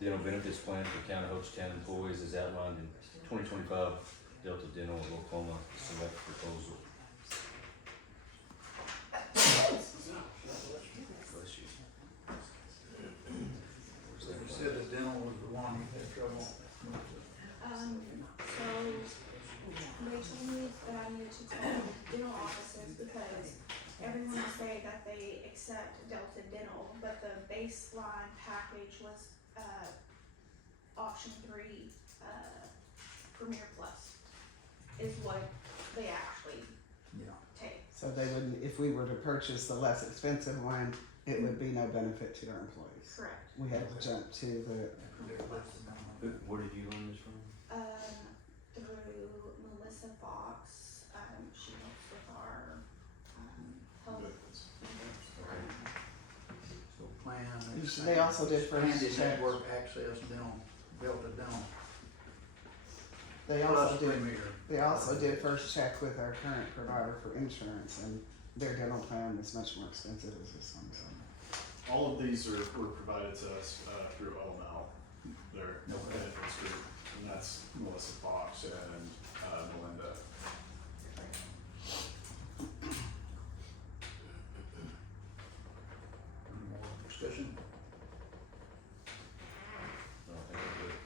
dental benefits plan for County of Hochatown employees as outlined in 2025 Delta Dental of Oklahoma Select Proposal. Bless you. Where's that You plan? said the dental was the one you had trouble with. So they told me that I needed to call dental offices because everyone will say that they accept Delta Dental, but the baseline package was, option 3, Premier Plus is what they actually Yeah. take. So they wouldn't, if we were to purchase the less expensive one, it would be no benefit to our employees. Correct. We had to jump to the, Where did you learn this from? Through Melissa Fox, she works with our, health. So plan. They also did first Expanded check. network access dental, Delta Dental. they Plus also did, Premier. they also did first check with our current provider for insurance, and their dental plan is much more expensive as this one, so. All of these were provided to us through OML, their benefits group, and that's Melissa Fox and Melinda. Any more discussion? No, I think we're good.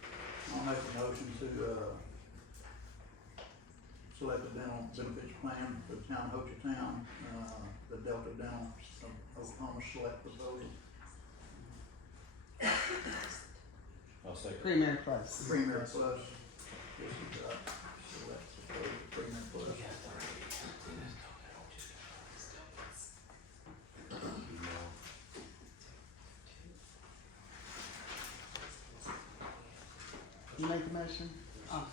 I'll make a motion to, select the dental benefits plan for the town of Hochatown, the Delta Dental of Oklahoma Select Proposal. I'll second. Premier Plus. Premier Plus. This is, select proposal, Premier Plus. You make the motion?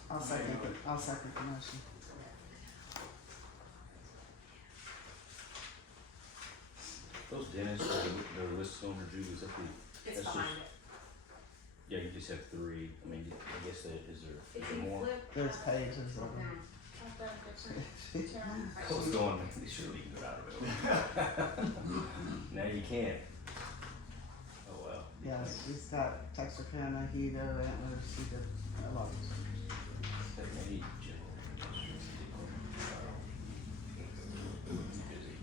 I'll second it, I'll second the motion. Those dentists, they're listed on there, Julie, is that the? It's that's behind just- it. Yeah, you just have 3, I mean, I guess that, is there If you more? flip. There's pages of them. I've done different terms. I was going, surely you can get out of it. Now you can't. Oh, well. Yes, he's got Texarkana, Hugo, Antlers, he did a lot. That may need general. Busy.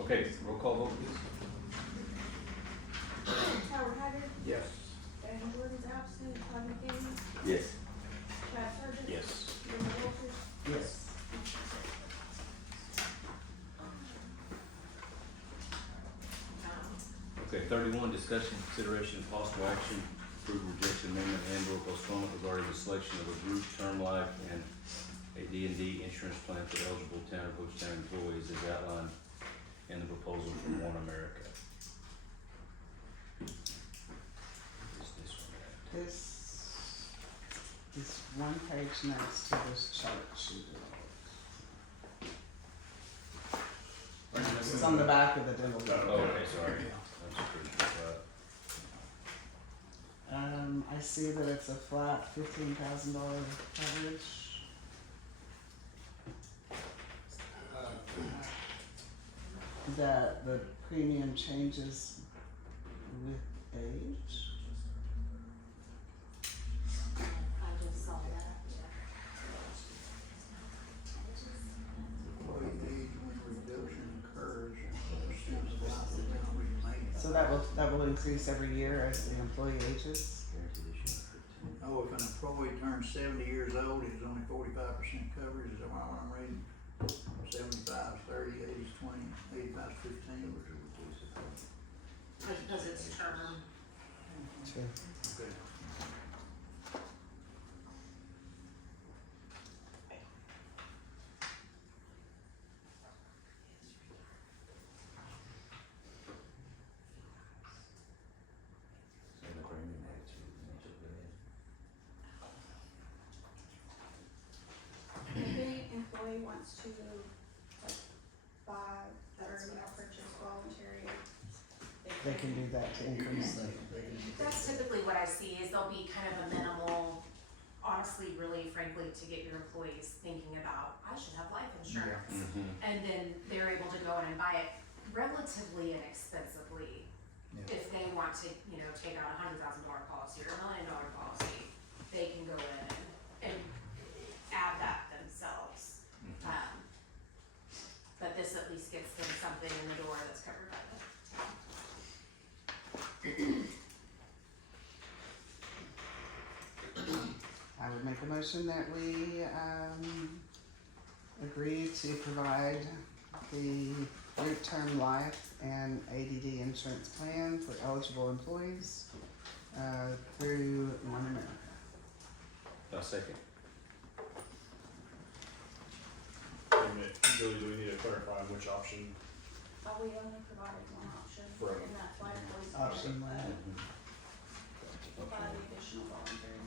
Okay, Okay, roll call vote please. Howard Haggard, Yes. Diane Jordan's absent, Todd McDaniel, Yes. Chad Sargent. Yes. Brenda Walters. Yes. Okay, 31, discussion, consideration, and possible action, approve, rejection, amendment, and/or postponement regarding the selection of a group term life and a D&D insurance plan for eligible town of Hochatown employees as outlined in the proposal from One America. Is this one at? This is one page next to this chart sheet. It's on the back of the dental. Oh, okay, sorry. That's pretty good, I see that it's a flat $15,000 coverage. That the premium changes with age. I just saw that, Employee age when reduction occurs and students about the dental remain. So that will increase every year as the employee ages. Oh, if an employee turns 70 years old, it's only 45% coverage, is that what I'm reading? 75 is 30, 80 is 20, 85 is 15. because it's term. Sure. Okay. If any employee wants to, like, buy or, purchase voluntary. They can do that to increase the. That's typically what I see is there'll be kind of a minimal, honestly, really frankly, to get your employees thinking about, I should have life insurance. Mhm. And then they're able to go in and buy it relatively inexpensively. If they want to, take out $100,000 policy or $1 million policy, they can go in and add that themselves. But this at least gets them something in the door that's covered by the town. I would make a motion that we agree to provide the group term life and ADD insurance plan for eligible employees through One America. A second. Wait a minute, Julie, do we need to clarify which option? We only provided one option, For- and that's why employees. Option lab. Provide the additional voluntary.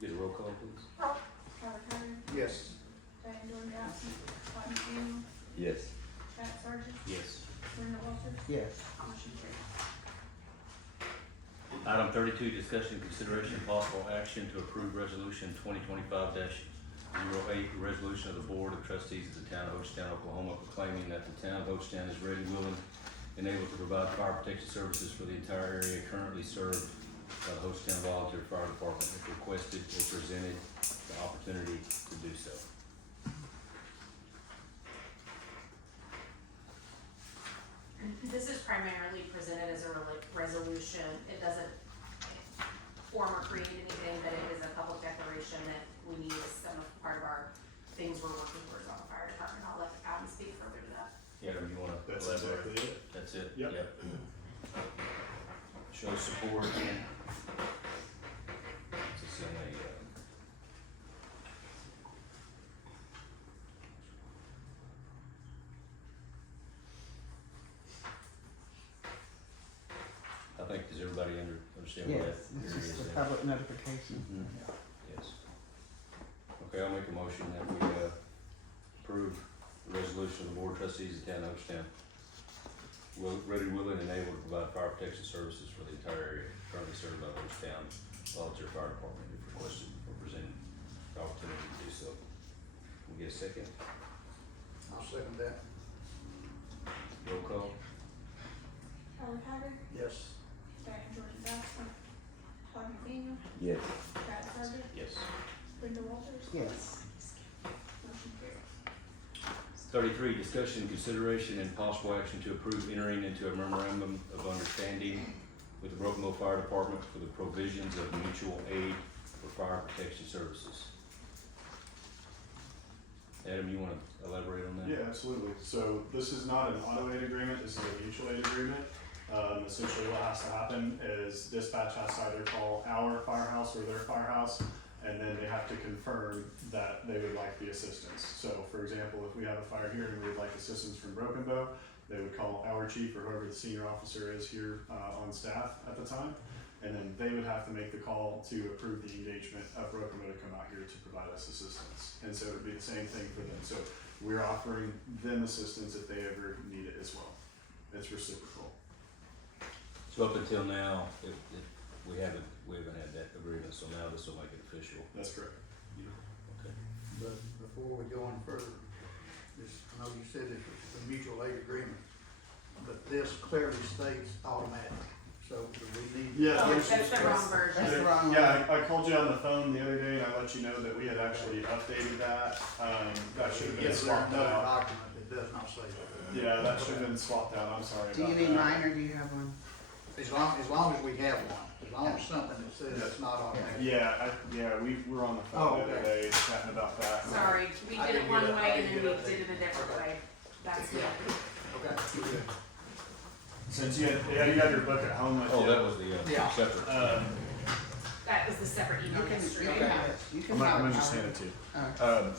Get a roll call please. Howard Haggard, Yes. Diane Jordan absent, Todd McDaniel, Yes. Chad Sargent, Yes. Brenda Walters. Yes. Motion carries. Item 32, discussion, consideration, and possible action to approve resolution 2025-08, resolution of the Board of Trustees of the Town of Hochatown, Oklahoma, proclaiming that the Town of Hochatown is ready, willing, and able to provide fire protection services for the entire area currently served by the Hochatown Volunteer Fire Department if requested or presented the opportunity to do so. This is primarily presented as a resolution. It doesn't form or create anything, but it is a public declaration that we need as some part of our things we're working towards on the fire department. I'll let Adam speak further to that. Yeah, you wanna That's elaborate? exactly it. That's it? Yep. Show support and it's in a, I think, does everybody understand what that Yes, area it's is just a there? public notification. Mhm. Yes. Okay, I'll make a motion that we, approve the resolution of the Board of Trustees of the Town of Hochatown. Ready, willing, and able to provide fire protection services for the entire area currently served by the Hochatown Volunteer Fire Department if requested or presented the opportunity to do so. Can we get a second? I'll second that. Roll call? Howard Haggard, Yes. Diane Jordan absent, Todd McDaniel, Yes. Chad Sargent, Yes. Brenda Walters. Yes. Motion carries. 33, discussion, consideration, and possible action to approve entering into a memorandum of understanding with the Broken Bow Fire Department for the provisions of mutual aid for fire protection services. Adam, you wanna elaborate on that? Yeah, absolutely. So this is not an auto aid agreement, this is a mutual aid agreement. Essentially what has to happen is dispatch has to either call our firehouse or their firehouse, and then they have to confirm that they would like the assistance. So for example, if we have a fire here and we would like assistance from Broken Bow, they would call our chief or whoever the senior officer is here on staff at the time, and then they would have to make the call to approve the engagement of Broken Bow to come out here to provide us assistance. And so it would be the same thing for them. So we're offering them assistance if they ever need it as well. It's reciprocal. So up until now, if we haven't had that agreement, so now this will make it official. That's correct. Okay. But before we go any further, this, I know you said this was a mutual aid agreement, but this clearly states automatic, so do we need? Yeah. Oh, that's the wrong version. That's the wrong one. Yeah, I called you on the phone the other day and I let you know that we had actually updated that. That should have been Yes, there's swapped another out. document that does not say that. Yeah, that should have been swapped out. I'm sorry Do about you that. need mine or do you have one? As long as we have one, as long as something that says it's not automatic. Yeah, we were on the Oh, phone the other okay. day chatting about that. Sorry, we I did it didn't one get it. I way and didn't then get we it. did it a different way. That's Yeah. it. Okay, good. Since you had your book at home with you. Oh, that was the, Yeah. separate. That was the separate email You can yesterday. have it. You can I'm have gonna it. just hand it to you. Oh.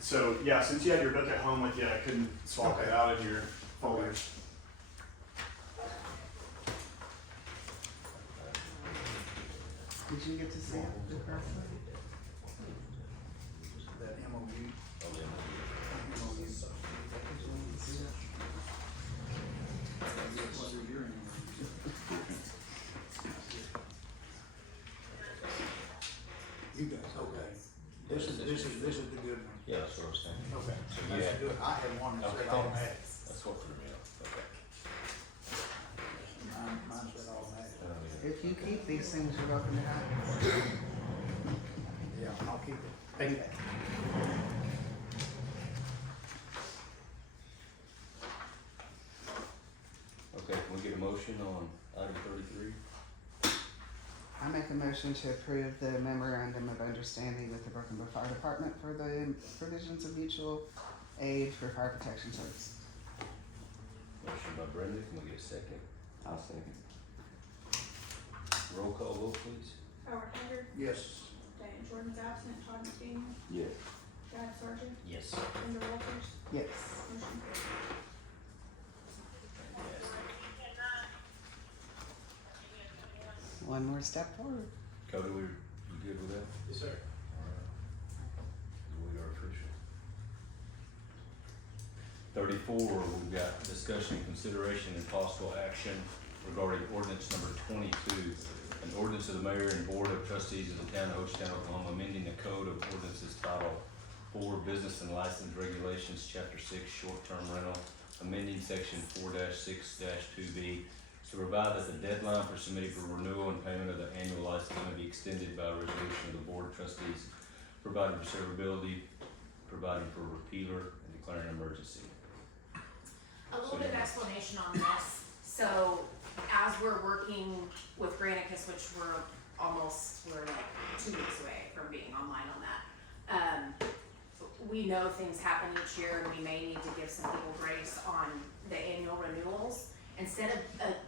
So yeah, since you had your book at home with you, I couldn't swap it out in your folders. Did you get to see it, the first one? That MOU. Oh, yeah. MOU. Did you want to see it? You guys, okay. This is the good one. Yeah, that's what I was thinking. Okay, So that's yeah. good. I had one that said Okay. automatic. That's what threw me off. Okay. Mine said automatic. If you keep these things, you're welcome to have it. Yeah, I'll keep it. Take that. Okay, can we get a motion on item 33? I make a motion to approve the memorandum of understanding with the Broken Bow Fire Department for the provisions of mutual aid for fire protection services. Motion by Brenda, can we get a second? I'll second. Roll call vote, please. Howard Haggard, Yes. Diane Jordan's absent, Todd McDaniel, Yes. Brad Sargent, Yes. Linda Walters, Yes. motion carried. One more step forward. Cody, you good with that? Yes, sir. Alright. We are official. 34, we've got discussion, consideration, and possible action regarding ordinance number 22. An ordinance of the mayor and board of trustees of the town of Hochatown, Oklahoma, amending the code of ordinances title 4, business and license regulations, chapter 6, short-term rental, amending section 4-6-2B to provide that the deadline for submitting for renewal and payment of the annual license may be extended by a resolution of the board of trustees, providing for severability, providing for repealer, and declaring an emergency. A little bit of explanation on this. So as we're working with Granicus, which we're like 2 weeks away from being online on that. We know things happen each year and we may need to give some people grace on the annual renewals. Instead of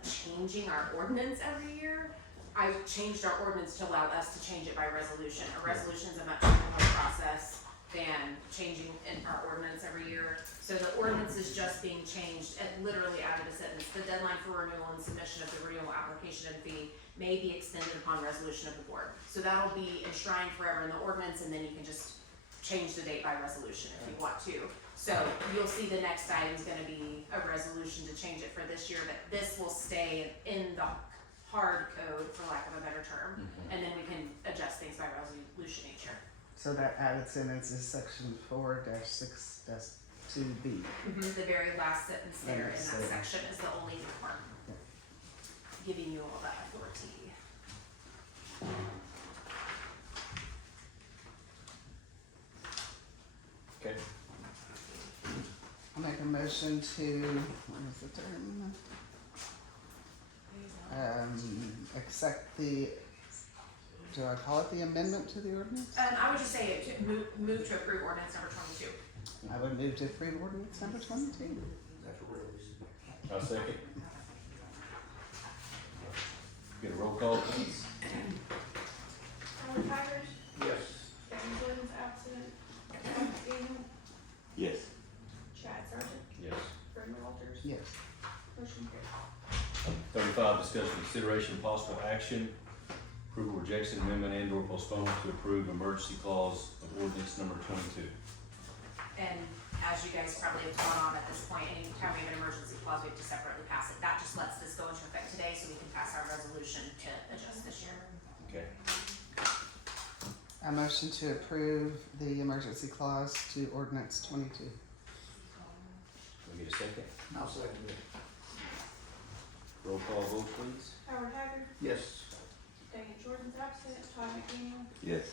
changing our ordinance every year, I changed our ordinance to allow us to change it by resolution. A resolution is a much simpler process than changing in our ordinance every year. So the ordinance is just being changed and literally added a sentence. The deadline for renewal and submission of the renewal application and fee may be extended upon resolution of the board. So that'll be enshrined forever in the ordinance, and then you can just change the date by resolution if you want to. So you'll see the next item is gonna be a resolution to change it for this year, but this will stay in the hard code, for lack of a better term. And then we can adjust things by resolution each year. So that added sentence is section 4-6-2B. The very last sentence there in that Sentence. section is the only part giving you all that authority. Okay. a motion to, what is the term? Accept the, do I call it the amendment to the ordinance? I would just say move to approve ordinance number 22. I would move to approve ordinance number 22. I'll second. Get a roll call, please. Howard Haggard, Yes. Diane Jordan's absent, Todd McDaniel, Yes. Chad Sargent, Yes. Brenda Walters, Yes. motion carries. 35, discussion, consideration, possible action, approval, rejection, amendment, and/or postponement to approve emergency clause of ordinance number 22. And as you guys probably have gone on at this point, anytime we have an emergency clause, we have to separately pass it. That just lets this go into effect today so we can pass our resolution to adjust this year. Okay. A motion to approve the emergency clause to ordinance 22. Can we get a second? I'll second it. Roll call vote, please. Howard Haggard, Yes. Diane Jordan's absent, Todd McDaniel, Yes.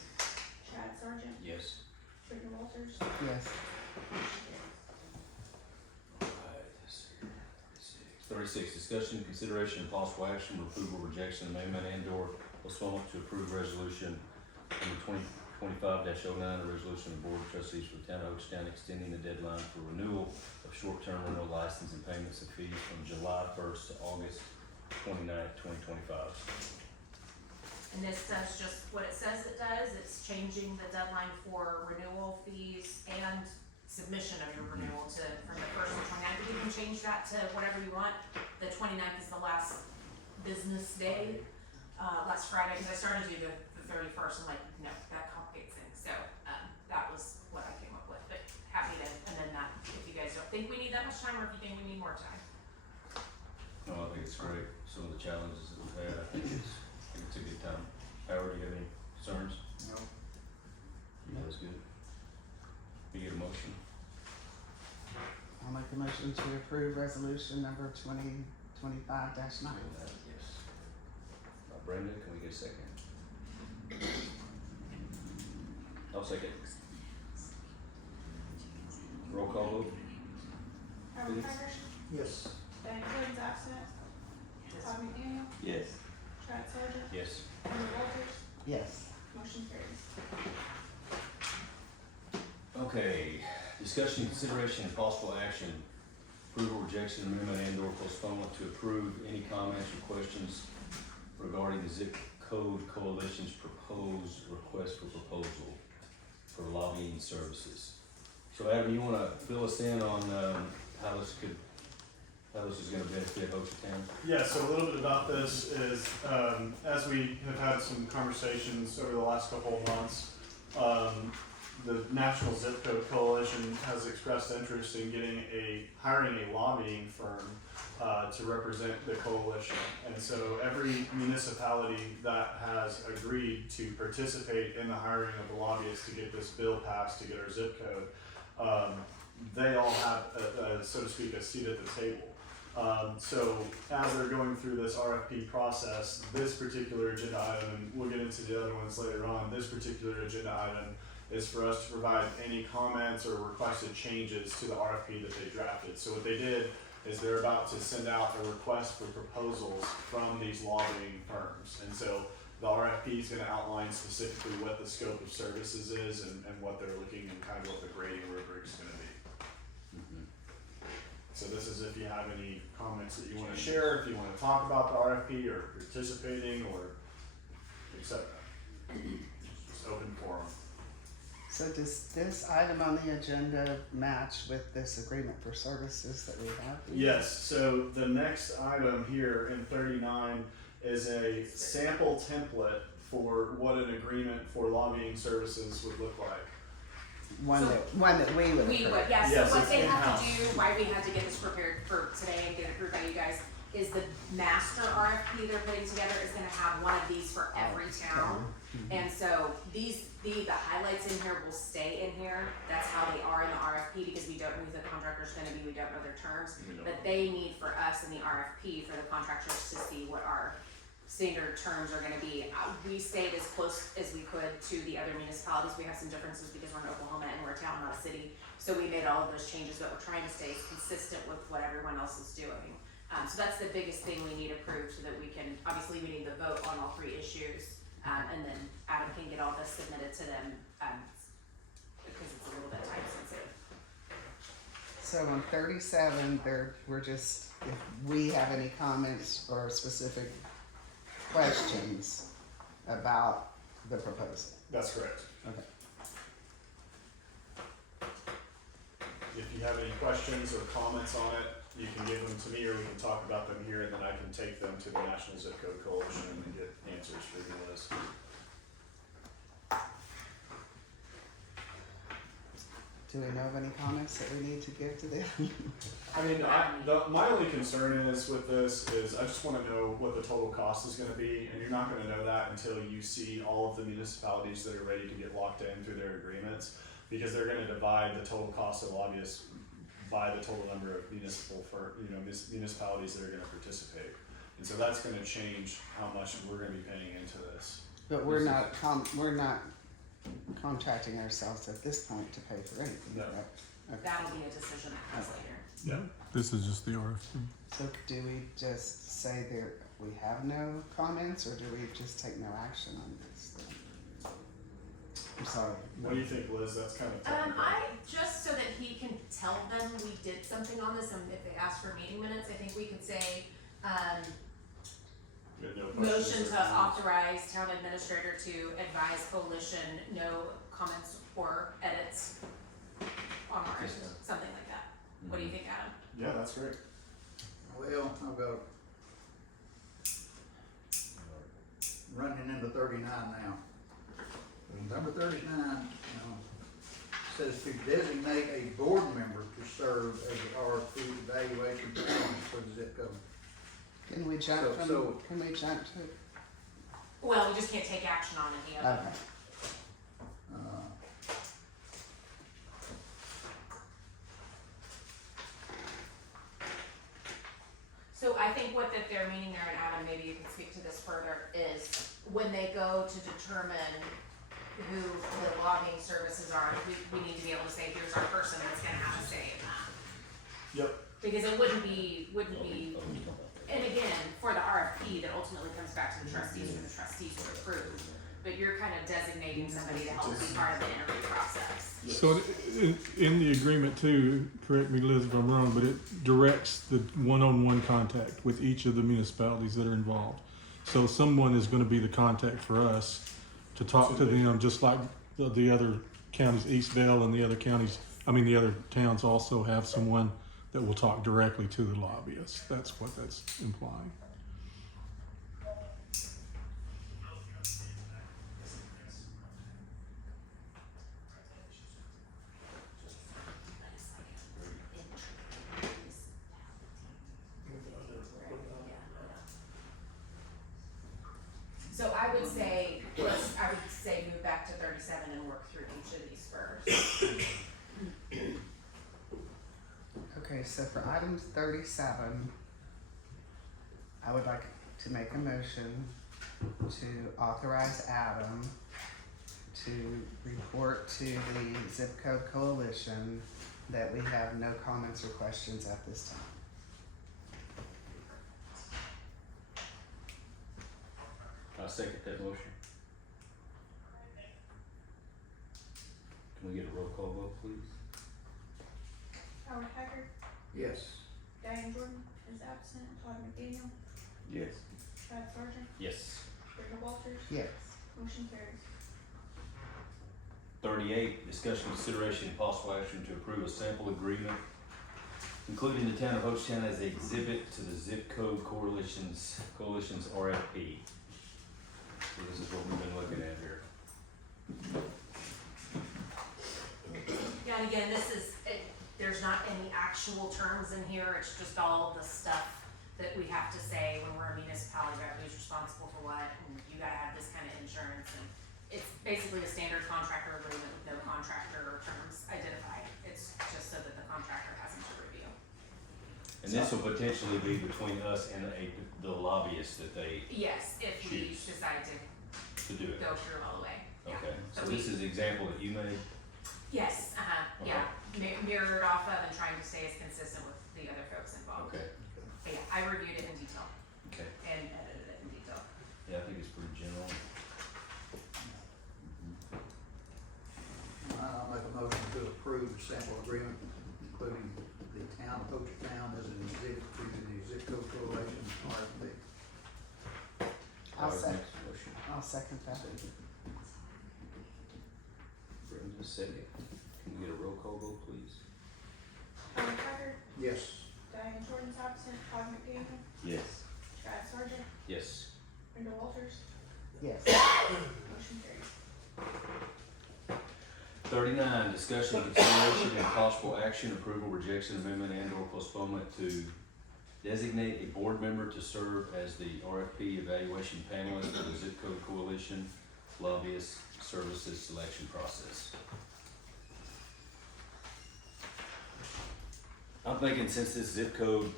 Chad Sargent, Yes. Brenda Walters, Yes. motion carries. Alright, let's see here. 36, discussion, consideration, and possible action, approval, rejection, amendment, and/or postponement to approve resolution number 2025-09, a resolution of the Board of Trustees for the Town of Hochatown extending the deadline for renewal of short-term rental license and payments of fees from July 1st to August 29th, 2025. And this does just what it says it does. It's changing the deadline for renewal fees and submission of your renewal to, from the 1st to 29th. You can change that to whatever you want. The 29th is the last business day, last Friday, because I started to do the 31st. I'm like, no, that complicates things. So, that was what I came up with, but happy to amend that if you guys don't think we need that much time or if you think we need more time. No, I think it's great. Some of the challenges that we've had, I think it's a good time. Howard, do you have any concerns? No. That's good. We get a motion. I'll make a motion to approve resolution number 2025-9. Yes. Brenda, can we get a second? I'll second. Roll call vote. Howard Please. Haggard, Yes. Diane Jordan's absent, Todd McDaniel, Yes. Chad Sargent, Yes. Brenda Walters, Yes. motion carries. Okay, discussion, consideration, and possible action, approval, rejection, amendment, and/or postponement to approve any comments or questions regarding the zip code coalition's proposed request for proposal for lobbying services. So Adam, you wanna fill us in on, how this is gonna benefit Hochatown? Yeah, so a little bit about this is, as we have had some conversations over the last couple of months, the National Zip Code Coalition has expressed interest in hiring a lobbying firm to represent the coalition. And so every municipality that has agreed to participate in the hiring of a lobbyist to get this bill passed, to get our zip code, they all have, so to speak, a seat at the table. So as they're going through this RFP process, this particular agenda item, and we'll get into the other ones later on, this particular agenda item is for us to provide any comments or requested changes to the RFP that they drafted. So what they did is they're about to send out a request for proposals from these lobbying firms. And so the RFP is gonna outline specifically what the scope of services is and what they're looking and kind of what the grading rubric is gonna be. Mm-hmm. So this is if you have any comments that you wanna share, if you wanna talk about the RFP or participating or et cetera. Just open forum. So does this item on the agenda match with this agreement for services that we have? Yes, so the next item here in 39 is a sample template for what an agreement for lobbying services would look like. One that we would We approve. would, yeah, so Yes, what it's they have in-house. to do, why we had to get this prepared for today and get it approved by you guys, is the master RFP they're putting together is gonna have one of these for every town. And so the highlights in here will stay in here, that's how they are in the RFP, because we don't know who the contractor's gonna be, we don't know their terms. But they need for us in the RFP, for the contractors to see what our standard terms are gonna be. We stayed as close as we could to the other municipalities. We have some differences because we're in Oklahoma and we're a town, not a city. So we made all of those changes, but we're trying to stay consistent with what everyone else is doing. So that's the biggest thing we need approved so that we can, obviously we need the vote on all three issues. And then Adam can get all this submitted to them, because it's a little bit time sensitive. So on 37, we're just, if we have any comments or specific questions about the proposal. That's correct. Okay. If you have any questions or comments on it, you can give them to me or we can talk about them here and then I can take them to the National Zip Code Coalition and get answers for you, Liz. Do we know of any comments that we need to give to them? I mean, my only concern is with this is I just wanna know what the total cost is gonna be, and you're not gonna know that until you see all of the municipalities that are ready to get locked in through their agreements, because they're gonna divide the total cost of lobbyists by the total number of municipalities that are gonna participate. And so that's gonna change how much we're gonna be paying into this. But we're not contracting ourselves at this point to pay for anything, No. right? Okay. That'll be a decision that comes later. Yeah. This is just the RFP. So do we just say there, we have no comments, or do we just take no action on this then? I'm sorry. What do you think, Liz? That's kind of technical. Just so that he can tell them we did something on this, and if they ask for meeting minutes, I think we could say, You have no questions motion or to comments? authorize town administrator to advise coalition, no comments or edits on ours, something like that. What do you think, Adam? Yeah, that's great. Well, I've got running into 39 now. Number 39, says to designate a board member to serve as the RFP evaluation performance for the zip code. Can we jump can we jump to? Well, we just can't take action on any of them. Okay. So I think what that they're meaning there, and Adam, maybe you can speak to this further, is when they go to determine who the lobbying services are, we need to be able to say, here's our person that's gonna have a say in that. Yep. Because it wouldn't be, and again, for the RFP, that ultimately comes back to the trustees, for the trustees to approve. But you're kind of designating somebody to help be part of the interview process. So in the agreement too, correct me Liz if I'm wrong, but it directs the one-on-one contact with each of the municipalities that are involved. So someone is gonna be the contact for us to talk to them, just like the other counties, Eastvale and the other counties, the other towns also have someone that will talk directly to the lobbyists. That's what that's implying. So I would say move back to 37 and work through each of these first. Okay, so for item 37, I would like to make a motion to authorize Adam to report to the Zip Code Coalition that we have no comments or questions at this time. I second that motion. Can we get a roll call vote, please? Howard Haggard, Yes. Diane Jordan is absent, Todd McDaniel, Yes. Chad Sargent, Yes. Brenda Walters, Yes. motion carries. 38, discussion, consideration, and possible action to approve a sample agreement including the town of Hochatown as an exhibit to the Zip Code Coalition's RFP. So this is what we've been looking at here. Yeah, and again, there's not any actual terms in here, it's just all the stuff that we have to say when we're a municipality about who's responsible for what, and you gotta have this kind of insurance, and it's basically a standard contractor agreement with no contractor terms identified. It's just so that the contractor has them to review. And And this will potentially be between us and the lobbyists that they, Yes, if we Choose. decide to to do it. go through all the way. Yeah. Okay, so we- this is the example that you made? Yes, yeah, mirrored off of and trying to stay as consistent with the other folks involved. Okay, But yeah, I reviewed it in detail okay. and edited it in detail. Yeah, I think it's pretty general. I'll make a motion to approve the sample agreement, including the town of Hochatown as an exhibit to the zip code coalition RFP. Howard second. makes a motion. I'll second that. Brenda, second. Can we get a roll call vote, please? Howard Haggard, Yes. Diane Jordan's absent, Todd McDaniel, Yes. Chad Sargent, Yes. Brenda Walters, Yes. motion carries. 39, discussion, consideration, and possible action, approval, rejection, amendment, and/or postponement to designate a board member to serve as the RFP evaluation panelist for the Zip Code Coalition Lobbyist Services Selection Process. I'm thinking since this zip code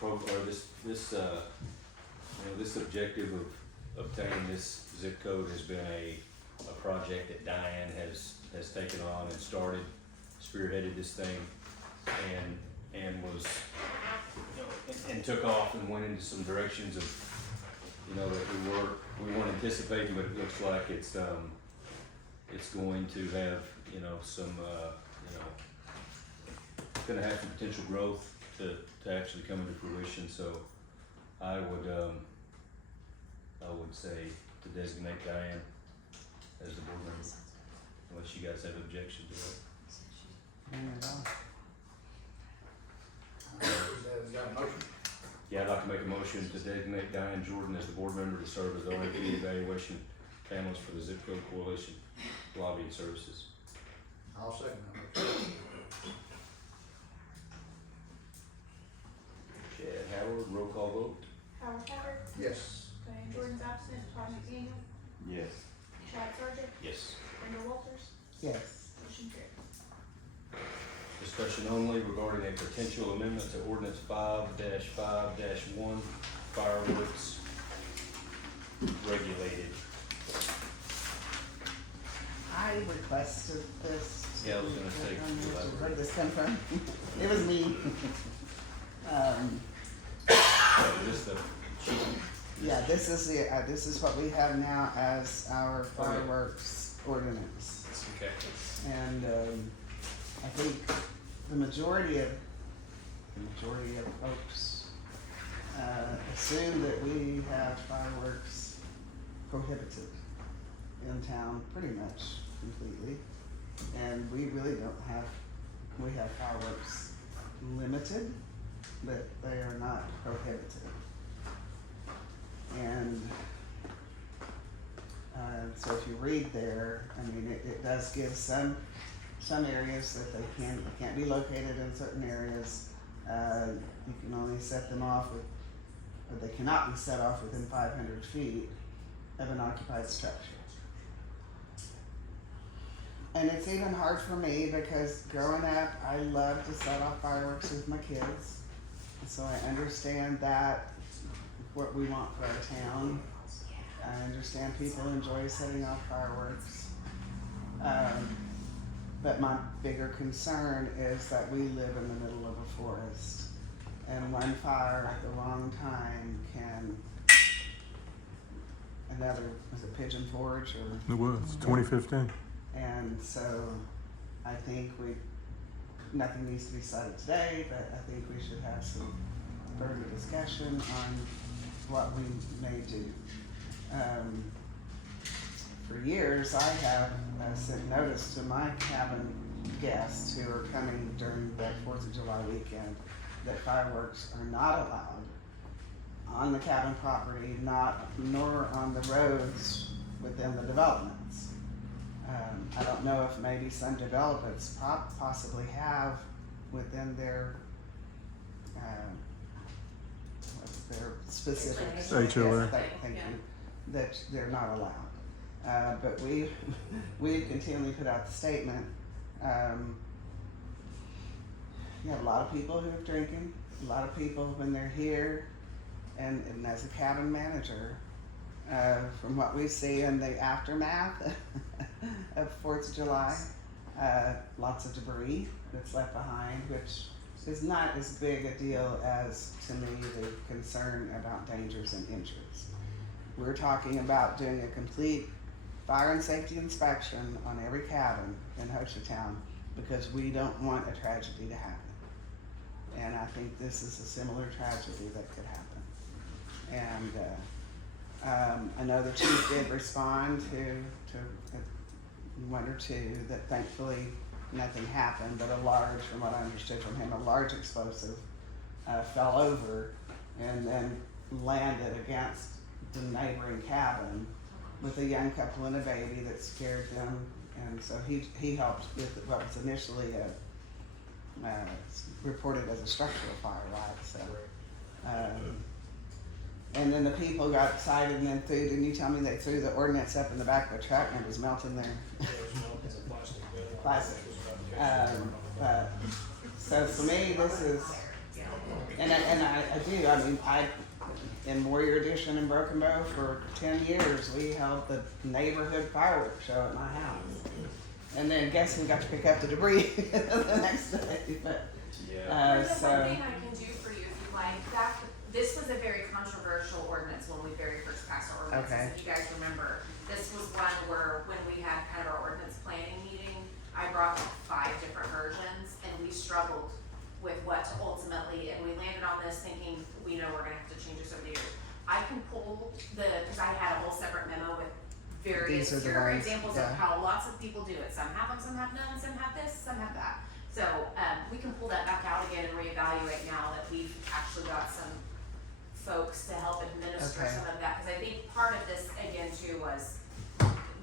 or this objective of obtaining this zip code has been a project that Diane has taken on and started, spearheaded this thing, and was, and took off and went into some directions of, that we weren't anticipating, but it looks like it's going to have, some, it's gonna have some potential growth to actually come into fruition, so I would say to designate Diane as the board member, unless you guys have objection to that. Is that a motion? Yeah, I'd like to make a motion to designate Diane Jordan as the board member to serve as the RFP evaluation panelist for the Zip Code Coalition Lobbying Services. I'll second that motion. Chad Howard, roll call vote. Howard Haggard, Yes. Diane Jordan's absent, Todd McDaniel, Yes. Chad Sargent, Yes. Brenda Walters, Yes. motion carries. Discussion only regarding a potential amendment to ordinance 5-5-1 fireworks regulated. I requested this. Yeah, I was gonna say, Where did this come from? It was me. Just the Yeah, this is what we have now as our fireworks ordinance. okay. And, I think the majority of folks, assume that we have fireworks prohibited in town pretty much completely. And we really don't have, we have fireworks limited, but they are not prohibited. And, so if you read there, I mean, it does give some areas that they can't be located in certain areas. You can only set them off with, or they cannot be set off within 500 feet of an occupied structure. And it's even hard for me because growing up, I loved to set off fireworks with my kids. So I understand that, what we want for our town. I understand people enjoy setting off fireworks. But my bigger concern is that we live in the middle of a forest. And one fire at the wrong time can, was it Pigeon Forge or? It was 2015. And so I think nothing needs to be decided today, but I think we should have some further discussion on what we may do. For years, I have sent notice to my cabin guests who are coming during that 4th of July weekend that fireworks are not allowed on the cabin property, nor on the roads within the developments. I don't know if maybe some developments possibly have within their specifics. HOA. Thank you, that they're not allowed. But we continually put out the statement. You have a lot of people who are drinking. a lot of people when they're here, and as a cabin manager, from what we see in the aftermath of 4th of July, lots of debris that's left behind, which is not as big a deal as, to me, the concern about dangers and injuries. We're talking about doing a complete fire and safety inspection on every cabin in Hochatown because we don't want a tragedy to happen. And I think this is a similar tragedy that could happen. And I know the chief did respond to one or two that thankfully nothing happened, but a large, from what I understood from him, a large explosive fell over and then landed against the neighboring cabin with a young couple and a baby that scared them. And so he helped with what was initially reported as a structural fire, right? So, and then the people got excited and then threw, didn't you tell me they threw the ordinance up in the back of the truck and it was melting there? Plastic. So for me, this is, and I do, I mean, in Warrior Edition in Broken Bow for 10 years, we held the neighborhood fireworks show at my house. And then guess we got to pick up the debris the next day, but, There's so. one thing I can do for you if you like. This was a very controversial ordinance when we very first passed our ordinances. Okay. If you guys remember, this was one where when we had kind of our ordinance planning meeting, I brought 5 different versions and we struggled with what to ultimately, and we landed on this thinking, we know we're gonna have to change this over the years. I can pull because I had a whole separate memo with various, These are the here are ones, examples yeah. of how lots of people do it. Some have them, some have none, some have this, some have that. So, we can pull that back out again and reevaluate now that we've actually got some folks to help administer Okay. some of that. Cause I think part of this again too was,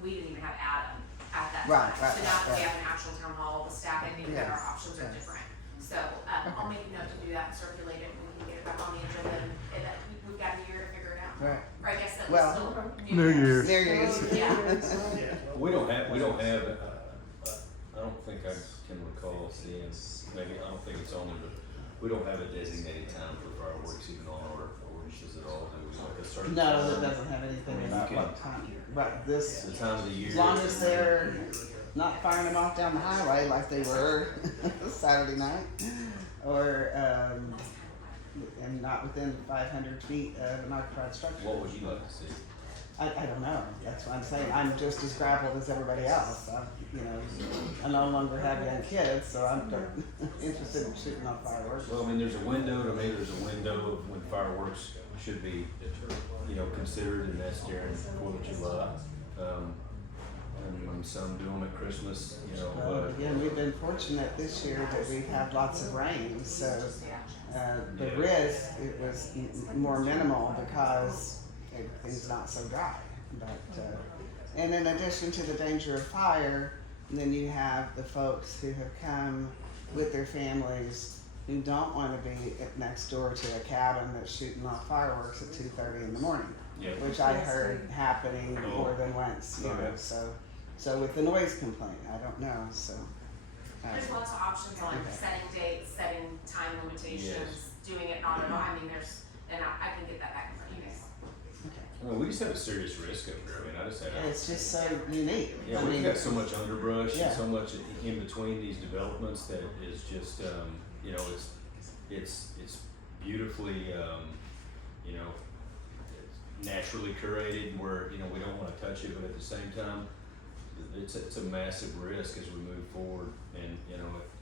we didn't even have Adam at that Right, time. So now that we right. have an actual town hall, the staff, I think that our Yes, options are yes. different. So, I'll make a note to do that and circulate it and we can get it back on the agenda and that we've got a year to figure it out. Right. Or I guess that Well, was still. New Year's. There you go. Yeah. We don't have, I don't think I can recall seeing, maybe, I don't think it's only, but we don't have a designated time for fireworks even on our ordinances at all, do we? Like a certain No, time? it doesn't have anything I mean, about you what time, but this, The time of the year. as long as they're not firing them off down the highway like they were Saturday night, or, and not within 500 feet of an occupied structure. What would you like to see? I don't know, that's what I'm saying, I'm just as grappled as everybody else, I no longer have young kids, so I'm interested in shooting off fireworks. Well, I mean, there's a window, to me, there's a window of when fireworks should be, considered, and that's during 4th of July. And when some do them at Christmas, but. Again, we've been fortunate this year that we've had lots of rain, so, the Yeah. risk, it was more minimal because everything's not so dry, but, and in addition to the danger of fire, then you have the folks who have come with their families who don't wanna be next door to a cabin that's shooting off fireworks at 2:30 in the morning. Yeah. Which I heard happening more than once, Okay. so with the noise complaint, I don't know, so. There's lots of options on Okay. setting dates, setting time limitations, doing it not at all. I mean, and I can get that back in front of you guys. I mean, we just have a serious risk up here. I mean, I just had. It's just so unique. Yeah, I we've mean, got so much underbrush Yeah. and so much in between these developments that it is just, it's beautifully, naturally curated where, we don't wanna touch it, but at the same time, it's a massive risk as we move forward and,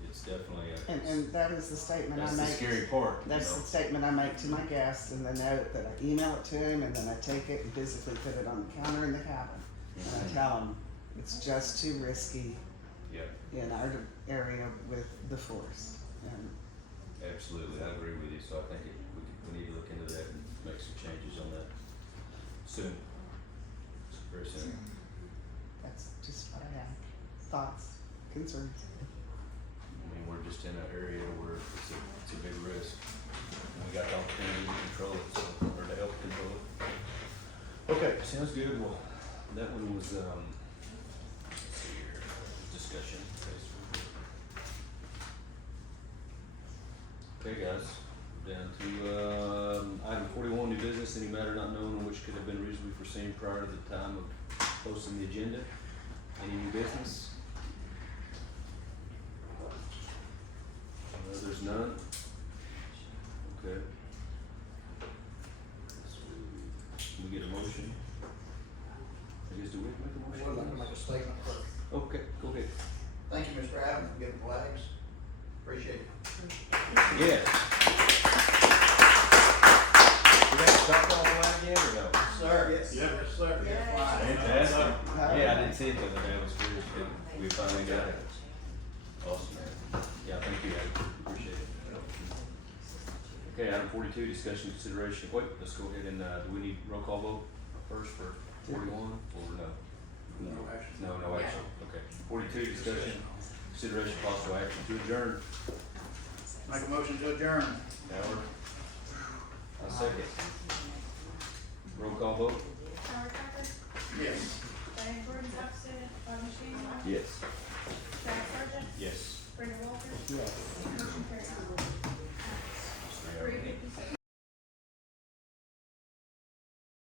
it's definitely And that is the statement I that's the make. scary part, That's the statement I make to my guests in the note that I email it to him and then I take it and physically put it on the counter in the cabin. And I tell them, it's just too risky Yeah, in our area with the force. And absolutely, I agree with you, so I think we need to look into that and make some changes on that soon, very soon. that's just what I have. Thoughts, concerns. I mean, we're just in an area where it's a big risk. And we got the opportunity to control it, or to help control it. Okay, sounds good. Well, that one was, let's see here, discussion. Okay, guys, we're Down to, item 41, new business, any matter not known or which could have been reasonably foreseen prior to the time of posting the agenda. Any new business? There's none. Okay. Can we get a motion? I guess, do we have to make a I motion? would like to make a statement first. Okay, go ahead. Thank you, Mr. Adams, for giving flags. Appreciate it. Yeah. We got to start all flag yet or no? Sir. Yes. Yeah. Yes, sir. Yes, flag. Fantastic. Yeah, I didn't see it the other day, I was curious, but we finally got it. Awesome, man. Yeah, thank you, Adam, appreciate it. Okay, item 42, discussion consideration, wait, let's go ahead and, do we need roll call vote first for 41 or no? No action. No action, okay. 42, discussion consideration possible action to adjourn. Make a motion to adjourn. Howard? I'll second. Roll call vote? Howard Tucker, Yes. Diane Jordan's absent, Bob Machine, Yes. Chad Sargent, Yes. Brenda Walters, Yeah.